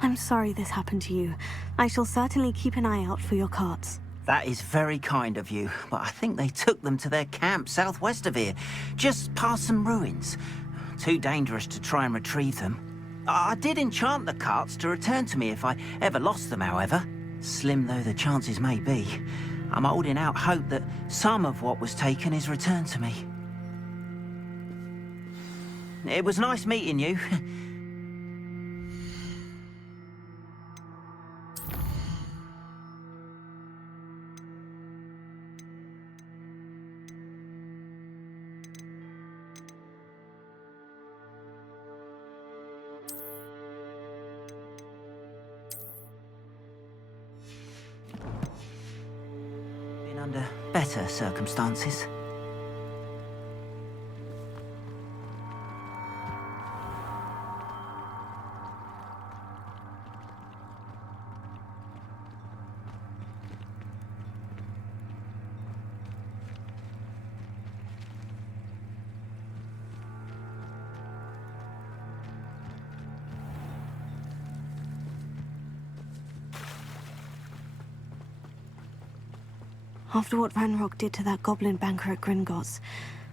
I'm sorry this happened to you. I shall certainly keep an eye out for your carts. That is very kind of you, but I think they took them to their camp southwest of here, just past some ruins. Too dangerous to try and retrieve them. I did enchant the carts to return to me if I ever lost them, however. Slim though the chances may be, I'm holding out hope that some of what was taken is returned to me. It was nice meeting you. better circumstances. After what Ranrock did to that goblin banker at Gringotts,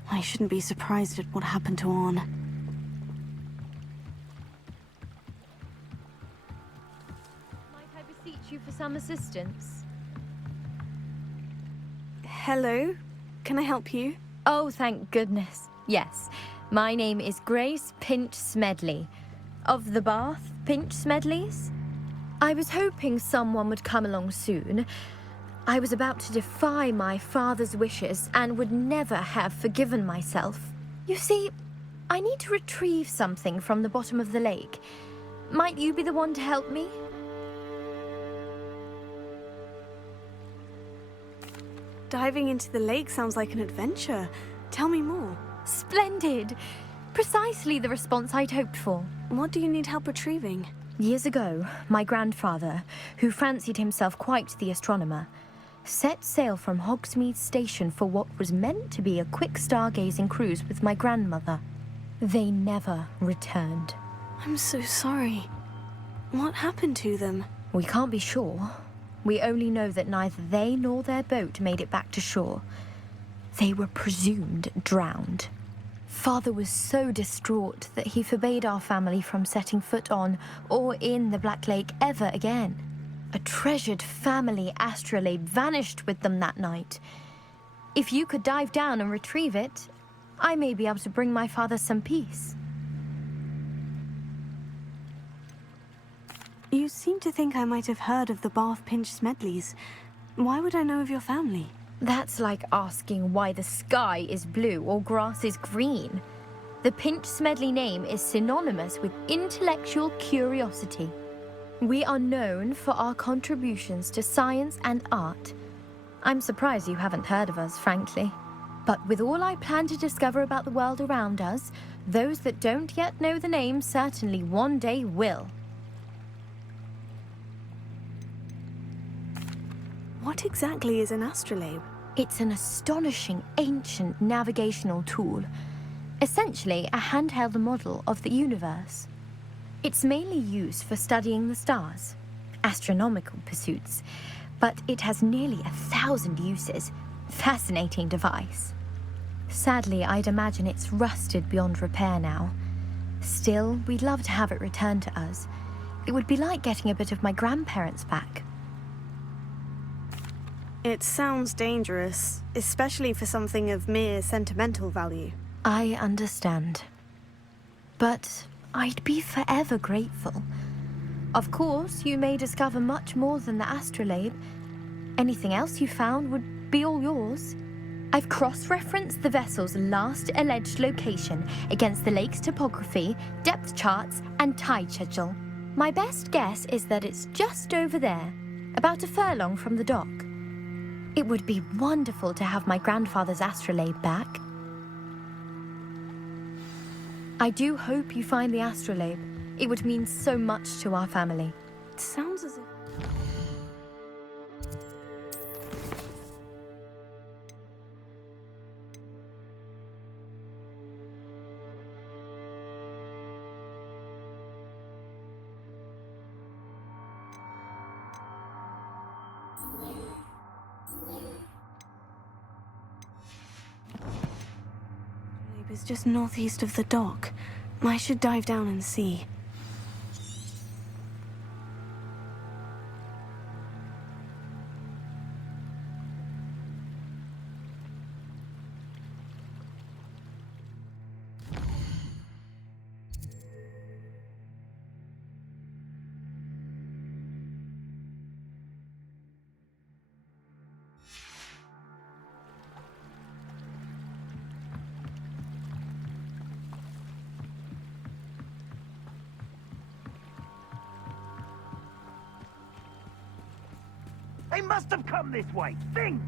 I shouldn't be surprised at what happened to Orn. Might I beseech you for some assistance? Hello? Can I help you? Oh, thank goodness. Yes. My name is Grace Pinch Smedley. Of the Bath Pinch Smedleys? I was hoping someone would come along soon. I was about to defy my father's wishes and would never have forgiven myself. You see, I need to retrieve something from the bottom of the lake. Might you be the one to help me? Diving into the lake sounds like an adventure. Tell me more. Splendid! Precisely the response I'd hoped for. What do you need help retrieving? Years ago, my grandfather, who fancied himself quite the astronomer, set sail from Hogsmeade Station for what was meant to be a quick stargazing cruise with my grandmother. They never returned. I'm so sorry. What happened to them? We can't be sure. We only know that neither they nor their boat made it back to shore. They were presumed drowned. Father was so distraught that he forbade our family from setting foot on or in the Black Lake ever again. A treasured family astrolabe vanished with them that night. If you could dive down and retrieve it, I may be able to bring my father some peace. You seem to think I might have heard of the Bath Pinch Smedleys. Why would I know of your family? That's like asking why the sky is blue or grass is green. The Pinch Smedley name is synonymous with intellectual curiosity. We are known for our contributions to science and art. I'm surprised you haven't heard of us, frankly. But with all I plan to discover about the world around us, those that don't yet know the name certainly one day will. What exactly is an astrolabe? It's an astonishing ancient navigational tool. Essentially, a handheld model of the universe. It's mainly used for studying the stars, astronomical pursuits, but it has nearly 1,000 uses. Fascinating device. Sadly, I'd imagine it's rusted beyond repair now. Still, we'd love to have it returned to us. It would be like getting a bit of my grandparents back. It sounds dangerous, especially for something of mere sentimental value. I understand. But I'd be forever grateful. Of course, you may discover much more than the astrolabe. Anything else you found would be all yours. I've cross-referenced the vessel's last alleged location against the lake's topography, depth charts, and tide schedule. My best guess is that it's just over there, about a furlong from the dock. It would be wonderful to have my grandfather's astrolabe back. I do hope you find the astrolabe. It would mean so much to our family. It sounds as if... It's just northeast of the dock. I should dive down and see. They must have come this way. Think!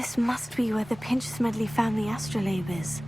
This must be where the Pinch Smedley family astrolabe is.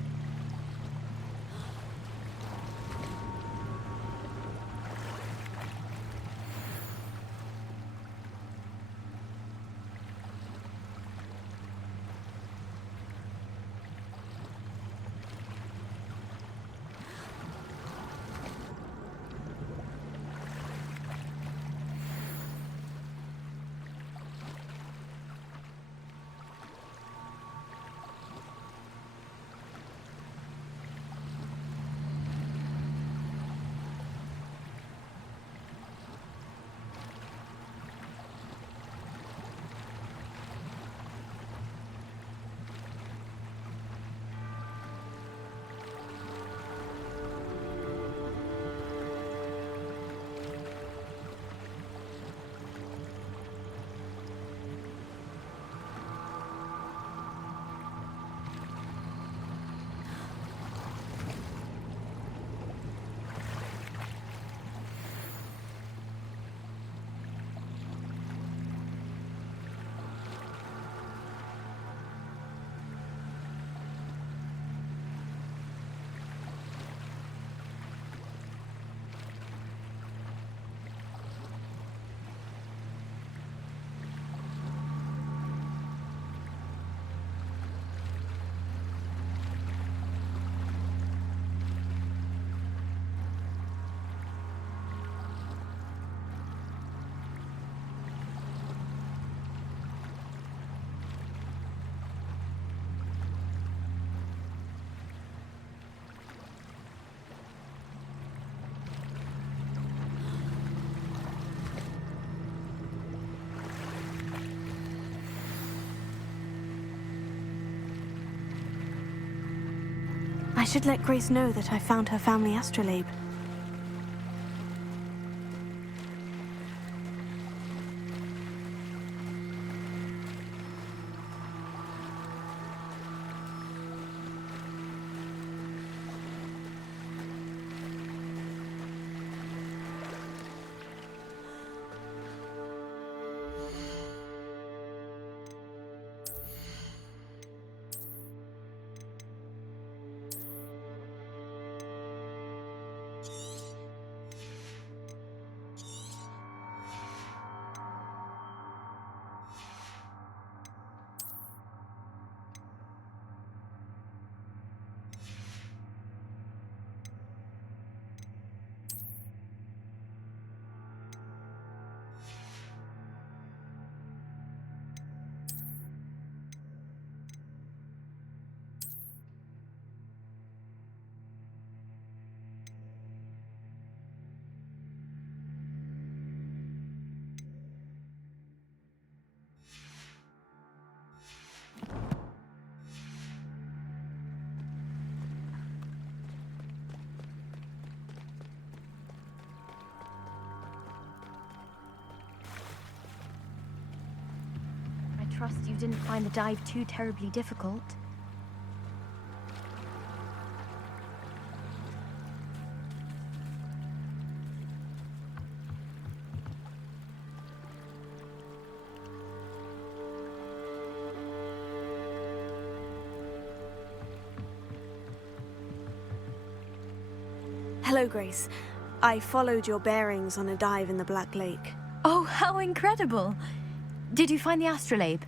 I should let Grace know that I found her family astrolabe. I trust you didn't find the dive too terribly difficult. Hello, Grace. I followed your bearings on a dive in the Black Lake. Oh, how incredible! Did you find the astrolabe?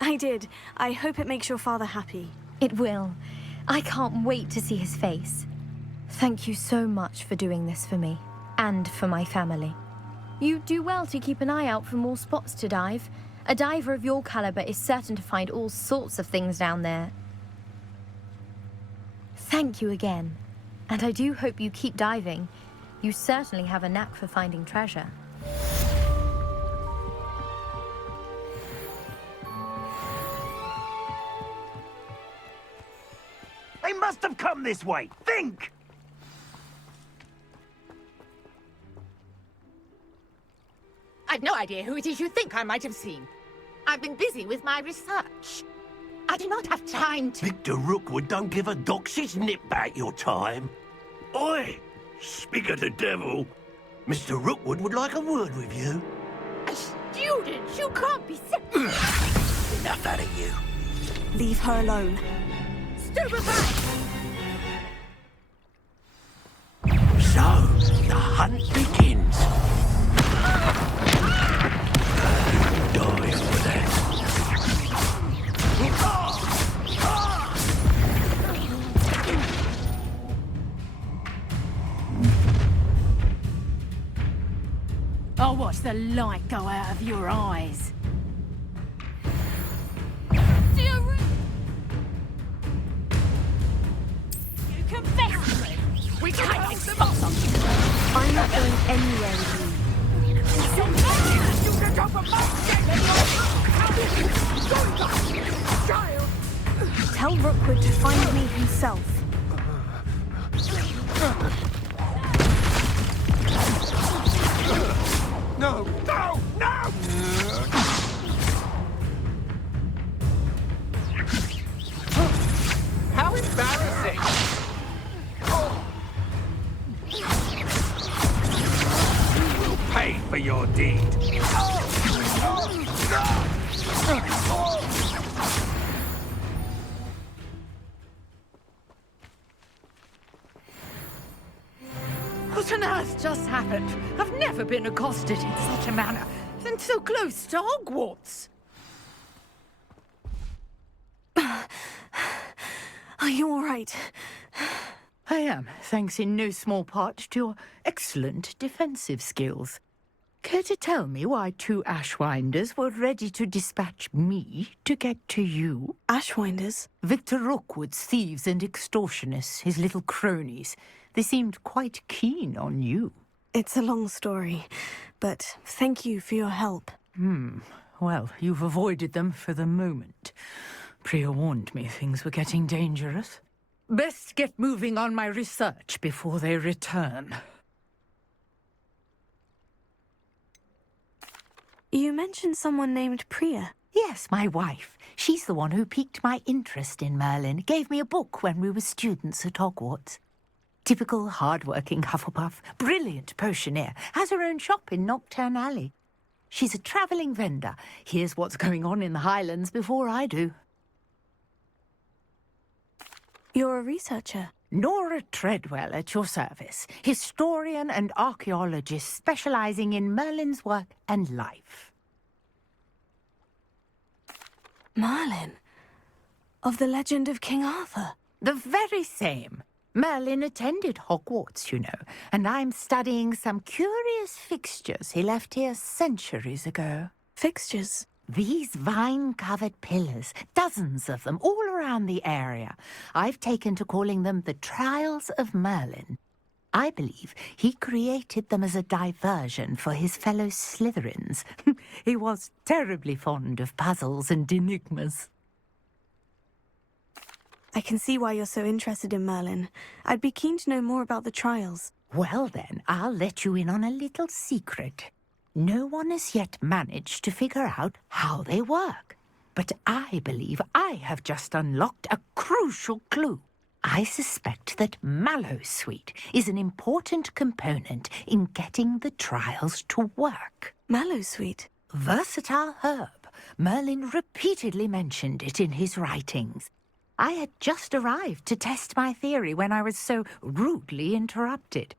I did. I hope it makes your father happy. It will. I can't wait to see his face. Thank you so much for doing this for me, and for my family. You do well to keep an eye out for more spots to dive. A diver of your caliber is certain to find all sorts of things down there. Thank you again, and I do hope you keep diving. You certainly have a knack for finding treasure. They must have come this way. Think! I've no idea who it is you think I might have seen. I've been busy with my research. I do not have time to... Victor Rookwood don't give a doxy's nip back your time. Oi! Speak of the devil. Mr. Rookwood would like a word with you. students! You can't be Enough out of you. Leave her alone. Stupefy! So, the hunt begins. Die for that. I'll watch the light go out of your eyes. You confessed to it! We can't expose them! I'm not going anywhere with you. You can go from my child! Tell Rookwood to find me himself. No! No! No! How embarrassing! You will pay for your deed. What on earth just happened? I've never been accosted in such a manner, and so close to Hogwarts. Are you all right? I am, thanks in no small part to your excellent defensive skills. Care to tell me why 2 Ashwinders were ready to dispatch me to get to you? Ashwinders? Victor Rookwood's thieves and extortionists, his little cronies. They seemed quite keen on you. It's a long story, but thank you for your help. Well, you've avoided them for the moment. Priya warned me things were getting dangerous. Best get moving on my research before they return. You mentioned someone named Priya. Yes, my wife. She's the one who piqued my interest in Merlin. Gave me a book when we were students at Hogwarts. Typical hard-working Hufflepuff, brilliant potioneer, has her own shop in Nocturne Alley. She's a travelling vendor. Hears what's going on in the Highlands before I do. You're a researcher? Nora Treadwell at your service. Historian and archaeologist specialising in Merlin's work and life. Merlin? Of the legend of King Arthur? The very same. Merlin attended Hogwarts, you know, and I'm studying some curious fixtures he left here centuries ago. Fixtures? These vine-covered pillars, dozens of them, all around the area. I've taken to calling them the Trials of Merlin. I believe he created them as a diversion for his fellow Slytherins. He was terribly fond of puzzles and enigmas. I can see why you're so interested in Merlin. I'd be keen to know more about the trials. Well then, I'll let you in on a little secret. No one has yet managed to figure out how they work. But I believe I have just unlocked a crucial clue. I suspect that Mallowsweet is an important component in getting the trials to work. Mallowsweet? Versatile herb. Merlin repeatedly mentioned it in his writings. I had just arrived to test my theory when I was so rudely interrupted.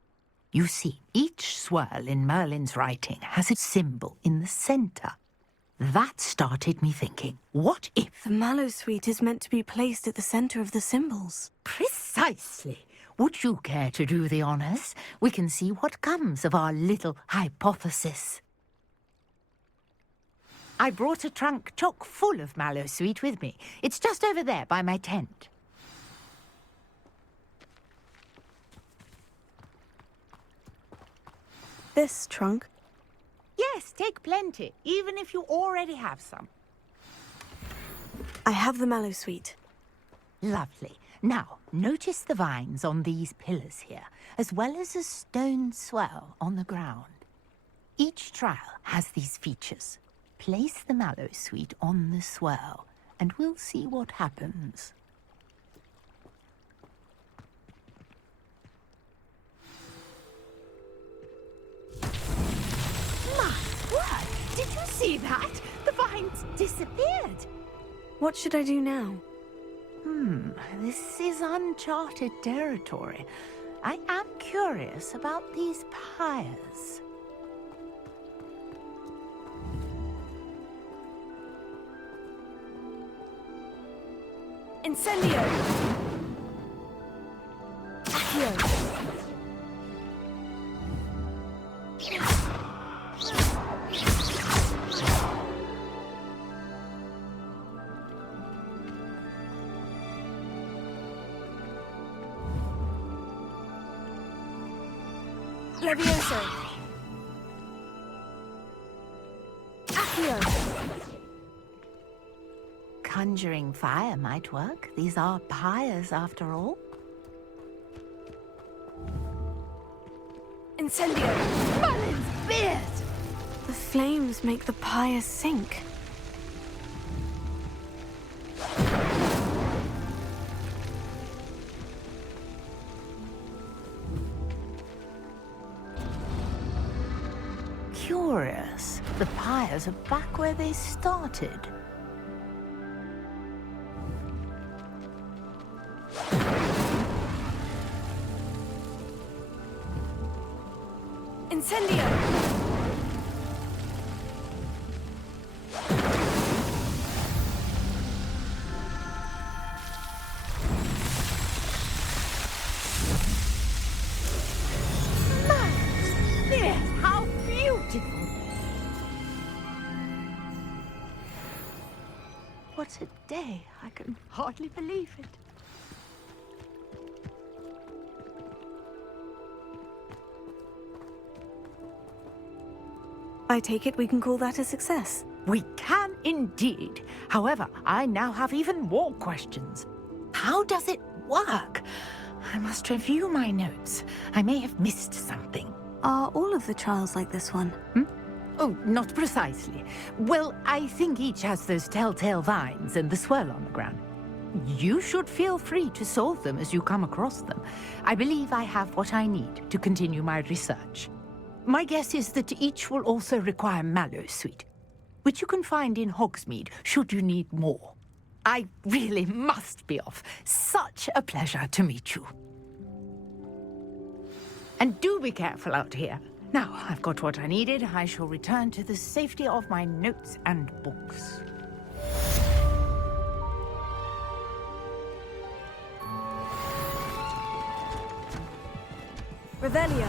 You see, each swirl in Merlin's writing has a symbol in the centre. That started me thinking, what if... The Mallowsweet is meant to be placed at the centre of the symbols. Precisely. Would you care to do the honours? We can see what comes of our little hypothesis. I brought a trunk chock full of Mallowsweet with me. It's just over there by my tent. This trunk? Yes, take plenty, even if you already have some. I have the Mallowsweet. Lovely. Now, notice the vines on these pillars here, as well as a stone swell on the ground. Each trial has these features. Place the Mallowsweet on the swirl, and we'll see what happens. My word! Did you see See that? The vines disappeared. What should I do now? This is uncharted territory. I am curious about these pyres. Incendio! Accio! Levioso! Accio! Conjuring fire might work. These are pyres, after all. Incendio! Merlin's beard! The flames make the pyre sink. Curious. The pyres are back where they started. Incendio! How beautiful! What a day. I can hardly believe it. I take it we can call that a success. We can indeed. However, I now have even more questions. How does it work? I must review my notes. I may have missed something. Are all of the trials like this one? Oh, not precisely. Well, I think each has those telltale vines and the swirl on the ground. You should feel free to solve them as you come across them. I believe I have what I need to continue my research. My guess is that each will also require mallow sweet, which you can find in Hogsmeade should you need more. I really must be off. Such a pleasure to meet you. And do be careful out here. Now I've got what I needed, I shall return to the safety of my notes and books. Revelio.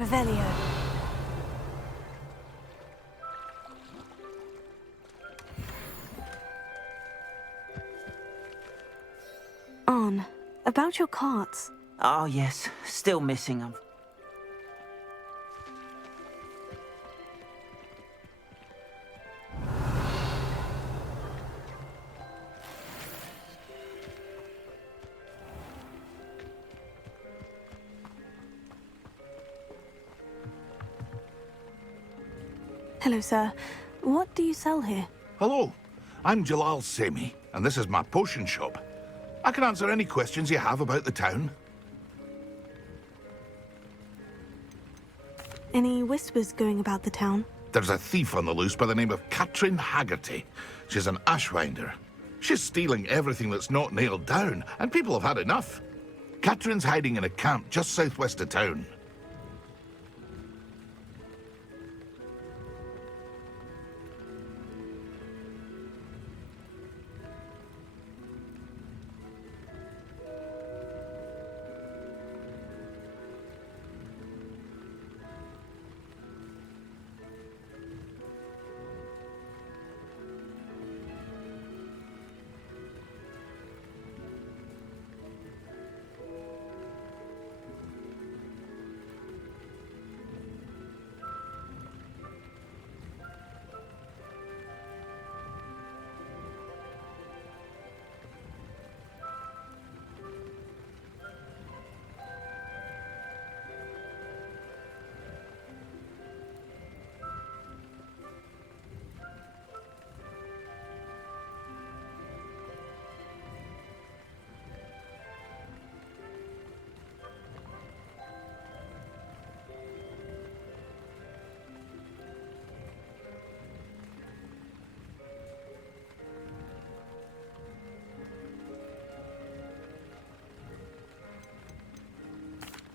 Revelio. On. About your carts. Oh, yes. Still missing them. Hello, sir. What do you sell here? Hello, I'm Jalal Semi, and this is my potion shop. I can answer any questions you have about the town. Any whispers going about the town? There's a thief on the loose by the name of Katrin Haggerty. She's an ashwinder. She's stealing everything that's not nailed down, and people have had enough. Katrin's hiding in a camp just southwest of town.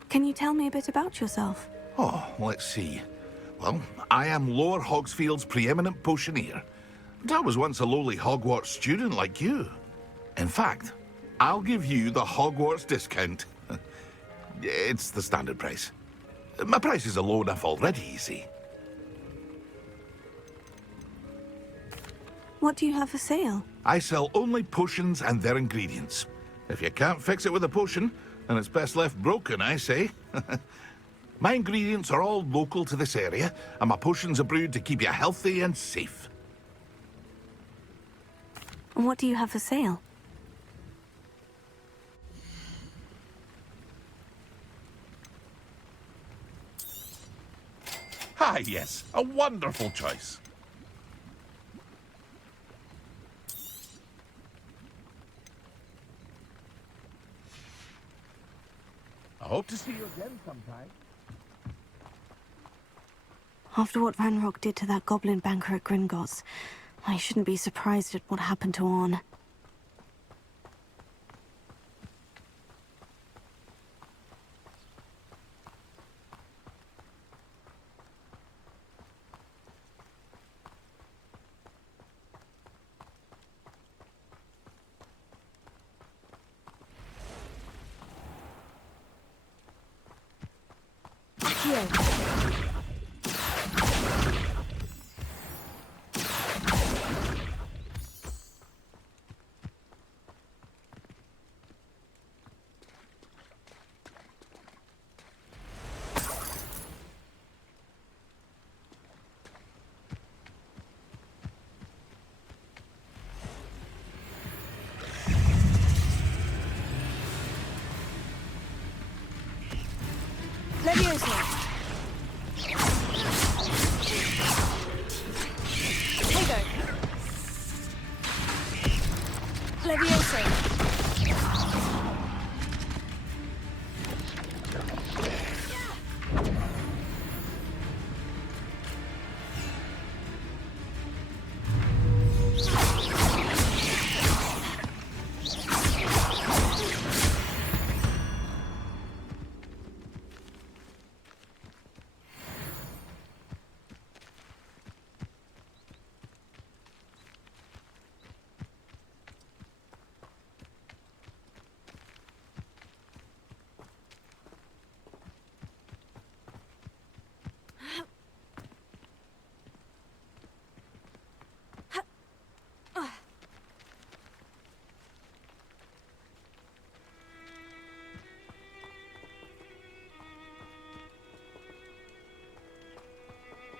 Can you tell me a bit about yourself? Oh, let's see. Well, I am Lower Hogsfield's preeminent potioneer. But I was once a lowly Hogwarts student like you. In fact, I'll give you the Hogwarts discount. It's the standard price. My prices are low enough already, you see. What do you have for sale? I sell only potions and their ingredients. If you can't fix it with a potion, then it's best left broken, I say. My ingredients are all local to this area, and my potions are brewed to keep you healthy and safe. And what do you have for sale? Ah, yes, a wonderful choice. I hope to see you again sometime. After what Ranrock did to that goblin banker at Gringotts, I shouldn't be surprised at what happened to Orn. Leviosa! Tego! Leviosa!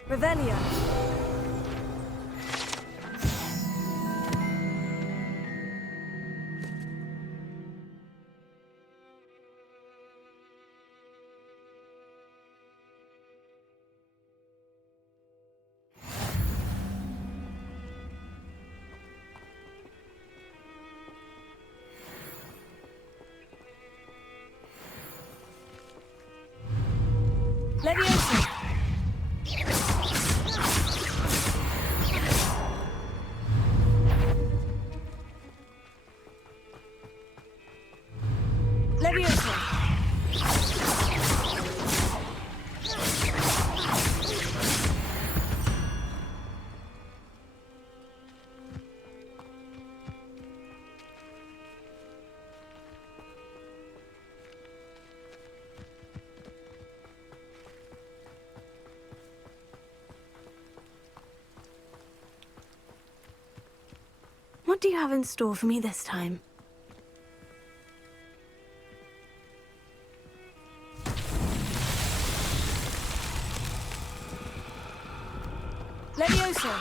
Revelia. Leviosa! Leviosa! What do you have in store for me this time? Leviosa!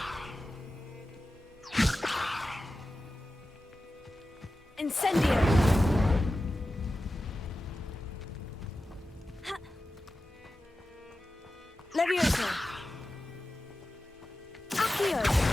Incendio! Leviosa! Accio!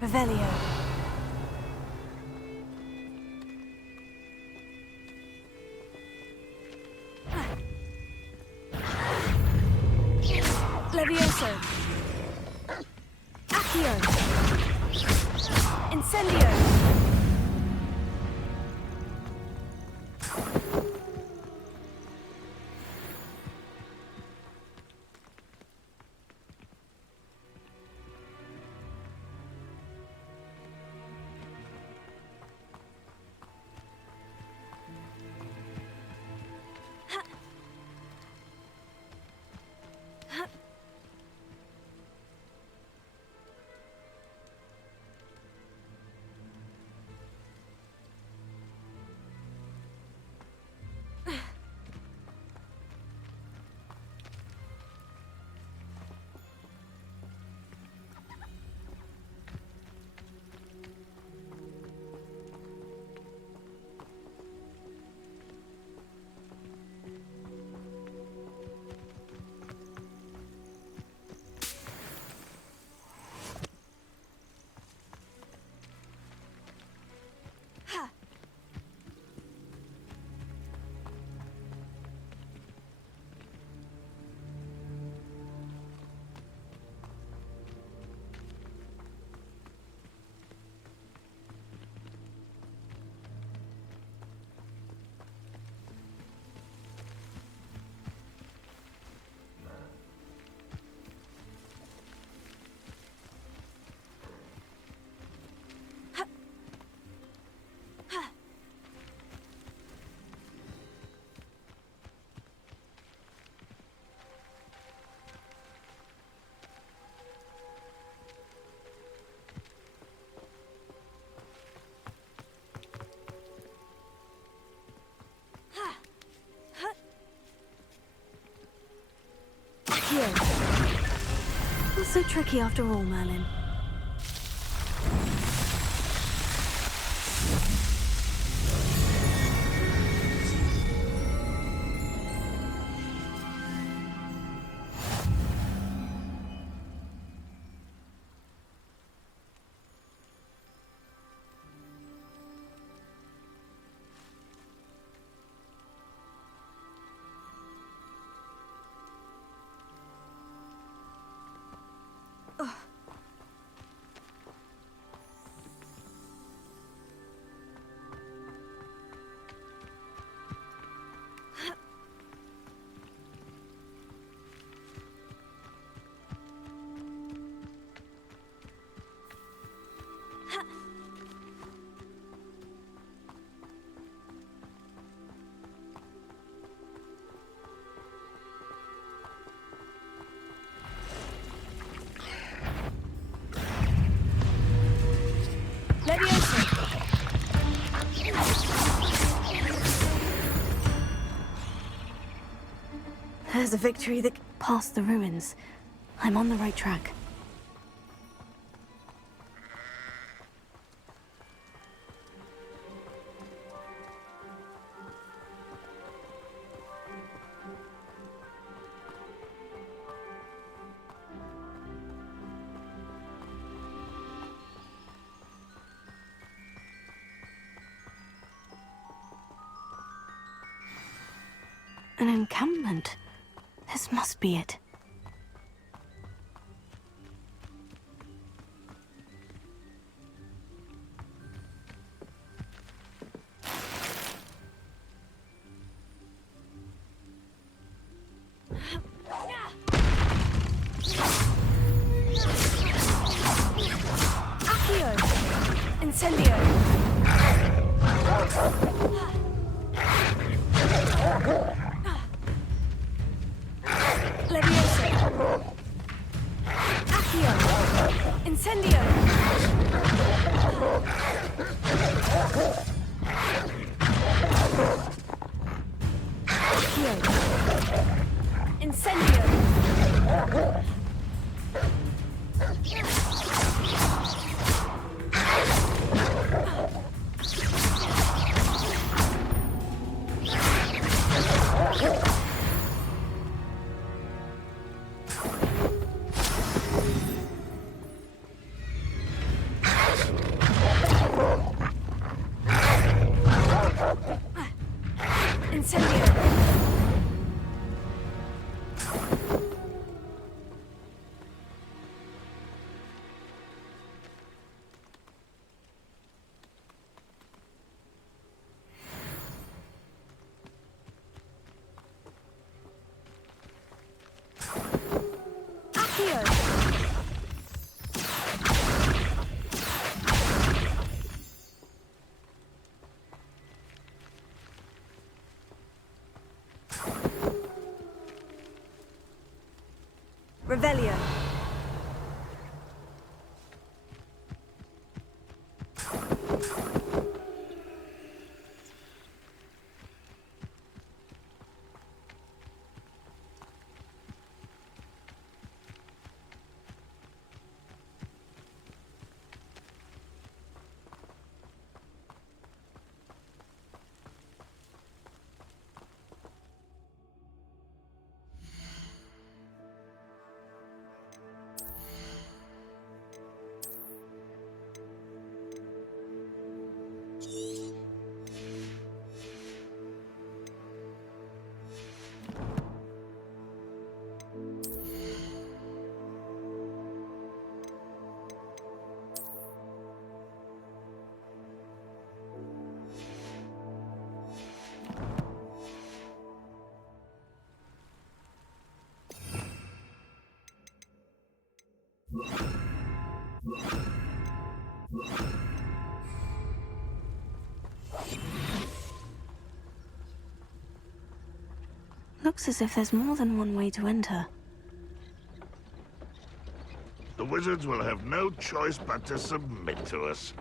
Revelio. Levioso. Accio. Incendio. Not so tricky after all, Merlin. a victory that past the ruins. I'm on the right track. An encampment. This must be it. Accio! Incendio! Levioso! Accio! Incendio! Accio! Incendio! Incendio! Accio! Revelio. Looks as if there's more than one way to enter. The wizards will have no choice but to submit to us.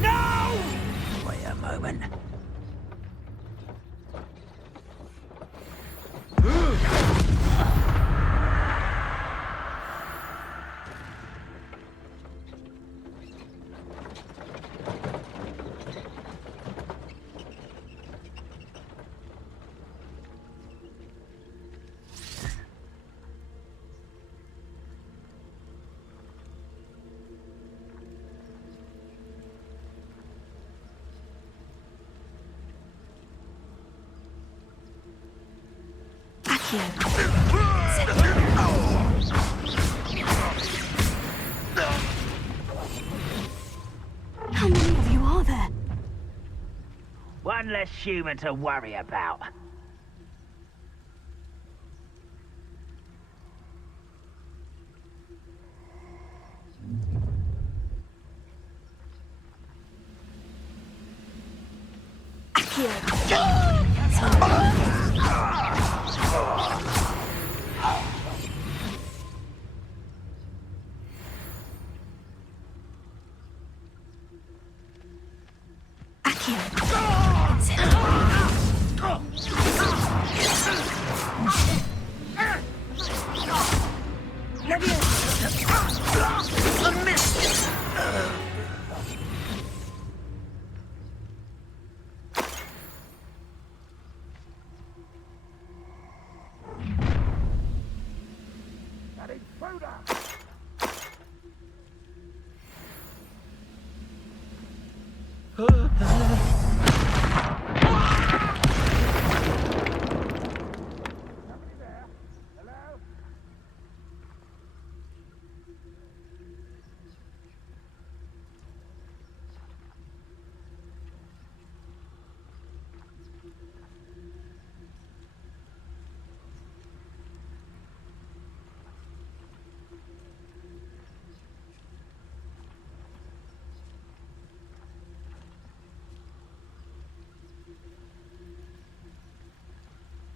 No! Wait a moment. How many of you are there? One less human to worry about.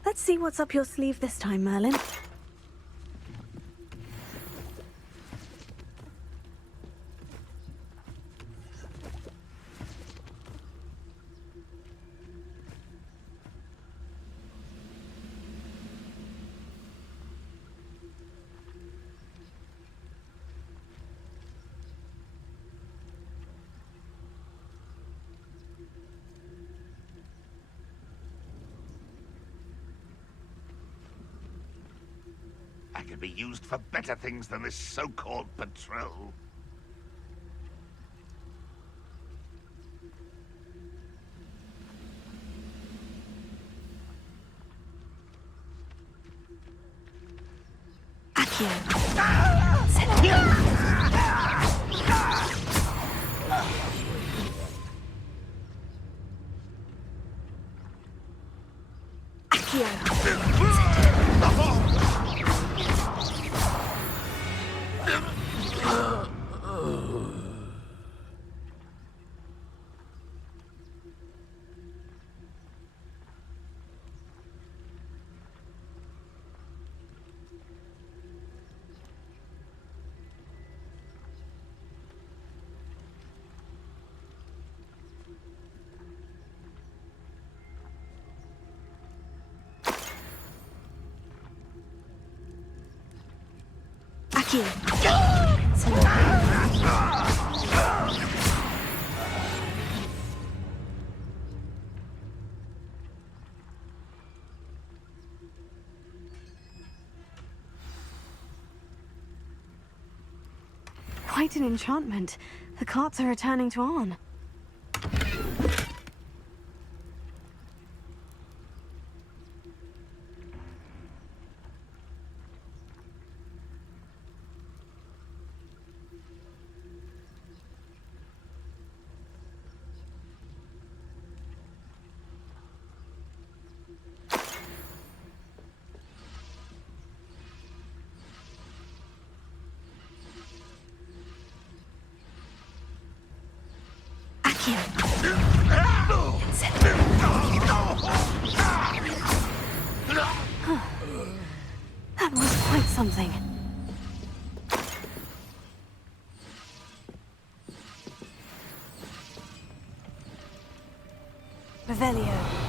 Let's see what's up your sleeve this time, Merlin. I could be used for better things than this so-called patrol. Quite an enchantment. The carts are returning to Arn. That was quite something. Revelio.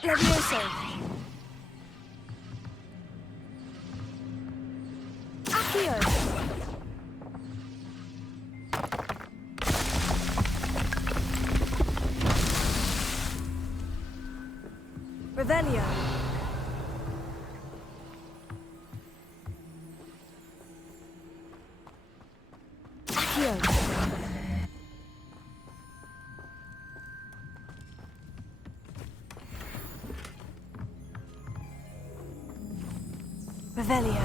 Levioso. Accio. Revelio. Revelio.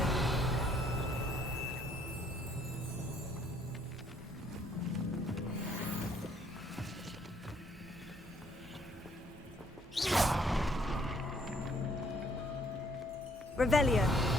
Revelio.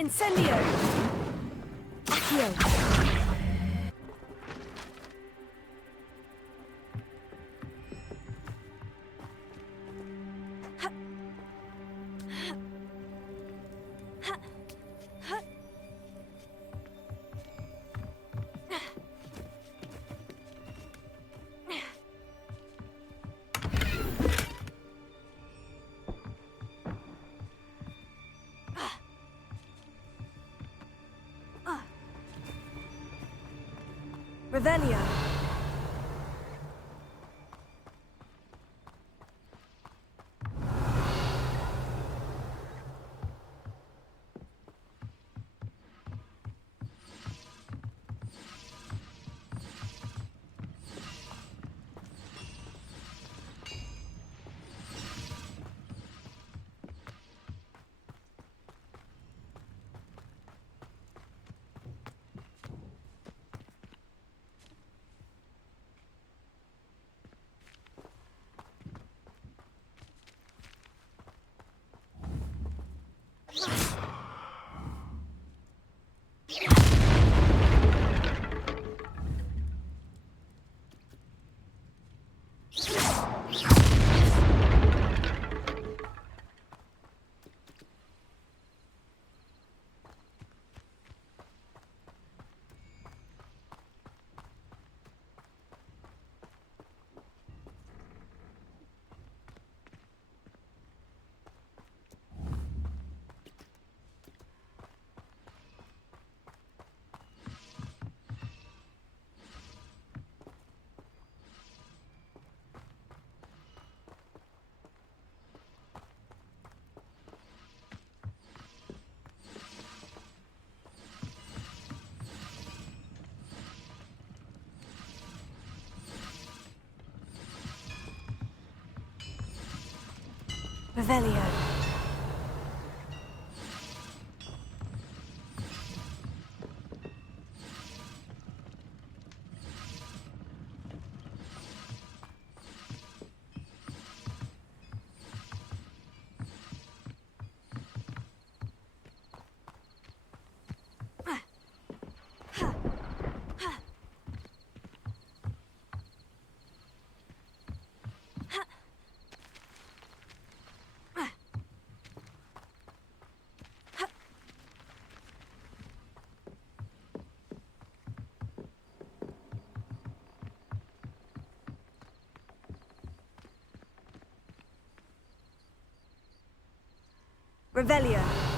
Incendio! Accio! Revelio. Revelio. Revelio.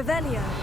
Revelio.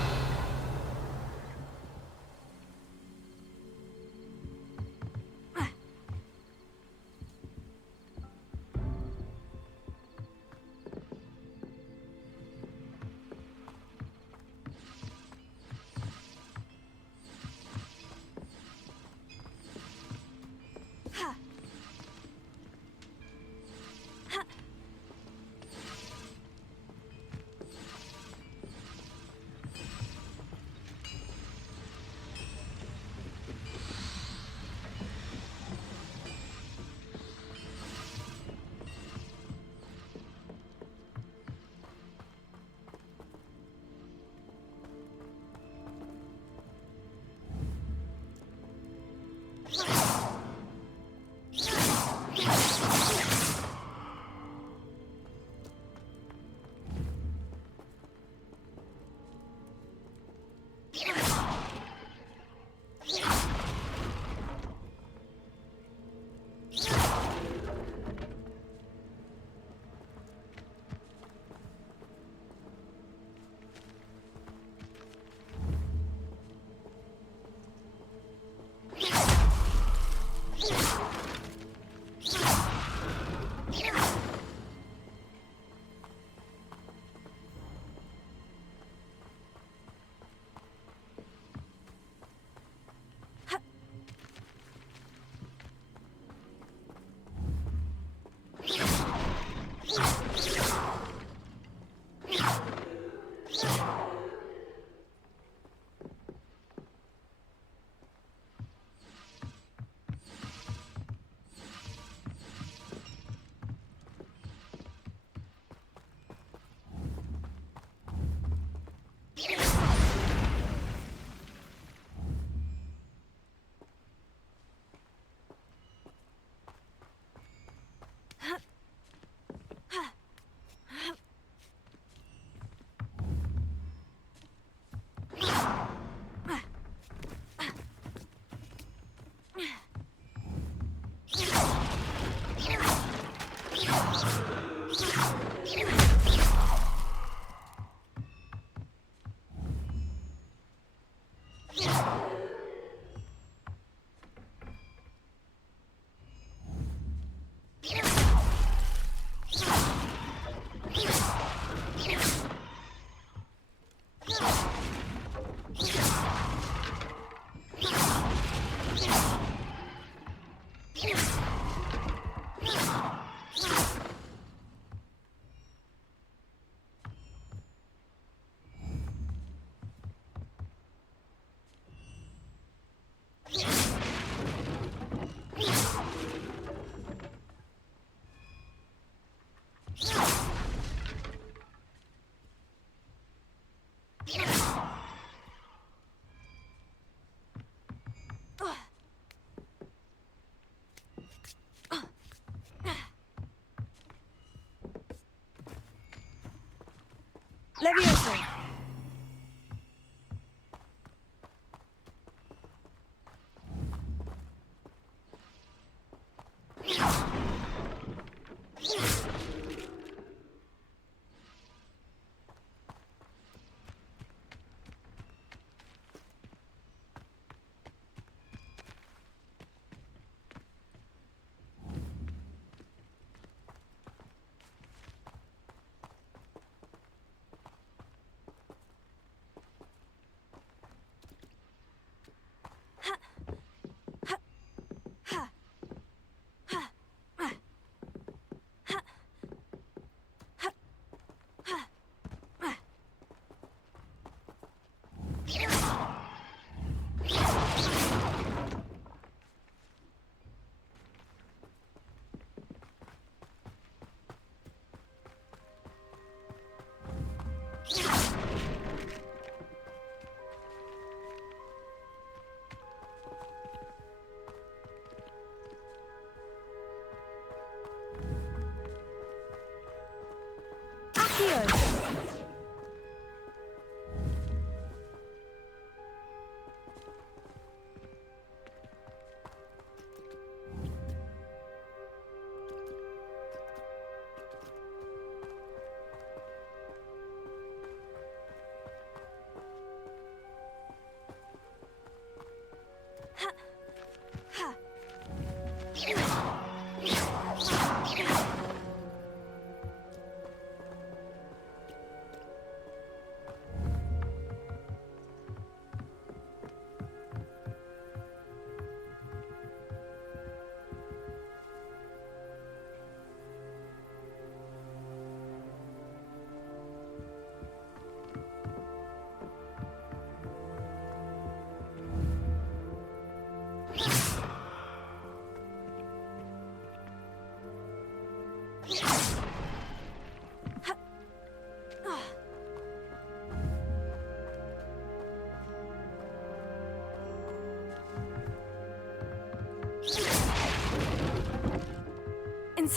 Levioso.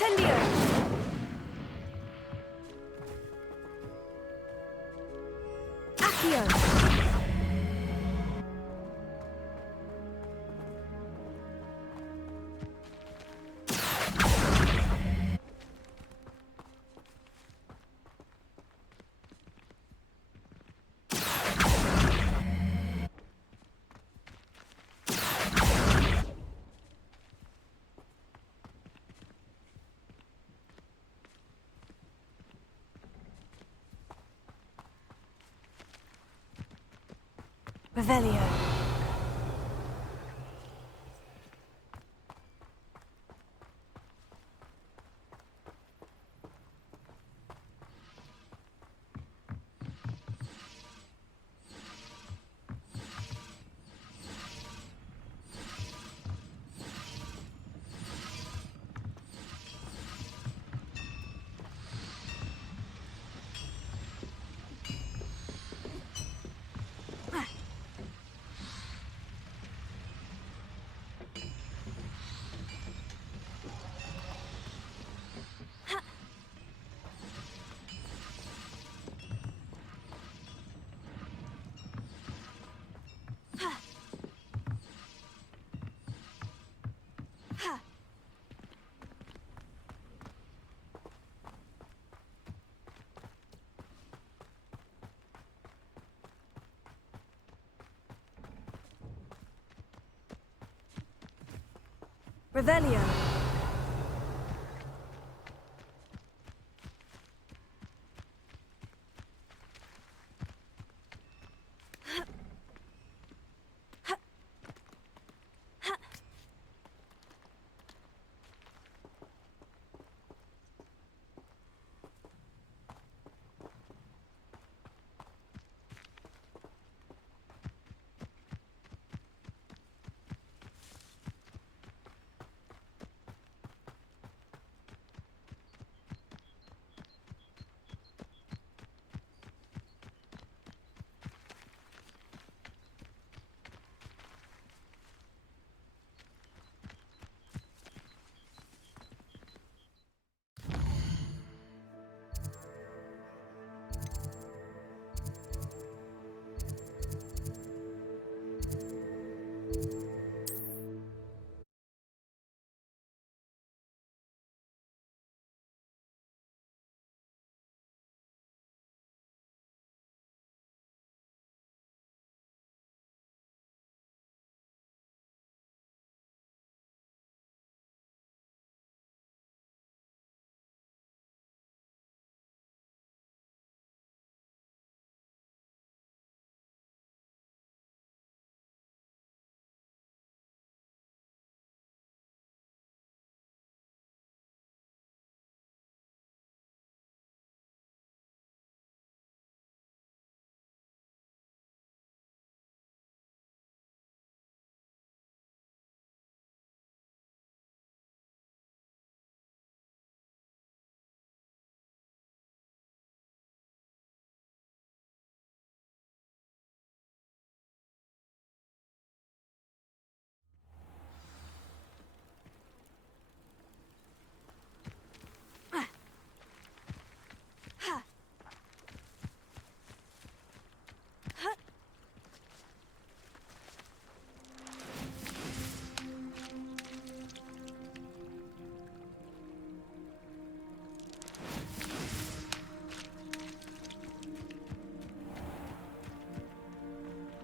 Incendio! Accio! Revelio. Revelio.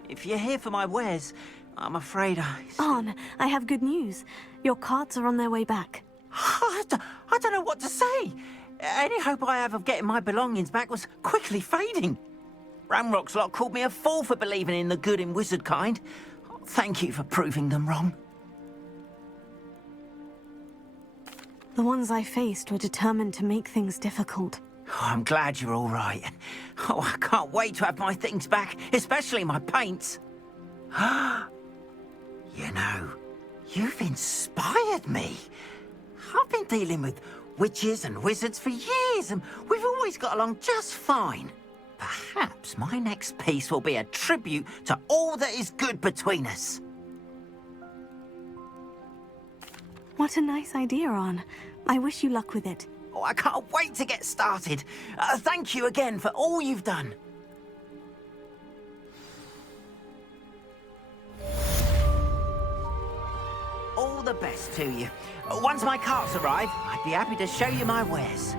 If you're here for my wares, I'm afraid Arn, I have good news. Your carts are on their way back. I don't know what to say. Any hope I have of getting my belongings back was quickly fading. Ramrock's lot called me a fool for believing in the good in wizard kind. Thank you for proving them wrong. The ones I faced were determined to make things difficult. Oh, I'm glad you're all right. Oh, I can't wait to have my things back, especially my paints. You know, you've inspired me. I've been dealing with witches and wizards for years, and we've always got along just fine. Perhaps my next piece will be a tribute to all that is good between us. What a nice idea, Arn. I wish you luck with it. Oh, I can't wait to get started. Thank you again for all you've done. All the best to you. Once my carts arrive, I'd be happy to show you my wares.